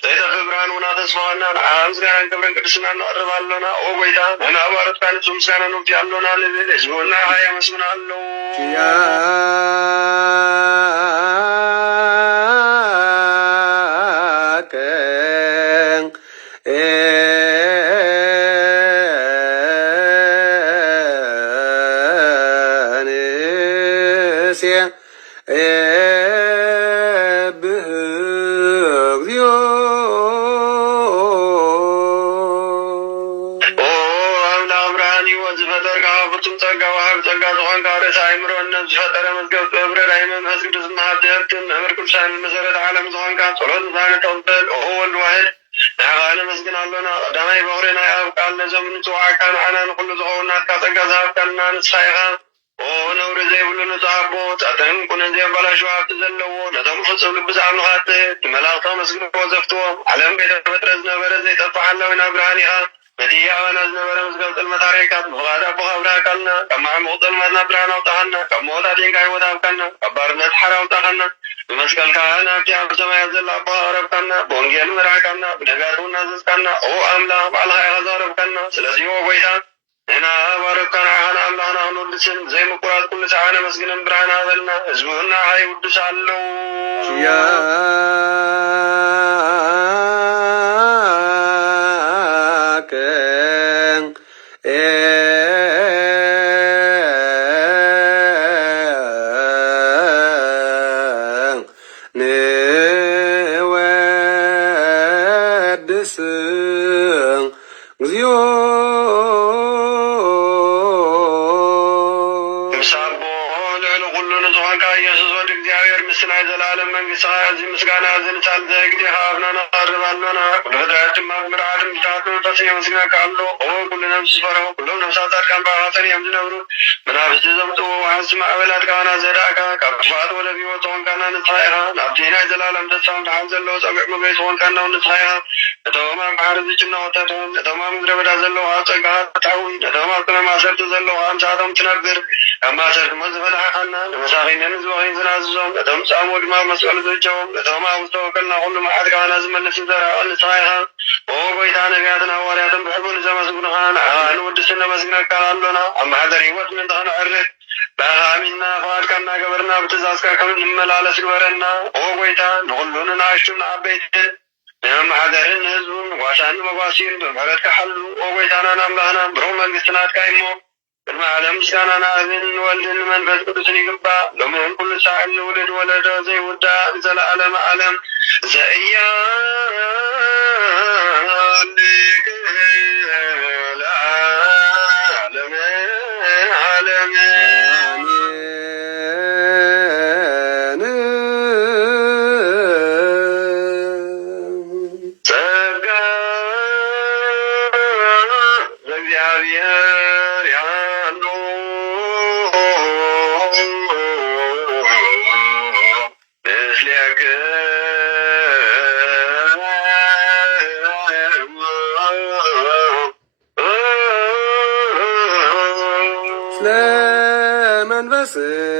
ዘይተፍ ብርሃን ውና ተስፋዋና ምስጋናን ክብርን ቅድስና እናቀርባለና ኦ ጎይታ ናባረትካ ንጹሕ ምስጋና ንብቲ አለና ልብል ህዝቡና ሀያ መስግና አለው መሰረት ዓለም ዝኾንካ ጸሎት ንተቕበል ኦ ወልድ ዋሕድ ንዓኻነ መስግን ኣሎና ቀዳማይ በኽሪና ያብቃል ነዞም ንጽዋዕካ ንዓና ንኩሉ ዝኸውናትካ ጸጋ ዝሃብካልና ንስኻ ኢኻ ኦ ነውሪ ዘይብሉ ንጹሕ ኣቦ ጻተን ቁነን ዘየበላሽው ሃብቲ ዘለዎ ነቶም ፍጹም ልቢ ዝኣምልኻት ንመላእኽቲ መስግንዎ ዘፍትዎም ዓለም ከይተፈጥረ ዝነበረ ዘይጠፍእ ሓላዊና ብርሃን ኢኻ ነቲ ያበና ዝነበረ ምስገብ ጽልመት ኣርአይካት ምኽባድ ኣቦ ኣብርሃካልና ካብ ማዕሙቕ ጽልመትና ብርሃን ኣውጣኸና ካብ ሞት ኣድንካ ሕይወት ሃብካና ካብ ባርነት ሓር ኣውጣኸና ብመስቀልካ ናብቲ ኣብ ሰማያት ዘላ ኣቦ ኣቕረብካና ብወንጌል ምርዓካና ብደጋቱ እናዘዝካና ኦ ኣምላኽ ባዕልኻ ኢኻ ዘቕረብካና ስለዚ ኦ ጎይታ ንሕና ባረካና ኢኻና ኣምላኽና ክንውድስን ብዘይምቁራት ኩሉ ሰዓነ መስግንን ብርሃን ሃበልና ህዝቡና ኢኻ ይውድስ ኣለዉ ምስጋና ዝንሳል ዘግዲኻ ኣብና ነቐርባለና ኩሉ ፍጥረት ድማ ብምርዓትን ብታትን መንፈስን የመስግነካ ኣሎ ኦ ኩሉ ነብሲ ዝፈርሑ ኩሎም ነብሳት ጻድቃን ብኣኻሰን እዮም ዝነብሩ መናፍስቲ ዘምጽኡ ወሓዝቲ ማዕበላት ካባና ዘዳእካ ካብ ክፋት ወለብ ሕይወት ዝኾንካና ንስኻ ኢኻ ናብቲ ናይ ዘላለም ተስፋ ምድሓን ዘለዎ ጸጉዕ ምግበይ ዝኾንካና ንስኻ ኢኻ ነቶም ኣብ ባሕሪ ዝጭነቑተቶም ነቶም ኣብ ምድረ በዳ ዘለዉ ኣብ ጸጋኻ ትዓዊ ነቶም ኣብ ቅመ ማእሰርቲ ዘለዉ ኣምሳቶም ትነብር ካብ ማእሰርቲ ሞ ዝፈታሕኻና ንመሳኺንን ዝበኺን ዝናዝዞም ነቶም ጻሞ ድማ መስቀሉ ዝእጀቦም ነቶም ኣብ ዝተወከልና ኩሉ መዓት ካባና ዝመልስ ዘራእን ንስኻ ኢኻ ኦ ጎይታ ነቢያትን ሃዋርያትን ብሕቡር ዘመስግኑኻ ንዓኻ ንውድስን ነመስግነካ ኣሎና ኣብ ማሕደር ሕይወት ምንንቲ ኽንዕርፍ ባኻ ኣሚንና ኽባድካ እናገበርና ብትእዛዝካ ከም ንመላለስ ግበረና ኦ ጎይታ ንኹሉን ንኣሽቱን ንዓበይትን ንመሓደርን ህዝቡን ጓሳን መጓሲን ብምሕረትካ ሓሉ ኦ ጎይታናን ኣምላኽና ብሩህ መንግስትናትካ እሞ ቅድሚ ዓለም ምስጋናና ኣብን ወልድን መንፈስ ቅዱስን ይግባእ ሎምን ኩሉ ሰዓት ንውልድ ወለዶ ዘይውዳእ ዘለዓለመ ዓለም ዘእያልክ ለዓለመ ምስለ መንፈስከ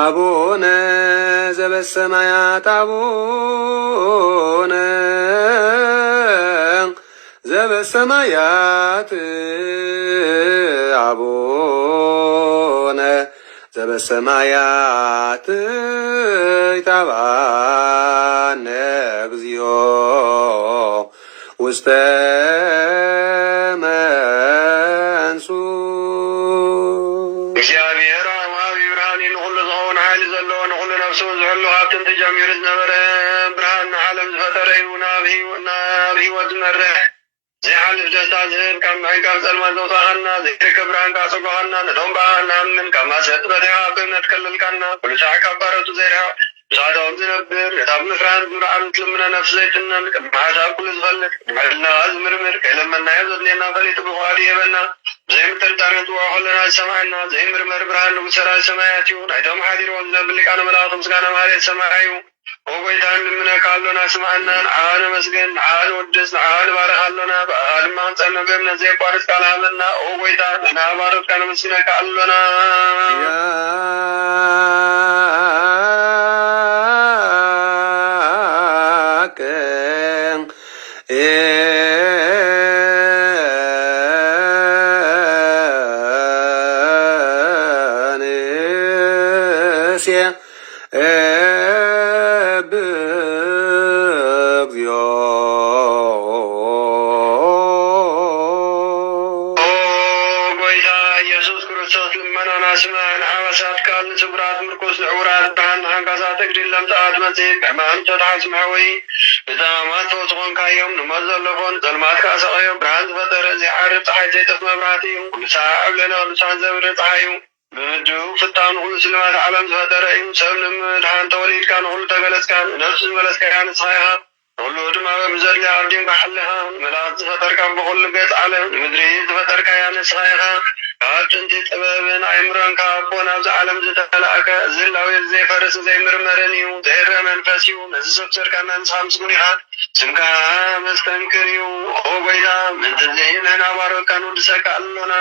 አቡነ ዘበሰማያት አቡነ ዘበሰማያት አቡነ ዘበሰማያት ይትባረክ እግዚኦ ውስተ መንሱ እግዚአብሔር አብ ብርሃን ንኩሉ ዝኸውን ሓይሊ ዘለዎ ንኩሉ ነፍሱ ዝሕሉ ካብትን ተጀሚሩ ዝነበረ ብርሃን ዓለም ዝፈጠረ እዩ። ናብ ሂወት ዝመርሕ ዘይሓልፍ ደስታ ዝህብ ካብ ምዕን ካብ ጸልማት ዘውፃእኸና ዘይርከብ ብርሃን ካብ ጽጉኸና ነቶም ብኣናምን ካብ ማሰጥ በቲኻ ብእምነት ከልልካና ኩሉ ሰዕ ካብ ባረቱ ዘይርሕቕ ብሳቶም ዝነብር ነታ ብምፍራን ብምርዓን ትልምነ ነፍሲ ዘይትነን ቅድሚ ሓሳብ ኩሉ ዝፈልጥ ንዕልና ዝምርምር ከይለመናዮ ዘድልየና ፈሊጡ ብፍቓዱ ይህበና ዘይምጥርጣር ንፅውዖ ከለና ዝሰማዐና ዘይምርመር ብርሃን ንጉሥ ሰራዊት ሰማያት እዩ። ናይቶም ሓዲሮም ዝነብር ሊቃነ መላእኽቲ ምስጋና ማህሌት ሰማዕ እዩ። ወጎይታ እንልምነካ ኣሎና ስማዐና ንዓኻ ነመስግን ንዓኻ ንውድስ ንዓኻ ንባርኽ ኣሎና ብኣኻ ድማ ክንጸንዕ ብእምነት ዘይቋርጽ ቃል ሃበና ወጎይታ ንና ባረትካ ነመስግነካ ኣሎና ስማን ሓዋሳት ካል ንስጉራት ምርኩስ ንዕውራት ብርሃን ንሓንካሳት እግዲን ለምፅኣት መፅን ብሕማም ተታሓስምሐወይ ብዛማት ተወፅኾንካዮም ንሞት ዘለፎን ጸልማት ካሰቐዮም ብርሃን ዝፈጠረ ዘይዓርብ ፀሓይ ዘይጠፍ መብራህቲ እዩ። ኩሉ ሰዓብ ዕብለና ቅዱሳን ዘብሪ ፀሓይ እዩ። ብምድው ፍታን ኩሉ ስልማት ዓለም ዝፈጠረ እዩ። ሰብ ንምድሓን ተወሊድካ ንኩሉ ተገለጽካ ነፍሲ ዝመለስካያ ንስኻ ኢኻ ኩሉ ድማ በምዘድልያ ኣብዲንካ ሓሊኻ መላእክቲ ዝፈጠርካ ብኩሉ ገጽ ዓለም ንምድሪ ዝፈጠርካያ ንስኻ ኢኻ ካብ ጥንቲ ጥበብን ኣይምሮን ካብ ኣቦ ናብዚ ዓለም ዝተላእከ ዝላዊ ዘይፈርስ ዘይምርመርን እዩ። ዘይርአ መንፈስ እዩ። ነዚ ሰብሰርካና ንስኻ ምስጉን ኢኻ ስምካ መስተንክር እዩ። ኦ ጎይታ ምንት ዘይንሕና ባሮካ ንውድሰካ ኣሎና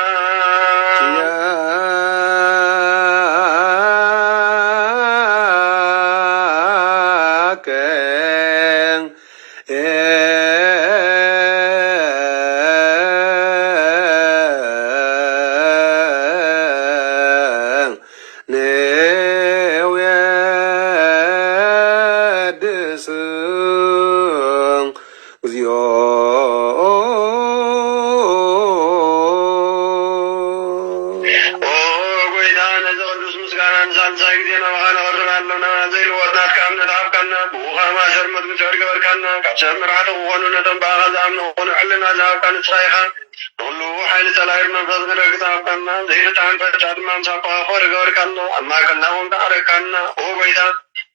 ሰምራተ ሆኑ ነቶም ባጋ አምነ ሆኑ ዕልና ዛውቃን ጽይኻ ሁሉ ኃይል ተላይር መንፈስ ገረግታውቃና ዘይፍታን ፈጣድ ማምሳቋ ሆር ገርካና አማከናውን ታረካና ኦ ጎይታ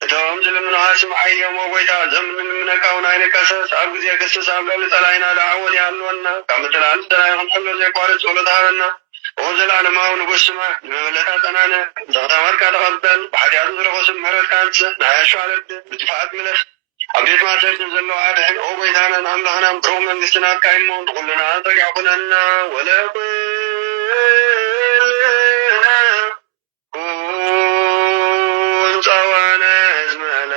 እቶም ዝልምኑ ሀስም አየም ኦ ጎይታ ዘምን ምነካውን አይነከሰስ ኣብ ጊዜ ክስስ ኣብ ለል ተላይና ዳዕወት ያለውና ከምትላል ተላይኹም ሁሉ ዘይቋርጥ ጸሎታና ኦ ዘላለማው ንጉስማ ንመለታ ጠናነ ዘተማርካ ተቀበል በሐዲያቱ ዝረኸስም ምህረት ካንጽ ናያሹ አለድ ብትፋት ምለስ አቤት ማሰር ተዘለው አድህን ኦ ጎይታና አምላኽና ብሩህ መንግስትና ካይሞ ሁሉና ተጋቁነና ወለቁ ጸዋነ ዝመለ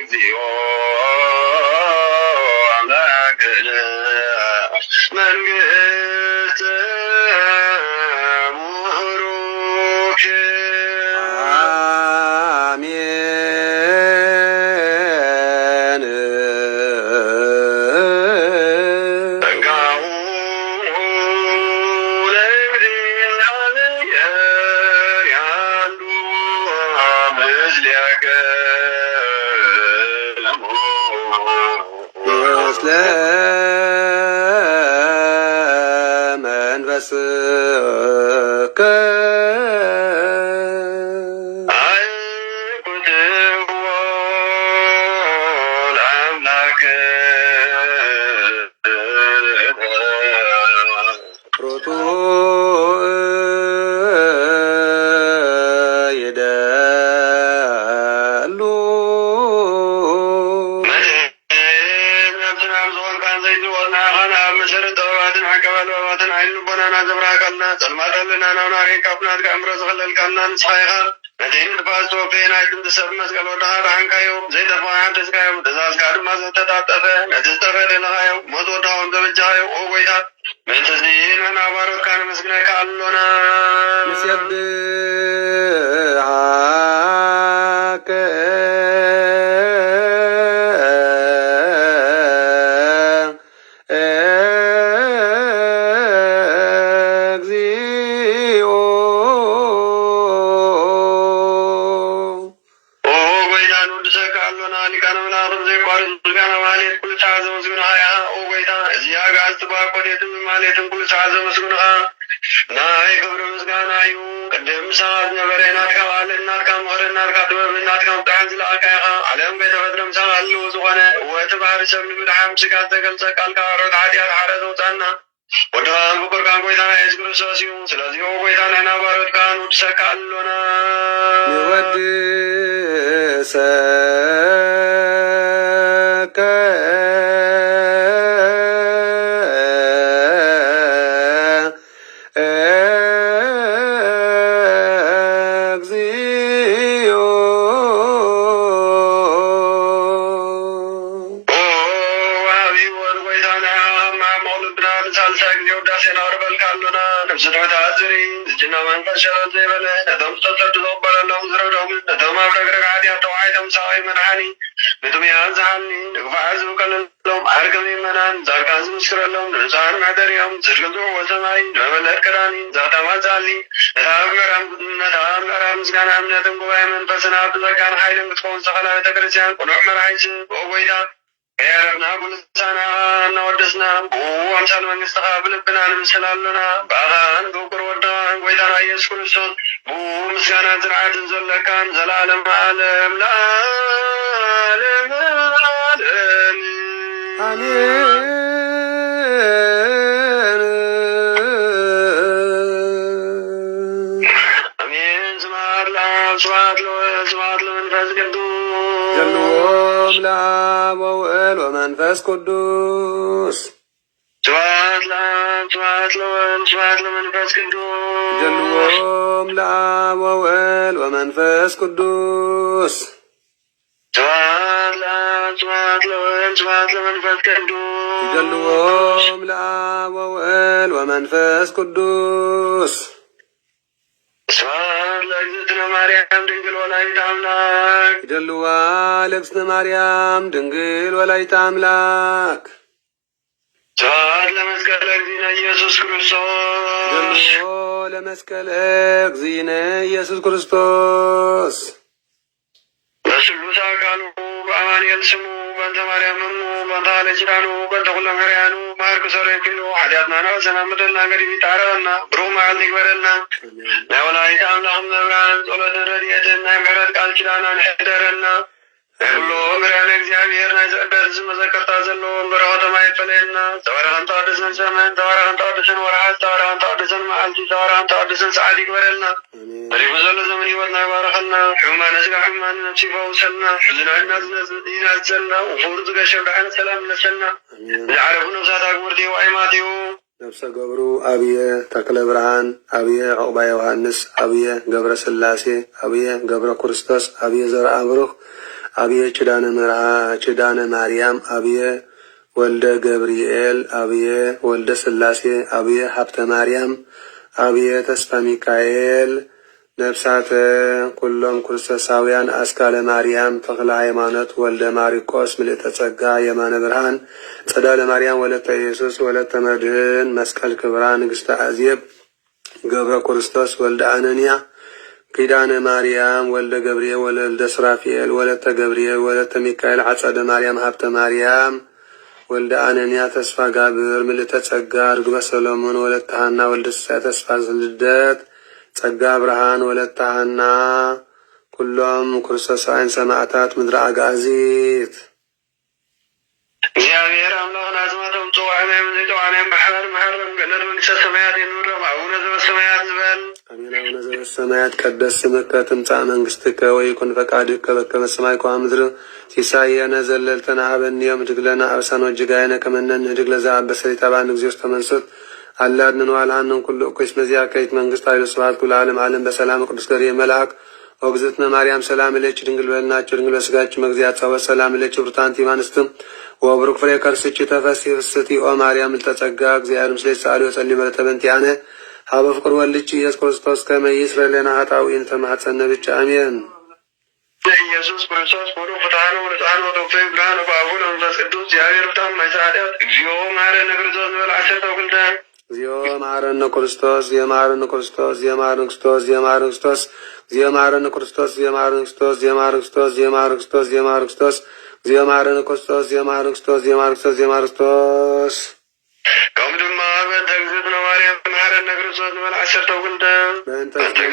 እግዚኦ አምላክነ መንግሥት ሙሩክ አሜን ጸጋሁ ለእግዚአብሔር ያሉ ምስሌከ ምስለ መንፈስከ አይኩትዎ ለአምላክ ሮቱ ይደሉ ንሴብሐከ እግዚኦ ናይ ክብሪ ምስጋና እዩ ቅድም ሰባት ነበረና ትካባል እናትካ ምኽሪ እናትካ ጥበብ እናትካ ብጣዕሚ ዝለኣልካ ኢኻ ዓለም ከይተፈጥረ ምሳኻ ኣለዎ ዝኾነ ወቲ ባህሪ ሰብ ንምድሓም ስጋ ዝተገልፀ ቃልካ ሮት ሓጢኣት ሓረ ዘውፃና ወድኻን ፍቁርካን ጎይታና የሱስ ክርስቶስ እዩ ስለዚ ጎይታ ንሕና ባሮትካ ንውድሰካ ኣሎና ንወድሰከ እግዚኦ ወሃቢወት ጎይታና መቅሉብና ንሳልሳይ ጊዜ ውዳሴና ቅርበልካ ኣሎና ነብሲ ትሑታት ዝርኢ ዝጅና መንፈስ ሸረት ዘይበለ ነቶም ዝተሰዱ ዘቕበለሎም ዝረዶም ነቶም ኣብ ረግረግ ሓጢኣት ተዋሒቶም ሰብኣዊ መድሓኒ ንጥምያን ዝሃኒ ንግፋዕ ዝብቀለሎም ዓርገም ይመናን ዛርካን ዝምስክረሎም ንንሳን መሕደሪኦም ዝርግዝዑ ወሰማይ ንመመለጥ ክዳኒ ዛታማት ዛሊ ነታ ምዕራብ ምስጋና እምነትን ጉባኤ መንፈስና ብዘጋን ሓይልን ክትከውን ዝተኸላ ቤተክርስትያን ቁኑዕ መርሓይስ ብጎይታ ከያረብና ጉልሳና እናወደስና ብኣምሳል መንግስትኻ ብልብና ንምስል ኣሎና ብኣኻን ብውቅር ወድኻን ጎይታና ኢየሱስ ክርስቶስ ምስጋናን ስርዓትን ዘለካን ዘላለም ዓለም ለዓለም ዓለም አሜን አሜን። ስብሐት ለአብ ስብሐት ለወልድ ስብሐት ለመንፈስ ቅዱስ ጀልዎም ለአብ ወወልድ ወመንፈስ ቅዱስ ስብሐት ለአብ ስብሐት ለወልድ ስብሐት ለመንፈስ ቅዱስ ጀልዎም ለአብ ወወልድ ወመንፈስ ቅዱስ ስብሐት ለአብ ስብሐት ለወልድ ስብሐት ለመንፈስ ቅዱስ ጀልዎም ለአብ ወወልድ ወመንፈስ ቅዱስ ስብሐት ለእግዝእትነ ማርያም ድንግል ወላዲተ አምላክ ይደልዋ ለእግዝእትነ ማርያም ድንግል ወላዲተ አምላክ ስብሐት ለመስቀለ እግዚእነ ኢየሱስ ክርስቶስ ጀልዎ ለመስቀለ እግዚእነ ኢየሱስ ክርስቶስ በስሉስ አካሉ በአማኑኤል ስሙ በእንተ ማርያም እሙ በእንተ ኃይለ ኪዳኑ በእንተ ኩሎም ሕርያኑ ማርኩ ሰረኪሉ ኃጢአትና ናወሰና ምድልና ገዲብ ይጣረበና ብሩህ መዓልቲ ይግበረልና ናይ ወላዲተ አምላክ መብራን ጸሎተ ረድኤትን ናይ ምሕረት ቃል ኪዳናን ይሕደረና ናይ ኩሎ ምርያነ እግዚአብሔር ናይ ዝቅደስ ዝመዘከርታ ዘለዎም በረኸቶም ኣይፈለየና ተባረኸን ተቀድሰን ዘመን ተባረኸን ተቀድሰን ወርሓት ተባረኸን ተቀድሰን መዓልቲ ተባረኸን ተቀድሰን ሰዓት ይግበረልና በሪፉ ዘሎ ዘመን ሂወትና ይባረኸልና ሕማነ ስጋ ሕማነ ነፍሲ ይፈውሰልና ሕዝናና ይናዘልና ውፉር ዝገሸብ ዳሓነ ሰላም ይነሰልና ዝዓረፉ ነብሳት አግብርቲ ዋይማት እዩ ነፍሰ ገብሩ አብየ ተክለ ብርሃን አብየ ዕቁባ ዮሐንስ አብየ ገብረ ስላሴ አብየ ገብረ ክርስቶስ አብየ ዘርአ ብሩክ አብየ ኪዳነ ማርያም አብየ ወልደ ገብርኤል አብየ ወልደ ሥላሴ አብየ ሀብተ ማርያም አብየ ተስፋ ሚካኤል ነፍሳተ ኩሎም ክርስቶሳውያን አስካለ ማርያም ተክለ ሃይማኖት ወልደ ማሪቆስ ምልዕተ ጸጋ የማነ ብርሃን ጸዳለ ማርያም ወለተ ኢየሱስ ወለተ መድህን መስቀል ክብራ ንግሥተ አዜብ ገብረ ክርስቶስ ወልደ አነንያ ኪዳነ ማርያም ወልደ ገብርኤል ወልደ ስራፊኤል ወለተ ገብርኤል ወለተ ሚካኤል አጸደ ማርያም ሀብተ ማርያም ወልደ አነንያ ተስፋ ጋብር ምልዕተ ጸጋ ርግበ ሰሎሞን ወለተ ሐና ወልደ ስሳይ ተስፋ ልደት ጸጋ ብርሃን ወለተ ሐና ኩሎም ክርስቶሳውያን ሰማዕታት ምድረ አጋዚት እግዚአብሔር አምላክና አዝማቶም ጽዋዕናዮም ዘይጠዋዕናዮም በሓባር መሃሮም ገነት መንግሥተ ሰማያት የንብሮም አቡነ ዘበሰማያት ዝበል አሜን። አቡነ ዘበሰማያት ይትቀደስ ስምከ ትምጻእ መንግሥትከ ወይኩን ፈቃድከ በከመ በሰማይ ከመ በምድር ሲሳየነ ዘለልተና ሀበነ ዮም ህድግ ለነ አበሳነ ወጌጋየነ ከመ ንሕነግ ለዘአበሰ ኢታብአነ እግዚኦ ውስተ መንሱት አላ አድኅነነ ወአልሃነነ ኩሉ እኩይ እስመ ዚአከ መንግሥት ኃይል ወስብሐት ኩሉ ዓለም በሰላም ቅዱስ ገብርኤል መልአክ ወግዝእትነ ማርያም ሰላም እለኪ ድንግል በልናችሁ ድንግል በሥጋችሁ መግዚአት ጸወት ሰላም እለኪ ብሩታንቲ እማንስትም ወብሩክ ፍሬ ከርስኪ ተፈሥሒ ፍስሕቲ ኦ ማርያም ምልዕተ ጸጋ እግዚአብሔር ምስሌኪ ሰአሊ ወጸልዪ በለተ በእንቲአነ ሀበ ፍቅር ወልድኪ ኢየሱስ ክርስቶስ ከመ ይስረይ ለነ ኃጣውኢነ ተማኅፀነ ብቻ አሜን። ኢየሱስ ክርስቶስ ሙሉ ፍትሐነ ወንጽሐነ ወተውፊቅ ብርሃነ በአቡነ መንፈስ ቅዱስ እግዚአብሔር ፍታም ማይሰራዳት እግዚኦ መሐረነ ክርስቶስ ንበል ዓሰርተ ወክልተ እግዚኦ መሐረነ ክርስቶስ የመሐረነ ክርስቶስ የመሐረነ ክርስቶስ የመሐረነ ክርስቶስ የመሐረነ ክርስቶስ የመሐረነ ክርስቶስ የመሐረነ ክርስቶስ የመሐረነ ክርስቶስ የመሐረነ ክርስቶስ የመሐረነ ክርስቶስ የመሐረነ ክርስቶስ የመሐረነ ክርስቶስ የመሐረነ ክርስቶስ ከምኡ ድማ በእንተ እግዝእትነ ማርያም መሐረነ ክርስቶስ ንበል ዓሰርተ ወክልተ በእንተ ማርያም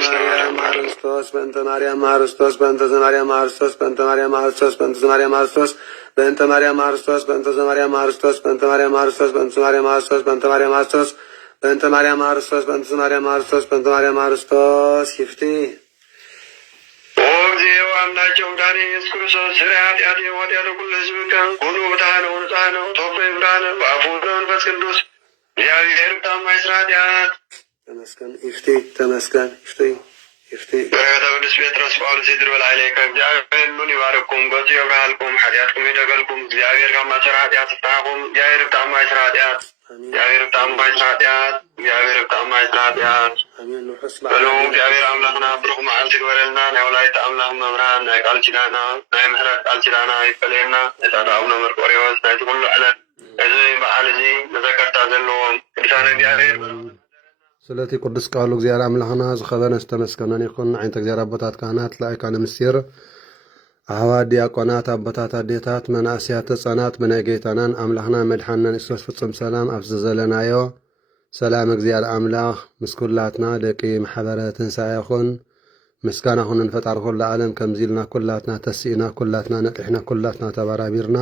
መሐረነ ክርስቶስ በእንተ ማርያም መሐረነ ክርስቶስ በእንተ ማርያም መሐረነ ክርስቶስ በእንተ ማርያም መሐረነ ክርስቶስ በእንተ ማርያም መሐረነ ክርስቶስ በእንተ ማርያም መሐረነ ክርስቶስ በእንተ ማርያም መሐረነ ክርስቶስ በእንተ ማርያም መሐረነ ክርስቶስ በእንተ ማርያም መሐረነ ክርስቶስ በእንተ ማርያም መሐረነ ክርስቶስ በእንተ ማርያም መሐረነ ክርስቶስ በእንተ ማርያም መሐረነ ክርስቶስ በእንተ ማርያም መሐረነ ክርስቶስ ይፍቲ ኦ እግዚኦ አምላኬ ወዳኔ ኢየሱስ ክርስቶስ ስራ ኃጢአት የወዲያለ ኩሉ ሕዝብከ ሁሉ ብርሃነ ወንጽሐነ ወተውፊቅ ብርሃነ በአቡነ መንፈስ ቅዱስ እግዚአብሔር ፍታም ማይሰራዳት ተመስገን ይፍቲ ተመስገን ይፍቲ ይፍቲ በረከተ ቅዱስ ጴጥሮስ ጳውሎስ ይድረበል ኃይሌከ እግዚአብሔር ሁሉን ይባርኩም ገጹ ያብራልኩም ኃጢአትኩም ይደገልኩም እግዚአብሔር ከማሰራ ኃጢአት ፍታኩም እግዚአብሔር ፍታም ማይሰራዳት እግዚአብሔር ፍታም ማይሰራዳት እግዚአብሔር ፍታም ማይሰራዳት አሜን። በሉ እግዚአብሔር አምላክና ብሩክ መዓልቲ ግበረልና ናይ ወላዲተ አምላክ መብርሃን ናይ ቃል ኪዳና ናይ ምሕረት ቃል ኪዳና ይፈለየና የጻድቅ አቡነ መርቆሬዎስ ናይቲ ኩሉ ዕለት እዚ በዓል እዚ መዘከርታ ዘለዎም ቅዱሳን እግዚአብሔር ስለቲ ቅዱስ ቃሉ እግዚአብሔር አምላክና ዝኸበረ ዝተመስገነን ይኹን። ዓይነተ እግዚአብሔር አቦታት ካህናት ላይካነ ምስጢር አሕዋት ዲያቆናት አቦታት አዴታት መናእስያት ህፃናት ብናይ ጌታናን አምላክና መድሓንናን ኢየሱስ ፍጹም ሰላም ኣብ ዝዘለናዮ ሰላም እግዚአብሔር አምላክ ምስ ኩላትና ደቂ ማሕበረ ትንሣኤ ይኹን። ምስጋና ኩንን ፈጣሪ ኩሉ ዓለም ከምዚ ኢልና ኩላትና ተሲእና ኩላትና ነጢሕና ኩላትና ተባራቢርና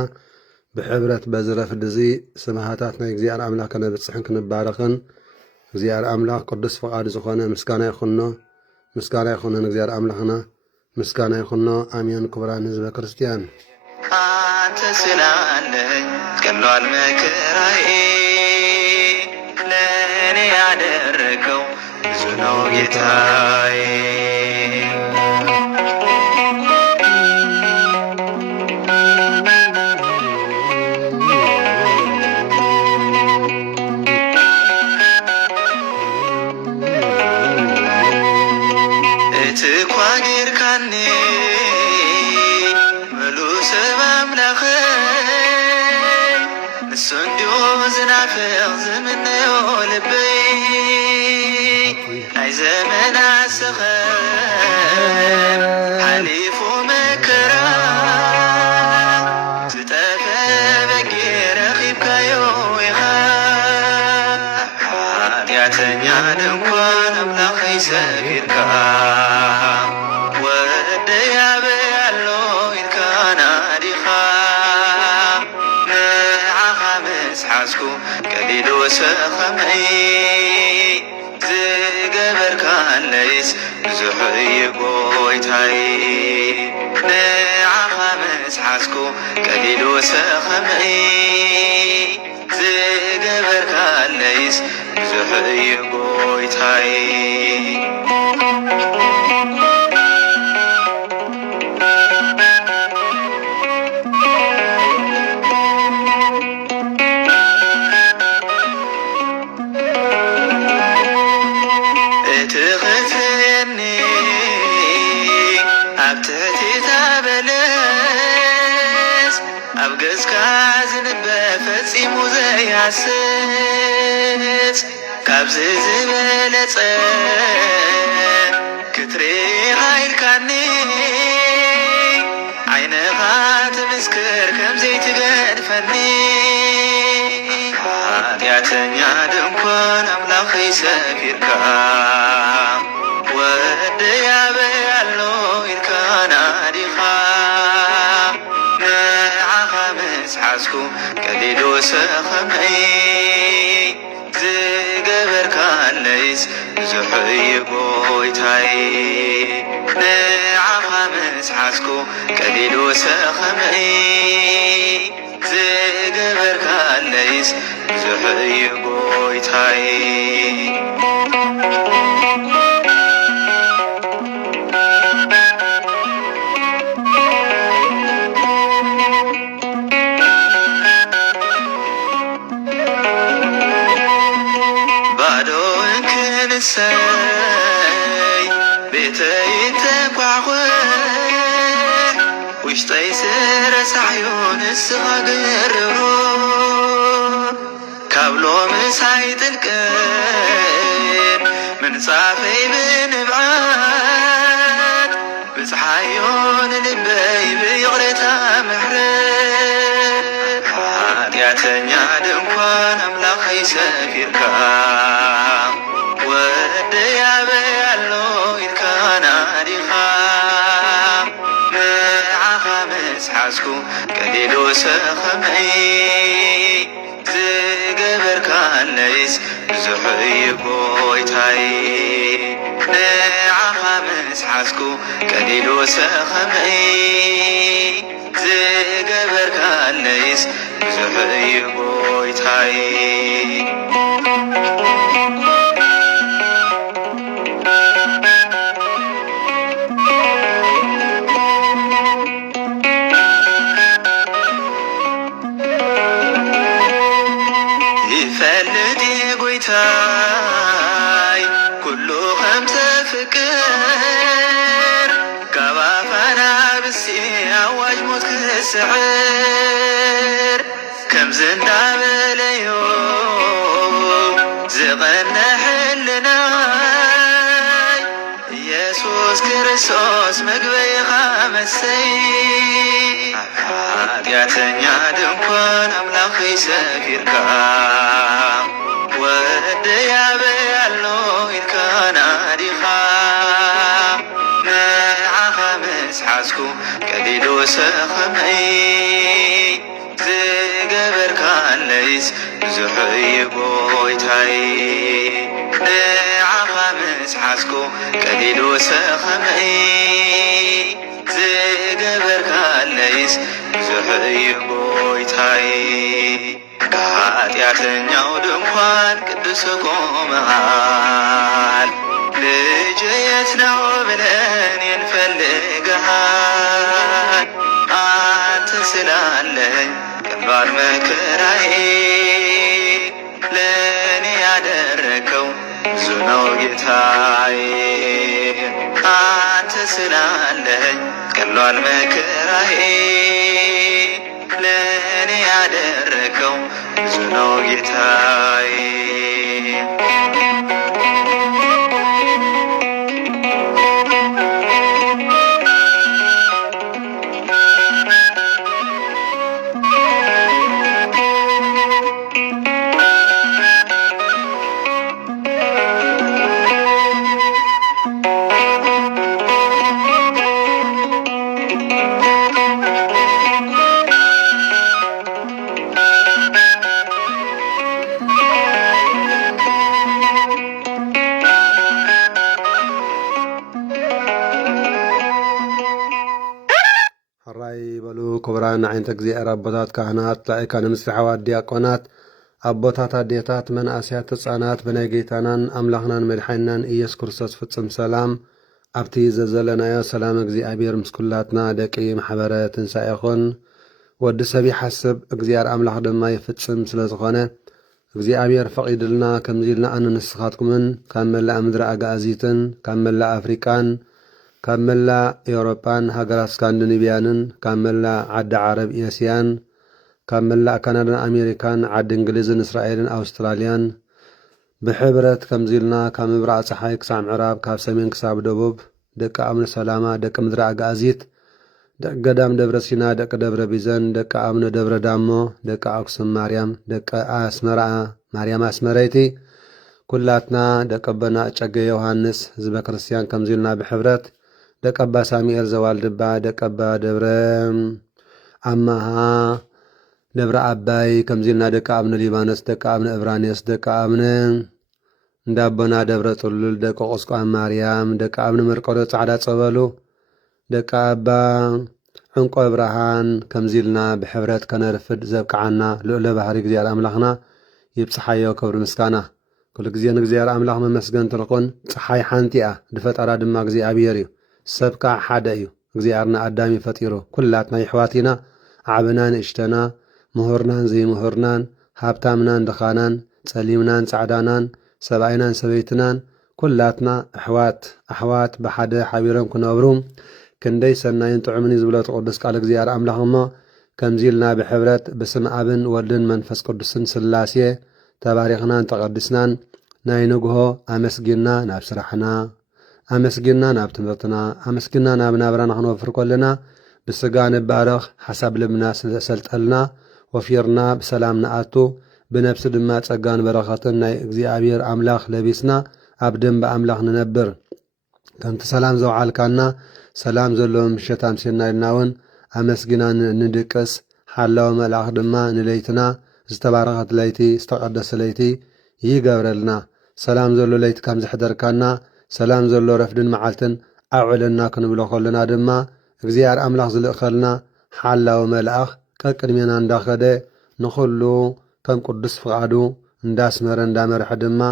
ብሕብረት በዝረፍድ እዚ ስምሃታት ናይ እግዚአብሔር አምላክ ከነብፅሕን ክንባረኽን እግዚአብሔር አምላክ ቅዱስ ፈቃድ ዝኾነ ምስጋና ይኹኖ ምስጋና ይኹንን እግዚአብሔር አምላክና ምስጋና ይኹኖ አሜን። ክቡራን ህዝበ ክርስቲያን አንተ ስላለኝ ቀሏል መከራዬ ለእኔ ያደረገው ብዙ ነው ጌታዬ። እትኳጌርካኒ ምሉ ሰብ አምላኸይ ንሱ እንዲሁ ዝናፍቕ ዝምነዮ ልበይ ናይ ዘመናት ሰኸን ሓሊፉ መከራ ዝጠፈ በጊ ረኺብካዮ ኢኻ ኃጢአተኛ ድንኳን አምላኸይ ሰጊድካ ቀሊሉ ሰኸመይ ዝገበርካለይስ ብዙሕ እዩ ጎይታይ ንዓኻ መስሓስኩ ቀሊሉ ሰኸመይ ዝገበርካለይስ ብዙሕ እዩ ጎይታይ ይሃስስ ካብዚ ዝበለጸ ክትሪኻ ኢልካኒ ዓይንኻ ትምስክር ከምዘይትገድፈኒ ኃጢአተኛ ድንኳን አምላኸይ ሰፊርካ ወደያበ ያሎ ኢልካ ናዲኻ ንዓኻ ምስሓዝኩ ቀሊሉ ሰኸመይ ዝገበርካለይስ ብዙሕ እዩ ጎይታይ ንዓኻ ምስሓዝኩ ቀሊሉ ሰኸመይ ዝገበርካለይስ ብዙሕ እዩ ጎይታይ ባዶን ክንሰይ ቤተይ ተጓዕጎዕ ውሽጠይ ስረሳሕዮ ንስኻ ግርብሮ ካብሎ ምሳይ ጥልቅን ምንጻፈይ ብንብዓት ብፅሓዮ ንልበይ ብይቕረታ ምሕረት ኃጢአተኛ ድንኳን አምላኸይ ሰፊርካ ወደያበ ያሎ ኢልካ ናዲኻ ንዓኻ ምስሓዝኩ ቀሊሉ ሰኸመይ ዝገበርካለይስ ብዙሕ እዩ ጎይታይ ንዓኻ ምስሓዝኩ ቀሊሉ ሰኸመይ ዝገበርካለይስ ብዙሕ እዩ ጎይታይ ይፈልጥ ጎይታይ ኩሉ ከም ተፍቅር ካብ ኣፋና ብሲ ኣዋጅ ሞት ክስዕር ከምዝ እንዳበለዮ ዝቐንሐልናይ ኢየሱስ ክርስቶስ መግበይኻ መሰይ ኃጢአተኛ ድንኳን አምላኸይ ሰፊርካ ወደያበ ያሎ ኢልካ ናዲኻ ንዓኻ ምስሓዝኩ ቀሊሉ ሰኸመይ ዝገበርካለይስ ብዙሕ እዩ ጎይታይ ንዓኻ ምስሓዝኩ ቀሊሉ ሰኸመይ ዝገበርካለይስ ብዙሕ እዩ ጎይታይ ከኃጢአተኛው ድንኳን ቅዱስ ቆመሃል ልጅየት ነው ብለን እንፈልግሃል አንተ ስላለኝ ቀላል መከራዬ ለእኔ ያደረከው ብዙ ነው ጌታዬ አንተ ስላለኝ ቀላል መከራዬ ለእኔ ያደረከው ብዙ ነው ጌታዬ ክቡራን ዓይነተ እግዚኣብሔር ኣቦታት ካህናት ላእካነ ምስራሓዋት ዲያቆናት ኣቦታት ኣዴታት መናእስያት ህፃናት ብናይ ጌታናን ኣምላኽናን መድሓኒናን ኢየሱስ ክርስቶስ ፍፅም ሰላም ኣብቲ ዘዘለናዮ ሰላም እግዚኣብሔር ምስ ኩላትና ደቂ ማሕበረ ትንሣኤ ይኹን ወዲ ሰብ ይሓስብ እግዚኣብሔር ኣምላኽ ድማ ይፍፅም ስለ ዝኾነ እግዚኣብሔር ፈቒድልና ከምዚ ኢልና ኣነ ንስኻትኩምን ካብ መላእ ምድሪ ኣጋእዚትን ካብ መላእ ኣፍሪቃን ካብ መላእ ኤውሮጳን ሃገራት ስካንዲኔቪያንን ካብ መላእ ዓዲ ዓረብ ኤስያን ካብ መላእ ካናዳን ኣሜሪካን ዓዲ እንግሊዝን እስራኤልን ኣውስትራልያን ብሕብረት ከምዚልና ካብ ምብራቕ ፀሓይ ክሳብ ምዕራብ ካብ ሰሜን ክሳብ ደቡብ ደቂ ኣምነ ሰላማ ደቂ ምድሪ ኣጋእዚት ደቂ ገዳም ደብረ ሲና ደቂ ደብረ ቢዘን ደቂ ኣምነ ደብረ ዳሞ ደቂ ኣክሱም ማርያም ደቂ ኣስመራ ማርያም ኣስመረይቲ ኩላትና ደቂ ኣቦና እጨገ ዮሃንስ ህዝበ ክርስቲያን ከምዚልና ብሕብረት ደቂ ኣባ ሳሙኤል ዘዋልድባ ደቂ ኣባ ደብረ ኣማሃ ደብረ ኣባይ ከምዚልና ደቂ ኣምነ ሊባኖስ ደቂ ኣምነ እብራኔስ ደቂ ኣምነ እንዳቦና ደብረ ጥሉል ደቂ ቁስቋም ማርያም ደቂ ኣምነ መርቆሬዎስ ጻዕዳ ጸበሉ ደቂ ኣባ ዕንቆ ብርሃን ከምዚልና ብሕብረት ከነርፍድ ዘብቅዓና ልዑለ ባህሪ እግዚኣብሔር ኣምላኽና ይብፅሓዮ ክብሪ ምስጋና ኩሉ ግዜ ንእግዚኣብሔር ኣምላኽ መመስገን ትርኹን ፀሓይ ሓንቲ እያ ድፈጠራ ድማ እግዚኣብሔር እዩ ሰብ ከዓ ሓደ እዩ እግዚኣብሔርና ኣዳም ፈጢሩ ኩላትና ይሕዋት ኢና ዓብና ንእሽተና ምሁርናን ዘይምሁርናን ሃብታምናን ድኻናን ጸሊምናን ጻዕዳናን ሰብኣይናን ሰበይትናን ኩላትና ኣሕዋት ብሓደ ሓቢሮም ክነብሩ ክንደይ ሰናይን ጥዑምን ዝብሎ ቅዱስ ቃል እግዚኣብሔር ኣምላኽ እሞ ከምዚኢልና ብሕብረት ብስም ኣብን ወልድን መንፈስ ቅዱስን ስላሴ ተባሪኽናን ተቐዲስናን ናይ ንግሆ ኣመስጊና ናብ ስራሕና ኣመስጊና ናብ ትምህርትና ኣመስጊና ናብ ናብራና ክንወፍር ከለና ብስጋ ንባረኽ ሓሳብ ልብና ስለሰልጠልና ወፊርና ብሰላም ንኣቱ ብነፍሲ ድማ ጸጋን በረኸትን ናይ እግዚኣብሔር ኣምላኽ ለቢስና ኣብ ደንቢ ኣምላኽ ንነብር ከምቲ ሰላም ዘውዓልካና ሰላም ዘለዎ ምሸት ኣምሲልና ኢልና እውን ኣመስጊና ንድቅስ ሓላዊ መልኣኽ ድማ ንለይትና ዝተባረኸት ለይቲ ዝተቐደሰ ለይቲ ይገብረልና ሰላም ዘሎ ለይቲ ከም ዝሕደርካና ሰላም ዘሎ ረፍድን መዓልትን ኣውዕለና ክንብሎ ከለና ድማ እግዚኣብሔር ኣምላኽ ዝልእኸልና ሓላዊ መልኣኽ ቀቅድሜና እንዳኸደ ንኹሉ ከም ቅዱስ ፍቓዱ እንዳስመረ እንዳመርሐ ድማ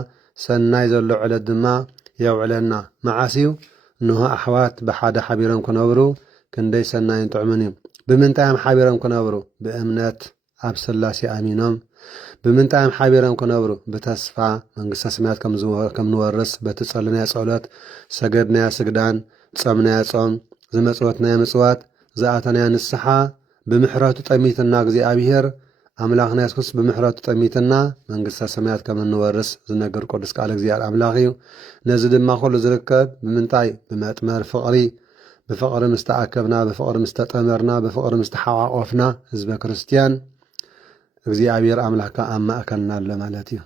ሰናይ ዘሎ ዕለት ድማ የውዕለና መዓስዩ ንሆ ኣሕዋት ብሓደ ሓቢሮም ክነብሩ ክንደይ ሰናይን ጥዑምን እዩ ብምንታይም ሓቢሮም ክነብሩ ብእምነት ኣብ ስላሴ ኣሚኖም ብምንታይም ሓቢሮም ክነብሩ ብተስፋ መንግስተ ሰማያት ከም ንወርስ በቲ ጸለናዮ ጸሎት ሰገድናዮ ስግዳን ጸምናዮ ጾም ዝመጽወትናዮ ምጽዋት ዝኣተናዮ ንስሓ ብምሕረቱ ጠሚትና እግዚኣብሔር ኣምላኽና ኢየሱስ ብምሕረቱ ጠሚትና መንግስተ ሰማያት ከም ንወርስ ዝነገር ቅዱስ ቃል እግዚኣብሔር ኣምላኽ እዩ ነዚ ድማ ኩሉ ዝርከብ ብምንታይ ብመጥመር ፍቕሪ ብፍቕሪ ምስ ተኣከብና ብፍቕሪ ምስ ተጠመርና ብፍቕሪ ምስ ተሓቋቆፍና ህዝበ ክርስቲያን እግዚአብሔር አምላካ አማእከልና አለ ማለት እዩ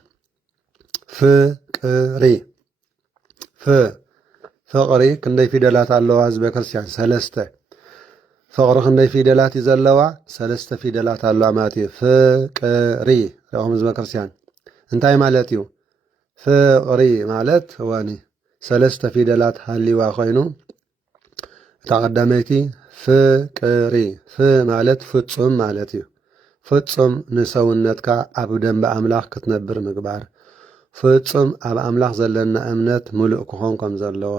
ፍቅሪ ክንደይ ፊደላት ኣለዋ ህዝበ ክርስቲያን ሰለስተ ፍቅሪ ክንደይ ፊደላት ዘለዋ ሰለስተ ፊደላት ኣለዋ ማለት እዩ ፍቅሪ ረኦም ህዝበ ክርስቲያን እንታይ ማለት እዩ ፍቅሪ ማለት ወኒ ሰለስተ ፊደላት ሃሊዋ ኮይኑ ተቀዳመይቲ ፍቅሪ ማለት ፍጹም ማለት እዩ ፍጹም ንሰውነትካ ኣብ ደንብ ኣምላኽ ክትነብር ምግባር ፍጹም ኣብ ኣምላኽ ዘለና እምነት ሙሉእ ክኾን ከም ዘለዎ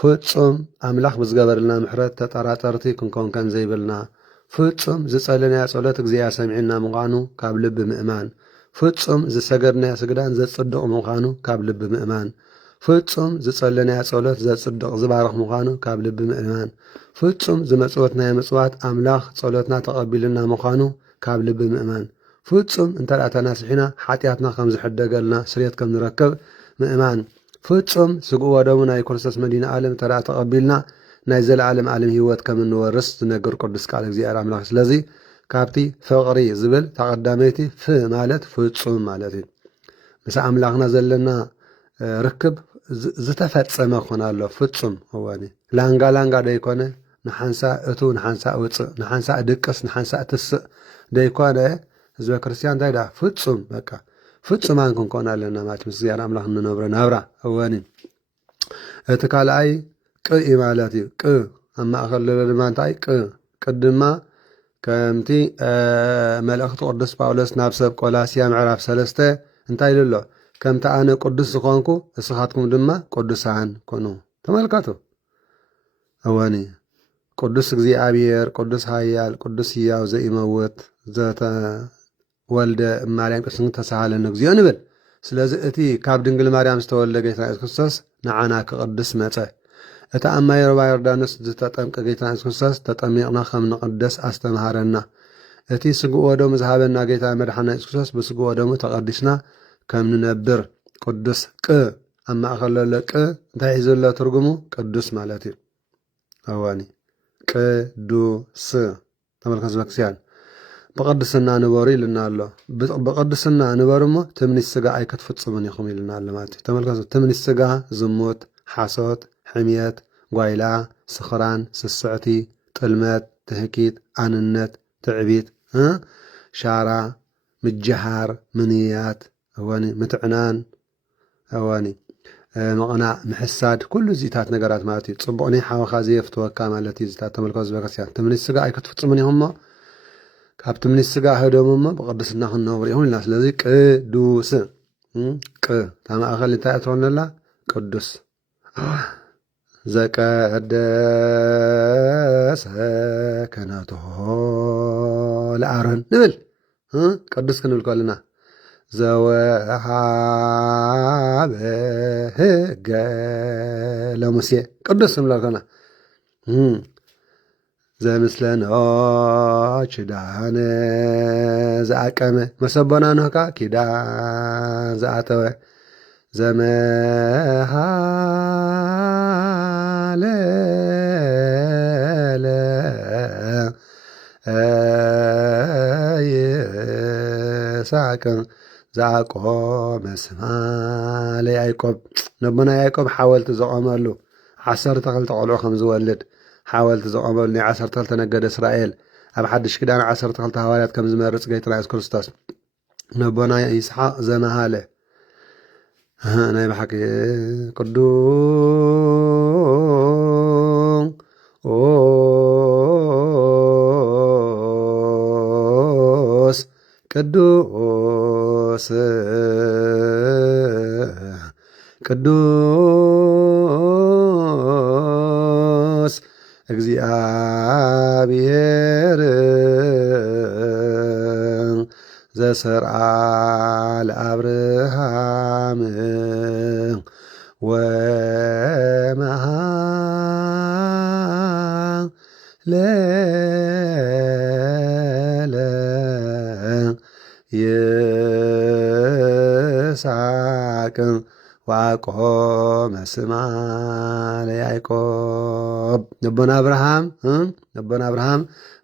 ፍጹም ኣምላኽ ብዝገበረልና ምሕረት ተጠራጠርቲ ክንኮን ከም ዘይብልና ፍጹም ዝጸለናዮ ጸሎት እግዚአብሔር ሰሚዕና ምዃኑ ካብ ልቢ ምእማን ፍጹም ዝሰገድናዮ ስግዳን ዘጽድቕ ምዃኑ ካብ ልቢ ምእማን ፍጹም ዝጸለናዮ ጸሎት ዘጽድቕ ዝባርኽ ምዃኑ ካብ ልቢ ምእማን ፍጹም ዝመጽወትናዮ ምጽዋት ኣምላኽ ጸሎትና ተቐቢልና ምዃኑ ካብ ልቢ ምእማን ፍጹም እንተደኣ ተናስሒና ሓጢኣትና ከም ዝሕደገልና ስርየት ከም ንረክብ ምእማን ፍጹም ስግኡ ደሙ ናይ ክርስቶስ መዲና ዓለም ተደኣ ተቐቢልና ናይ ዘለዓለም ዓለም ህይወት ከም እንወርስ ዝነገር ቅዱስ ቃል እግዚአብሔር ኣምላኽ ስለዚ ካብቲ ፍቅሪ ዝብል ተቐዳመይቲ ማለት ፍጹም ማለት እዩ ምስ ኣምላኽና ዘለና ርክብ ዝተፈጸመ ክኾን ኣሎ ፍጹም እወኒ ላንጋ ደይኮነ ንሓንሳ እቱ ንሓንሳ ውፅእ ንሓንሳ ድቅስ ንሓንሳ ትስእ ደይኮነ ህዝበ ክርስቲያን እንታይ ዳ ፍጹም በቃ ፍጹማን ክንኮን ኣለና ማለት ምስ እግዚአብሔር ኣምላኽ እንነብሮ ናብራ እወኒ እቲ ካልኣይ ቅኢ ማለት እዩ ቅ ኣብ ማእኸል ዘሎ ድማ እንታይ ቅ ድማ ከምቲ መልእኽቲ ቅዱስ ጳውሎስ ናብ ሰብ ቆላስያ ምዕራፍ 3 እንታይ ኢሉ ኣሎ ከምቲ ኣነ ቅዱስ ዝኾንኩ እስኻትኩም ድማ ቅዱሳን ኮኑ ተመልከቱ እወኒ ቅዱስ እግዚአብሔር ቅዱስ ሃያል ቅዱስ ሕያው ዘይመውት ዘተወልደ ማርያም ቅድስት ተሳሃለኒ እግዚኦ ንብል ስለዚ እቲ ካብ ድንግል ማርያም ዝተወልደ ጌታና ኢየሱስ ክርስቶስ ንዓና ክቅድስ መፀ እቲ ኣብ ማይ ሩባ ዮርዳኖስ ዝተጠምቀ ጌታና ኢየሱስ ክርስቶስ ተጠሚቕና ከም ንቅደስ ኣስተምሃረና እቲ ስግኦ ደሙ ዝሃበና ጌታ መድሓና ኢየሱስ ክርስቶስ ብስግኦ ደሙ ተቐዲስና ከም ንነብር ቅዱስ ቅ ኣብ ማእኸል ዘሎ ቅ እንታይ እዩ ዘሎ ትርጉሙ ቅዱስ ማለት እዩ ኣዋኒ ቅዱስ ተመልከቱ ቤተክርስቲያን ብቅድስና ንበሩ ኢልና ኣሎ ብቅድስና ንበሩ እሞ ትምኒት ስጋ ኣይከትፍፅሙን ኢኹም ኢልና ኣሎ ማለት እዩ ተመልከቱ ትምኒት ስጋ ዝሙት ሓሶት ሕምየት ጓይላ ስኽራን ስስዕቲ ጥልመት ትህኪት ኣንነት ትዕቢት ሻራ ምጅሃር ምንያት ኣዋኒ ምትዕናን ኣዋኒ መቕናዕ ምሕሳድ ኩሉ እዚታት ነገራት ማለት እዩ ፅቡቕ ናይ ሓወኻ ዘየፍትወካ ማለት እዩ እዚታት ተመልከቱ ቤተክርስቲያን ትምኒት ስጋ ኣይከትፍፅሙን ኢኹም እሞ ካብ ትምኒት ስጋ ህደሙ እሞ ብቅድስና ክንነብሩ ኢኹም ኢልና ስለዚ ቅዱስ ቅ እታ ማእኸል እንታይ እትኾነላ ቅዱስ ዘቀደሰ ክህነትሆ ለኣሮን ንብል ቅዱስ ክንብል ከለና ዘወሃበ ህገ ለሙሴ ቅዱስ ክንብል ከለና ዘምስለኖ ኪዳነ ዝኣቀመ መሰቦና ንህካ ኪዳን ዝኣተወ ዘመሃለለ ይስሐቅ ዝኣቆመ ስማለ ያዕቆብ ነቦና ያዕቆብ ሓወልቲ ዘቆመሉ 12 ቆልዑ ከም ዝወልድ ሓወልቲ ዘቆመሉ ናይ 12 ነገደ እስራኤል ኣብ ሓድሽ ኪዳን 12 ሃዋርያት ከም ዝመርፅ ጌታና ኢየሱስ ክርስቶስ ነቦና ይስሐቅ ዘመሃለ ናይ ባሕቂ ቅዱስ ቅዱስ እግዚአብሔር ዘሰርዓ ለአብርሃም ወመሃለለ ይስሐቅ ወአቆመ ስማ ለያዕቆብ ነቦና አብርሃም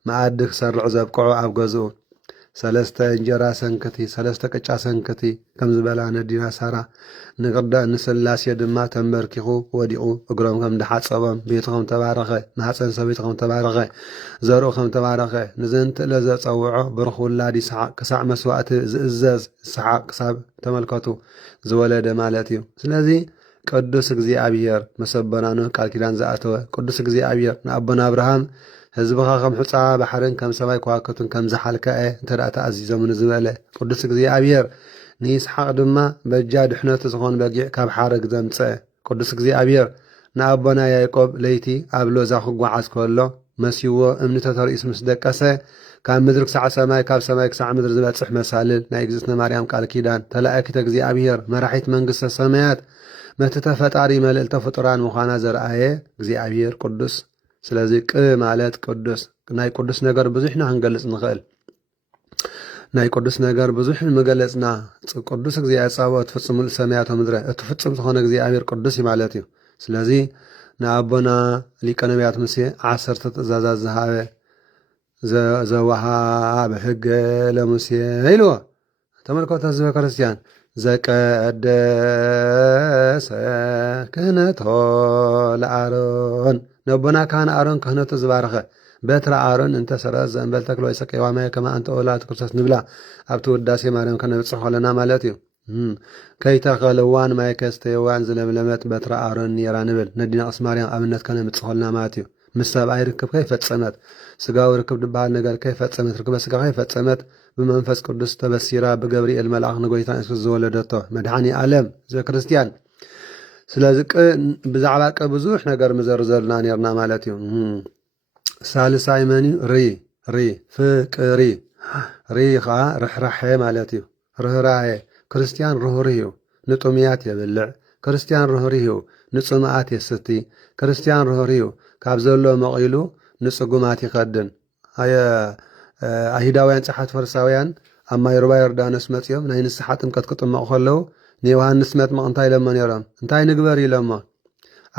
መዓዲ ክሰርዑ ዘብቅዑ ኣብ ገዝኡ 3 እንጀራ ሰንክቲ 3 ቅጫ ሰንክቲ ከም ዝበላ ነዲና ሳራ ንቅዳእ ንስላሴ ድማ ተንበርኪኹ ወዲቑ እግሮም ከም እንዳሓፀቦም ቤቱ ከም ተባረኸ ማሕፀን ሰበይቲ ከም ተባረኸ ዘርኡ ከም ተባረኸ ንዘንትእለ ዘፀውዖ ብርኽ ውላድ ይስሐቅ ክሳዕ መስዋእቲ ዝእዘዝ ይስሐቅ ክሳብ ተመልከቱ ዝወለደ ማለት እዩ ስለዚ ቅዱስ እግዚኣብሔር መሰቦና ንህ ቃል ኪዳን ዝኣተወ ቅዱስ እግዚኣብሔር ንኣቦና አብርሃም ህዝብኻ ከም ሕፃ ባሕርን ከም ሰማይ ከዋክብትን ከም ዝሓልከዐ እንተደኣ ተኣዚዞም ንዝበለ ቅዱስ እግዚኣብሔር ንይስሐቅ ድማ በጃ ድሕነቱ ዝኾን በጊዕ ካብ ሓረግ ዘምፅአ ቅዱስ እግዚኣብሔር ንኣቦና ያዕቆብ ለይቲ ኣብ ሎዛ ክጓዓዝ ከሎ መሲዎ እምኒ ተተርእሱ ምስ ደቀሰ ካብ ምድሪ ክሳዕ ሰማይ ካብ ሰማይ ክሳዕ ምድሪ ዝበፅሕ መሳልል ናይ እግዝእትነ ማርያም ቃል ኪዳን ተላእኪተ እግዚኣብሔር መራሒት መንግስተ ሰማያት መቲ ተፈጣሪ መልእልተ ፍጡራን ምዃና ዘረኣየ እግዚኣብሔር ቅዱስ ስለዚ ቅ ማለት ቅዱስ ናይ ቅዱስ ነገር ብዙሕና ክንገልጽ ንኽእል ናይ ቅዱስ ነገር ብዙሕ መገለጽና ቅዱስ እግዚኣብሔር ጻብኦ ትፍጽሙ ሰማያት ምድረ እቲ ፍጽም ዝኾነ እግዚኣብሔር ቅዱስ ማለት እዩ ስለዚ ንኣቦና ሊቀ ነቢያት ሙሴ 10 ትእዛዛት ዝሃበ ዘወሃበ ህገ ለሙሴ ኢልዎ ተመልከቱ ህዝበ ክርስቲያን ዘቀደሰ ክህነቶ ለኣሮን ነቦና ካህን ኣሮን ክህነቱ ዝባረኸ በትረ ኣሮን እንተ ሰረዝ ዘንበል ተክሎ ይሰቀይዋ ማየ ከማ እንተ ወላድ ክርስቶስ ንብላ ኣብቲ ውዳሴ ማርያም ከነብፅሕ ከለና ማለት እዩ ከይተኸልዋን ማይ ከስተየዋን ዝለምለመት በትረ ኣሮን ነራ ንብል ነዲና ቅስ ማርያም ኣብነት ከነምፅሕ ከለና ማለት እዩ ምስ ሰብኣይ ርክብ ከይፈፀመት ስጋዊ ርክብ ድበሃል ነገር ከይፈፀመት ርክበ ስጋ ከይፈፀመት ብመንፈስ ቅዱስ ተበሲራ ብገብርኤል መልኣኽ ንጎይታ ኢየሱስ ዝወለደቶ መድሓኒ ዓለም ክርስቲያን ስለዚ ብዛዕባ ቅ ብዙሕ ነገር ምዘርዘርና ነርና ማለት እዩ ሳልሳይ መን ሪ ፍቅሪ ሪ ከዓ ርሕራሐ ማለት እዩ ርህራሄ ክርስቲያን ርህሩህ እዩ ንጡምያት የብልዕ ክርስቲያን ርህሩህ እዩ ንፁማኣት የስቲ ክርስቲያን ርህሩህ እዩ ካብ ዘሎ መቂሉ ንፅጉማት ይኸድን ኣይሁዳውያን ጸሓት ፈሪሳውያን ኣብ ማይ ሩባ ዮርዳኖስ መጽዮም ናይ ንስሓ ጥምቀት ክጥመቑ ከለዉ ንዮሃንስ መጥምቕ እንታይ ኢሎሞ ነይሮም? እንታይ ንግበር ኢሎሞ?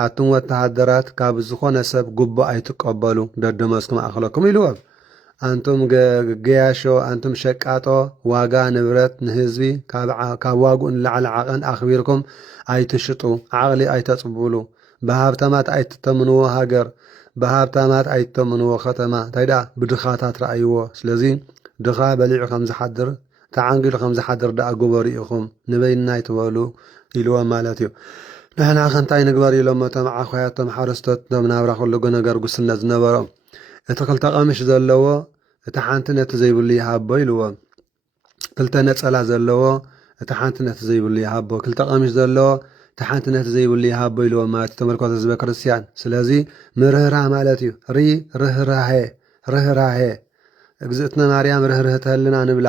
ኣቱም ወተሃደራት ካብ ዝኾነ ሰብ ጉቦ ኣይትቀበሉ ደደመስኩም ኣኽለኩም ኢልዎም። ኣንቱም ገያሾ ኣንቱም ሸቃጦ ዋጋ ንብረት ንህዝቢ ካብ ዋጉኡ ንላዕሊ ዓቐን ኣኽቢርኩም ኣይትሽጡ፣ ዓቕሊ ኣይተጽብሉ፣ ብሃብታማት ኣይትተምንዎ ሃገር፣ ብሃብታማት ኣይትተምንዎ ከተማ እንታይ ደኣ ብድኻታት ረኣይዎ። ስለዚ ድኻ በሊዑ ከም ዝሓድር ተዓንጊሉ ከም ዝሓድር ደኣ ግበሩ ኢኹም ንበይናይ ትበሉ ኢልዎም ማለት እዩ። ንሕና ኸ እንታይ ንግበር ኢሎም እቶም ዓኾያቶም ሓረስቶት ቶም ናብራ ኩሉ ነገር ጉስነት ዝነበሮም እቲ ክልተ ቀምሽ ዘለዎ እቲ ሓንቲ ነቲ ዘይብሉ ይሃቦ ኢልዎም። ክልተ ነፀላ ዘለዎ እቲ ሓንቲ ነቲ ዘይብሉ ይሃቦ፣ ክልተ ቀምሽ ዘለዎ እቲ ሓንቲ ነቲ ዘይብሉ ይሃቦ ኢልዎም ማለት ተመልከቶ ህዝበ ክርስቲያን። ስለዚ ምርህራህ ማለት እዩ። ርህራሄ እግዝእትነ ማርያም ርህርህተ ህልና ንብላ።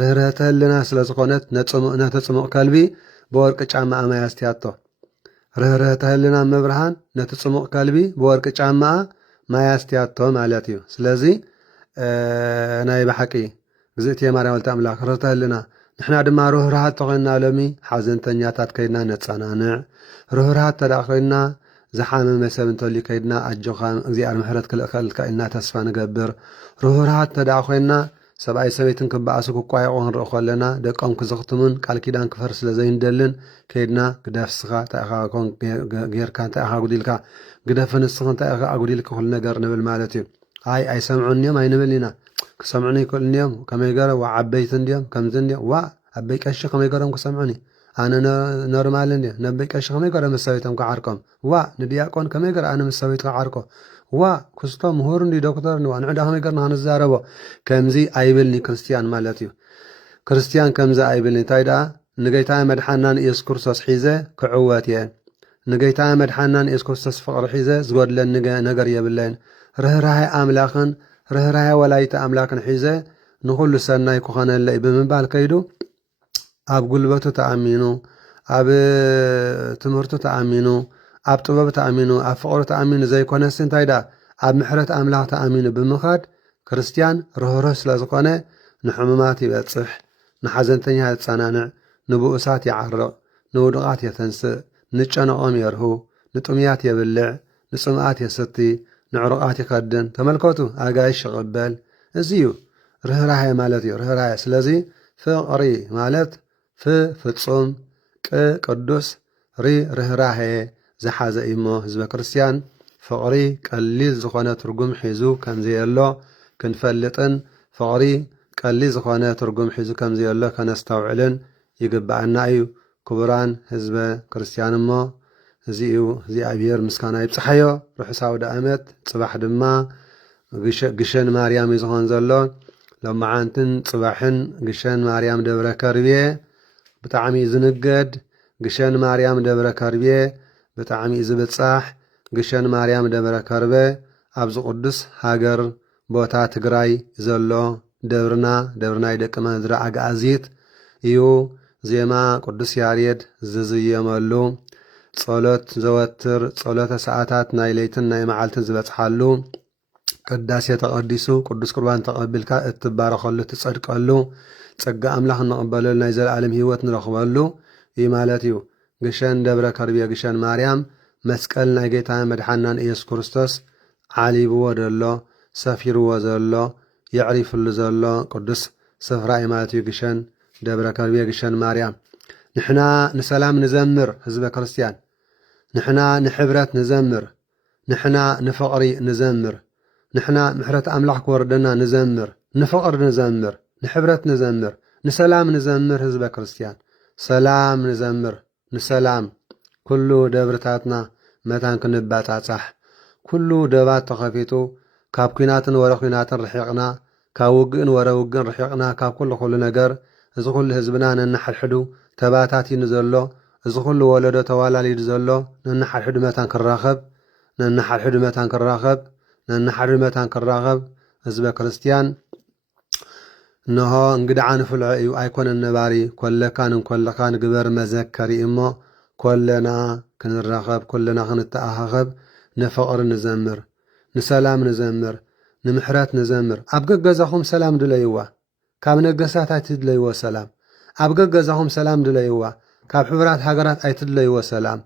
ርህርህተ ህልና ስለ ዝኾነት ነቲ ጽሙቕ ከልቢ ብወርቂ ጫማኣ ማያስትያቶ። ርህርህተ ህልና መብርሃን ነቲ ጽሙቕ ከልቢ ብወርቂ ጫማኣ ማያስትያቶ ማለት እዩ። ስለዚ ናይ ባሕቂ እግዝእትየ ማርያም ወልተ ኣምላኽ ርህርህተ ህልና ንሕና ድማ ርህራሃት ተኾይንና ሎሚ ሓዘንተኛታት ከይድና ነጸናንዕ፣ ርህራሃት ተዳእ ኮይንና ዝሓመመ ሰብ እንተልዩ ከይድና ኣጆኻ እግዚኣብሔር ምሕረት ክልእከልካ ኢልና ተስፋ ንገብር። ርህራሃት ተዳእ ኮይንና ሰብኣይ ሰበይትን ክበኣሱ ክቋየቑ ክንርኢ ከለና ደቆም ክዝኽትሙን ቃል ኪዳን ክፈር ስለ ዘይንደልን ከይድና ግደፍስኻ እንታይ ኢኻ ጌርካ እንታይ ኢኻ ጉዲልካ ግደፍ ንስኽ እንታይ ኢኻ ኣጉዲልካ ኩሉ ነገር ንብል ማለት እዩ። ኣይሰምዑን እዮም ኣይንብል ኢና ክሰምዑኒ ይክእሉን እዮም ከመይ ገሮም ዋ ዓበይቲ እንድዮም ከምዚ እንድዮም ዋ ኣበይ ቀሺ ከመይ ገሮም ክሰምዑኒ ኣነ ኖርማል እንድየ ነበይ ቀሺ ከመይ ገረ ምስ ሰበይቶም ክዓርቆም ዋ ንድያቆን ከመይ ገረ ኣነ ምስ ሰበይት ክዓርቆ ዋ ክስቶም ምሁር እንዲ ዶክተር ንዋ ንዕዳ ከመይ ገርና ክንዛረቦ ከምዚ ኣይብልኒ ክርስቲያን ማለት እዩ። ክርስቲያን ከምዚ ኣይብልኒ እንታይ ደኣ ንጌታ መድሓናን ኢየሱስ ክርስቶስ ሒዘ ክዕወት እየ። ንጌታ መድሓናን ኢየሱስ ክርስቶስ ፍቕሪ ሒዘ ዝጎድለኒ ነገር የብለን። ርህራሄ ኣምላኽን ርህራሄ ወላይተ ኣምላክን ሒዘ ንኹሉ ሰናይ ክኾነለይ ብምባል ከይዱ ኣብ ጉልበቱ ተኣሚኑ ኣብ ትምህርቱ ተኣሚኑ ኣብ ጥበብ ተኣሚኑ ኣብ ፍቕሪ ተኣሚኑ ዘይኮነስ እንታይ ደኣ ኣብ ምሕረት ኣምላኽ ተኣሚኑ ብምኻድ ክርስቲያን ርህሩህ ስለ ዝኾነ ንሕሙማት ይበጽሕ፣ ንሓዘንተኛ የጸናንዕ፣ ንብኡሳት ይዓርቕ፣ ንውድቓት የተንስእ፣ ንጨነቖም የርሁ፣ ንጥምያት የብልዕ፣ ንጽምኣት የሰቲ፣ ንዕሩቓት ይኸድን። ተመልከቱ ኣጋይሽ ይቕበል። እዚ እዩ ርህራሄ ማለት እዩ። ርህራሄ ስለዚ ፍቕሪ ማለት ፍጹም ቅዱስ ርህራሄ ዝሓዘ እሞ ህዝበ ክርስቲያን ፍቕሪ ቀሊል ዝኾነ ትርጉም ሒዙ ከምዘየሎ ክንፈልጥን ፍቕሪ ቀሊል ዝኾነ ትርጉም ሒዙ ከምዘየሎ ከነስተውዕልን ይግባአና እዩ። ክቡራን ህዝበ ክርስቲያን እሞ እዚኡ እግዚኣብሔር ምስጋና ይብፅሐዮ። ርሑሳዊ ዳኣመት ጽባሕ ድማ ግሸን ማርያም እዩ ዝኾን ዘሎ። ሎመዓንትን ጽባሕን ግሸን ማርያም ደብረ ከርቤ ብጣዕሚ ዝንገድ ግሸን ማርያም ደብረ ከርቤ ብጣዕሚ ዝብጻሕ ግሸን ማርያም ደብረ ከርቤ ኣብዚ ቅዱስ ሃገር ቦታ ትግራይ ዘሎ ደብርናይ ደቂ መዝራ ኣጋኣዚት እዩ። ዜማ ቅዱስ ያሬድ ዝዝየመሉ ጸሎት ዘወትር ጸሎተ ሰዓታት ናይ ለይትን ናይ መዓልትን ዝበጽሓሉ ቅዳሴ ተቐዲሱ ቅዱስ ቁርባን ተቐቢልካ እትባረኸሉ ትጸድቀሉ ጸጋ ኣምላኽ እንቕበለሉ ናይ ዘለዓለም ህይወት ንረኽበሉ እዩ ማለት እዩ። ግሸን ደብረ ከርቤ ግሸን ማርያም መስቀል ናይ ጌታ መድሓናን ኢየሱስ ክርስቶስ ዓሊብዎ ዘሎ ሰፊርዎ ዘሎ የዕሪፍሉ ዘሎ ቅዱስ ስፍራ እዩ ማለት እዩ። ግሸን ደብረ ከርቤ ግሸን ማርያም ንሕና ንሰላም ንዘምር ህዝበ ክርስቲያን፣ ንሕና ንሕብረት ንዘምር፣ ንሕና ንፍቕሪ ንዘምር፣ ንሕና ምሕረት ኣምላኽ ክወርደና ንዘምር፣ ንፍቕሪ ንዘምር፣ ንሕብረት ንዘምር፣ ንሰላም ንዘምር ህዝበ ክርስቲያን ሰላም ንዘምር ንሰላም ኩሉ ደብርታትና መታን ክንባጻጻሕ ኩሉ ደባት ተኸፊቱ ካብ ኩናትን ወረ ኩናትን ርሒቕና ካብ ውግእን ወረ ውግእን ርሒቕና ካብ ኩሉ ነገር እዚ ኩሉ ህዝብና ነናሓድሕዱ ተባታቲኑ ዘሎ እዚ ኩሉ ወለዶ ተዋላሊዱ ዘሎ ነናሓድሕዱ መታን ክራኸብ ህዝበ ክርስቲያን እንሆ እንግድዓ ንፍልዖ እዩ ኣይኮነን ነባሪ ኮለካን እንኮለካን ግበር መዘከሪ እሞ ኮለና ክንራኸብ ኮለና ክንተኣኻኸብ ንፍቕሪ ንዘምር ንሰላም ንዘምር ንምሕረት ንዘምር ኣብ ገገዛኹም ሰላም ድለይዋ ካብ ነገሳት ኣይትድለይዎ ሰላም ኣብ ገገዛኹም ሰላም ድለይዋ ካብ ሕብራት ሃገራት ኣይትድለይዎ ሰላም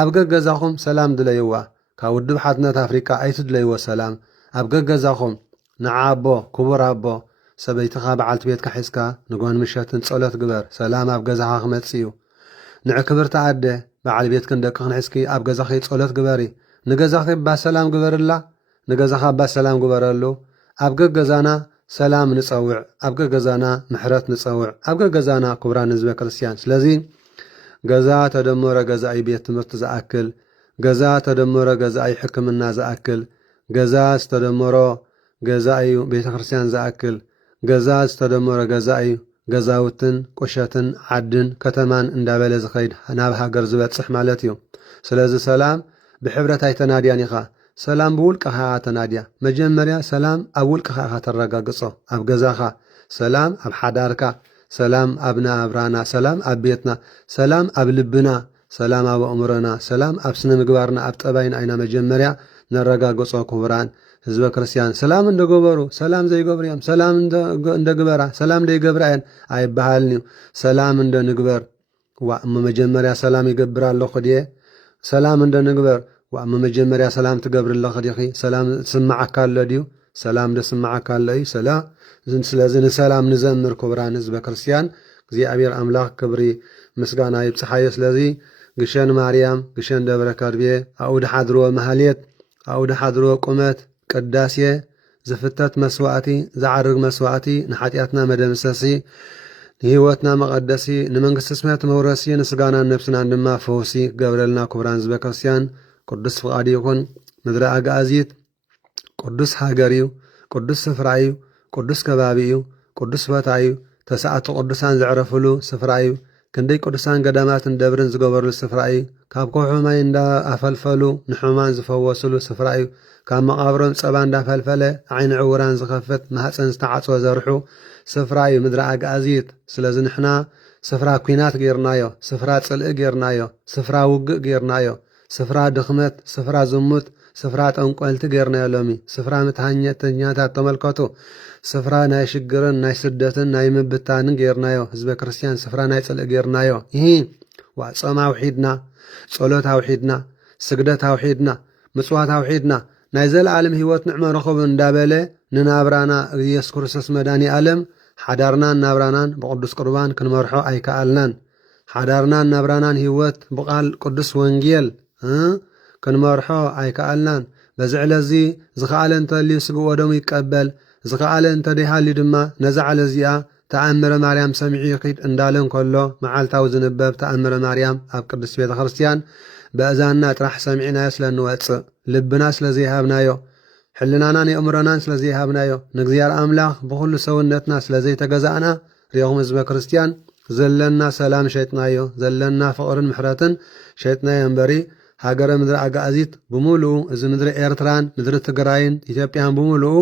ኣብ ገገዛኹም ሰላም ድለይዋ ካብ ውድብ ሓድነት ኣፍሪካ ኣይትድለይዎ ሰላም ኣብ ገገዛኹም ንዓቦ ክቡር ኣቦ ሰበይትኻ በዓልቲ ቤትካ ሒዝካ ንጎን ምሸትን ጸሎት ግበር ሰላም ኣብ ገዛኻ ክመጽእ እዩ ንዕክብርታ ኣደ በዓል ቤትክን ደቅኽን ሒዝኪ ኣብ ገዛኺ ጸሎት ግበሪ ንገዛኺ ባ ሰላም ግበርላ ንገዛኻ ባ ሰላም ግበረሉ ኣብ ገገዛና ሰላም ንጸውዕ ኣብ ገገዛና ምሕረት ንጸውዕ ኣብ ገገዛና ክቡራን ህዝበ ክርስቲያን ስለዚ ገዛ ተደመረ ገዛኢ ቤት ትምህርቲ ዝኣክል ገዛ ተደመረ ገዛኢ ሕክምና ዝኣክል ገዛ ዝተደመሮ ገዛኢ ቤተ ክርስቲያን ዝኣክል ገዛ ዝተደመረ ገዛኢ ገዛውትን ቁሸትን ዓድን ከተማን እንዳበለ ዝኸይድ ናብ ሃገር ዝበጽሕ ማለት እዩ ስለዚ ሰላም ብሕብረት ኣይተናድያን ኢኻ ሰላም ብውልቅኻ ተናድያ መጀመርያ ሰላም ኣብ ውልቅኻ ኢኻ ተረጋግጾ ኣብ ገዛኻ ሰላም ኣብ ሓዳርካ ሰላም ኣብ ናብራና ሰላም ኣብ ቤትና ሰላም ኣብ ልብና ሰላም ኣብ ኣእምሮና ሰላም ኣብ ስነ ምግባርና ኣብ ጠባይና ኣይና መጀመርያ ነረጋግጾ ክቡራን ህዝበ ክርስቲያን ሰላም እንደገበሩ ሰላም ዘይገብሩ እዮም ሰላም እንደግበራ ሰላም እንደይገብራ እየን ኣይበሃልን እዩ ሰላም እንደንግበር እሞ መጀመርያ ሰላም ይገብር ኣለኹ ድየ ሰላም እንደንግበር እሞ መጀመርያ ሰላም ትገብር ኣለኹ ዲኺ ሰላም ስማዓካ ኣሎ ድዩ ሰላም ደስማዓካ ኣሎ እዩ ስለዚ ንሰላም ንዘምር ክቡራን ህዝበ ክርስቲያን እግዚኣብሔር ኣምላኽ ክብሪ ምስጋና ይብፅሓዮ ስለዚ ግሸን ማርያም ግሸን ደብረ ከርቤ ኣብኡ ድሓድርዎ ማህሌት ኣብኡ ድሓድርዎ ቁመት ቅዳሴ ዝፍተት መስዋእቲ ዝዓርግ መስዋእቲ ንሓጢኣትና መደምሰሲ ንህይወትና መቐደሲ ንመንግስቲ ሰማያት መውረሲ ንስጋናን ነብስናን ድማ ፈውሲ ገብረልና ክቡራን ህዝበ ክርስቲያን ቅዱስ ፍቓድ ይኹን ምድሪ ኣጋእዚት ቅዱስ ሃገር እዩ ቅዱስ ስፍራ እዩ ቅዱስ ከባቢ እዩ ቅዱስ ቦታ እዩ ተሰዓቲ ቅዱሳን ዘዕረፍሉ ስፍራ እዩ ክንደይ ቅዱሳን ገዳማትን ደብርን ዝገበርሉ ስፍራ እዩ ካብ ከውሒ ማይ እንዳኣፈልፈሉ ንሕሙማን ዝፈወስሉ ስፍራ እዩ ካብ መቃብሮም ጸባ እንዳፈልፈለ ዓይኒ ዕውራን ዝኸፍት ማህፀን ዝተዓጽወ ዘርሑ ስፍራ እዩ ምድሪ ኣጋእዚት ስለዚ ንሕና ስፍራ ኩናት ጌርናዮ ስፍራ ጽልኢ ጌርናዮ ስፍራ ውግእ ጌርናዮ ስፍራ ድኽመት ስፍራ ዝሙት ስፍራ ጠንቆልቲ ጌርናዮ ሎሚ ስፍራ ምትሃኘተኛታት ተመልከቱ ስፍራ ናይ ሽግርን ናይ ስደትን ናይ ምብታንን ጌርናዮ ህዝበ ክርስቲያን ስፍራ ናይ ጽልኢ ጌርናዮ ይህ ጾም ኣውሒድና ጸሎት ኣውሒድና ስግደት ኣውሒድና ምጽዋት ኣውሒድና ናይ ዘለዓለም ህይወት ንዕመ ረኸቡ እንዳበለ ንናብራና ኢየሱስ ክርስቶስ መድኃኒ ዓለም ሓዳርናን ናብራናን ብቅዱስ ቁርባን ክንመርሖ ኣይከኣልናን ሓዳርናን ናብራናን ህይወት ብቓል ቅዱስ ወንጌል ክንመርሖ ኣይከኣልናን በዚ ዕለዚ ዝኸኣለ እንተልዩ ስግኡ ደሙ ይቀበል ዝኸኣለ እንተደይሃልዩ ድማ ነዛ ዓለ እዚኣ ተኣምረ ማርያም ሰሚዑ ይኺድ እንዳለ እንከሎ መዓልታዊ ዝንበብ ተኣምረ ማርያም ኣብ ቅዱስ ቤተ ክርስቲያን በእዛና ጥራሕ ሰሚዕናዮ ስለንወፅእ ልብና ስለዘይሃብናዮ ሕልናናን የእምሮናን ስለዘይሃብናዮ ንእግዚአብሔር ኣምላኽ ብኩሉ ሰውነትና ስለዘይተገዛእና ሪኦም ህዝበ ክርስቲያን ዘለና ሰላም ሸይጥናዮ ዘለና ፍቕርን ምሕረትን ሸይጥናዮ እምበሪ ሃገረ ምድሪ ኣጋእዚት ብምሉኡ እዚ ምድሪ ኤርትራን ምድሪ ትግራይን ኢትዮጵያን ብምሉኡ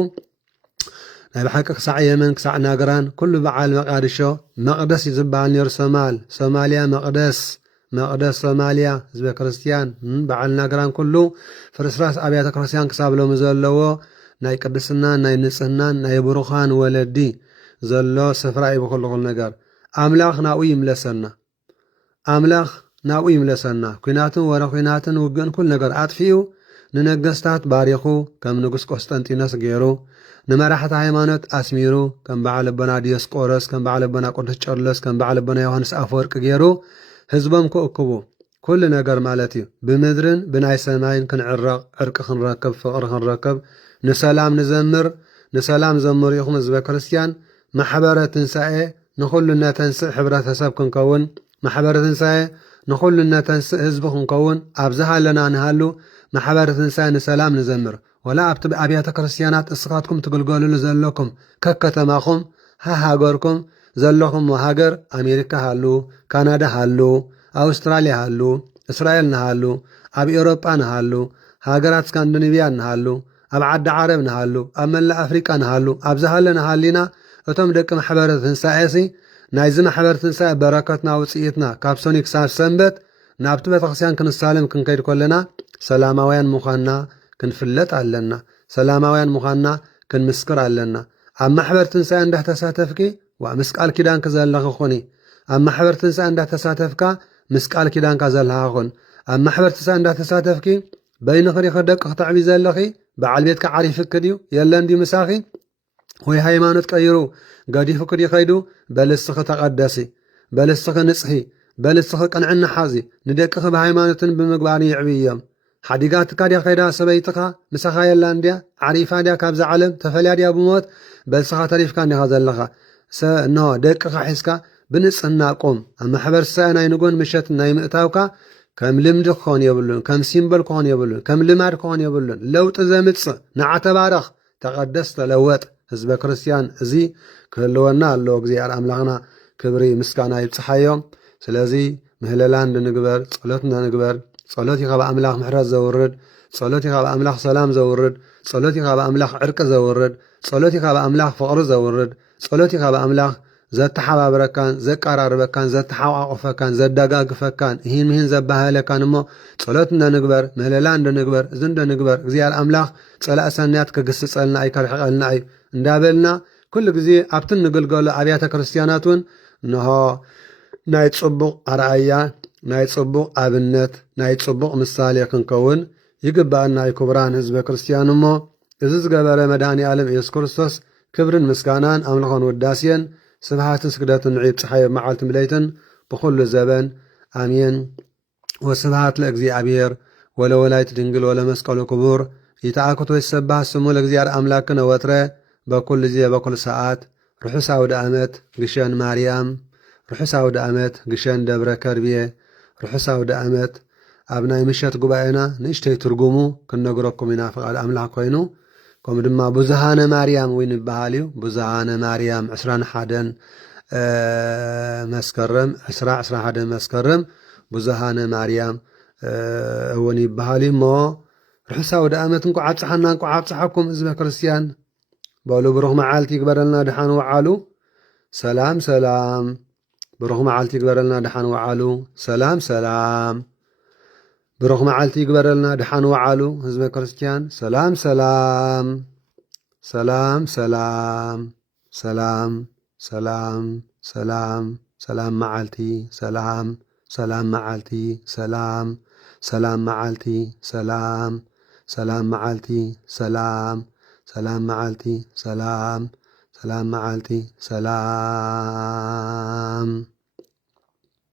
ናይ ብሓቂ ክሳዕ የመን ክሳዕ ናገራን ኩሉ በዓል መቃድሾ መቕደስ ዝበሃል ነይሩ ሶማልያ መቕደስ ሶማልያ ህዝበ ክርስቲያን በዓል ናገራን ኩሉ ፍርስራስ ኣብያተ ክርስቲያን ክሳብ ሎሚ ዘለዎ ናይ ቅድስናን ናይ ንጽህናን ናይ ብሩኻን ወለዲ ዘሎ ስፍራ እዩ ብኩሉ ነገር ኣምላኽ ናብኡ ይምለሰና ኣምላኽ ናብኡ ይምለሰና ኩናትን ወረ ኩናትን ውግእን ኩል ነገር ኣጥፊኡ ንነገስታት ባሪኹ ከም ንጉስ ቆስጠንጢኖስ ገይሩ ንመራሕቲ ሃይማኖት ኣስሚሩ ከም በዓል ኣቦና ዲዮስቆሮስ ከም በዓል ኣቦና ቅዱስ ጨርሎስ ከም በዓል ኣቦና ዮሃንስ ኣፈወርቂ ገይሩ ህዝቦም ክእክቡ ኩሉ ነገር ማለት እዩ ብምድርን ብናይ ሰማይን ክንዕረቕ ዕርቂ ክንረክብ ፍቕሪ ክንረክብ ንሰላም ንዘምር ንሰላም ዘምር ኢኹም ህዝበ ክርስቲያን ማሕበረ ትንሳኤ ንኹሉ ነተንስእ ሕብረተሰብ ክንከውን ማሕበረ ትንሳኤ ንኹሉ ነተንስእ ህዝቢ ክንከውን ኣብዝሃለና ንሃሉ ማሕበረ ትንሳኤ ንሰላም ንዘምር ወላ ኣብቲ ኣብያተ ክርስቲያናት እስኻትኩም ትግልገሉሉ ዘለኩም ከከተማኹም ሃገርኩም ዘለኹም ሃገር ኣሜሪካ ሃሉ ካናዳ ሃሉ ኣውስትራልያ ሃሉ እስራኤል ንሃሉ ኣብ ኤውሮጳ ንሃሉ ሃገራት ስካንዲኔቪያ ንሃሉ ኣብ ዓዲ ዓረብ ንሃሉ ኣብ መላእ ኣፍሪቃ ንሃሉ ኣብዝሃለ ንሃሊና እቶም ደቂ ማሕበረ ትንሳኤሲ ናይዚ ማሕበረ ትንሳኤ በረከትና ውፅኢትና ካብ ሰኒ ክሳብ ሰንበት ናብቲ ቤተክርስቲያን ክንሳለም ክንከይድ ከለና ሰላማውያን ምዃንና ክንፍለጥ ኣለና ሰላማውያን ምዃንና ክንምስክር ኣለና ኣብ ማሕበር ትንሣኤ እንዳተሳተፍኪ ምስ ቃል ኪዳንካ ዘለኻ ኹኒ ኣብ ማሕበር ትንሣኤ እንዳተሳተፍካ ምስ ቃል ኪዳንካ ዘለኻ ኹን ኣብ ማሕበር ትንሣኤ እንዳተሳተፍኪ በይንኽሪ ደቂ ክትዕቢ ዘለኺ በዓል ቤትካ ዓሪፍክ ድዩ የለን ድዩ ምሳኺ ወይ ሃይማኖት ቀይሩ ገዲፉክ ድዩ ኸይዱ በልስኺ ተቐደሲ በልስኺ ንጽሒ በልስኺ ቅንዕና ሓዚ ንደቅኺ ብሃይማኖትን ብምግባርን ይዕቢ እዮም ሓዲጋትካ ድያ ኸይዳ ሰበይትኻ ምሳኻ የላ እንድያ ዓሪፋ ድያ ካብዚ ዓለም ተፈልያ ድያ ብሞት በልስኻ ተሪፍካ እንዲኻ ዘለኻ እንሆ ደቅኻ ሒዝካ ብንጽህና ቆም ኣብ ማሕበር ትንሣኤ ናይ ንጎን ምሸት ናይ ምእታውካ ከም ልምዲ ክኾን የብሉን ከም ሲምበል ክኾን የብሉን ከም ልማድ ክኾን የብሉን ለውጢ ዘምጽእ ንዓተባረኽ ተቐደስ ተለወጥ ህዝበ ክርስቲያን እዚ ክህልወና ኣለዎ እግዚኣብሔር ኣምላኽና ክብሪ ምስጋና ይብጽሓዮም ስለዚ ምህለላ እንድንግበር ጸሎት እንድንግበር ጸሎት ኢኻ ብኣምላኽ ምሕረት ዘውርድ ጸሎት ኢኻ ብኣምላኽ ሰላም ዘውርድ ጸሎት ኢኻ ብኣምላኽ ዕርቂ ዘውርድ ጸሎት ኢኻ ብኣምላኽ ፍቕሪ ዘውርድ ጸሎት ኢኻ ብኣምላኽ ዘተሓባብረካን ዘቀራርበካን ዘተሓቋቑፈካን ዘደጋግፈካን ይህን ምህን ዘባህለካን እሞ ጸሎት እንደንግበር ምህለላ እንደንግበር እዚ እንደንግበር እግዚኣብሔር ኣምላኽ ጸላእ ሰናያት ክግስጸልና ኣይከርሕቐልና እዩ እንዳበልና ኩሉ ግዜ ኣብቲ ንግልገሎ ኣብያተ ክርስቲያናት እውን እንሆ ናይ ጽቡቕ ኣርኣያ ናይ ጽቡቕ ኣብነት ናይ ጽቡቕ ምሳሌ ክንከውን ይግባአና ክቡራን ህዝበ ክርስቲያን እሞ እዚ ዝገበረ መድኃኒ ዓለም ኢየሱስ ክርስቶስ ክብርን ምስጋናን ኣምልኾን ውዳስየን ስብሃትን ስግደትን ንዒብ ፀሓይ መዓልትን ብለይትን ብኩሉ ዘበን ኣሜን ወስብሃት ለእግዚአብሔር ወለወላይት ድንግል ወለመስቀሉ ክቡር ይተአክቶ ይሰባህ ስሙ ለእግዚአብሔር አምላክነ ወትረ በኩል ጊዜ በኩል ሰዓት ርሑስ አውደ ዓመት ግሸን ማርያም ርሑስ አውደ ዓመት ግሸን ደብረ ከርቤ ርሑስ አውደ ዓመት ኣብ ናይ ምሸት ጉባኤና ንእሽተይ ትርጉሙ ክነግረኩም ኢና ፍቃድ ኣምላኽ ኮይኑ ከም ድማ ብዙሃነ ማርያም ወይ ንበሃል እዩ ብዙሃነ ማርያም 21 መስከረም 21 መስከረም ብዙሃነ ማርያም እውን ይበሃል እሞ ርሑስ አውደ ዓመት እንኳዓጽሓና እንኳዓጽሓኩም ህዝበ ክርስቲያን በሉ ብሩኽ መዓልቲ ይግበረልና ድሓን ወዓሉ ሰላም ሰላም ብሩኽ መዓልቲ ይግበረልና ድሓን ወዓሉ ሰላም ሰላም ብሩኽ መዓልቲ ይግበረልና ድሓን ወዓሉ ህዝበ ክርስቲያን ሰላም ሰላም ሰላም ሰላም ሰላም ሰላም ሰላም ሰላም መዓልቲ ሰላም ሰላም መዓልቲ ሰላም ሰላም መዓልቲ ሰላም ሰላም መዓልቲ ሰላም ሰላም መዓልቲ ሰላም ሰላም መዓልቲ ሰላም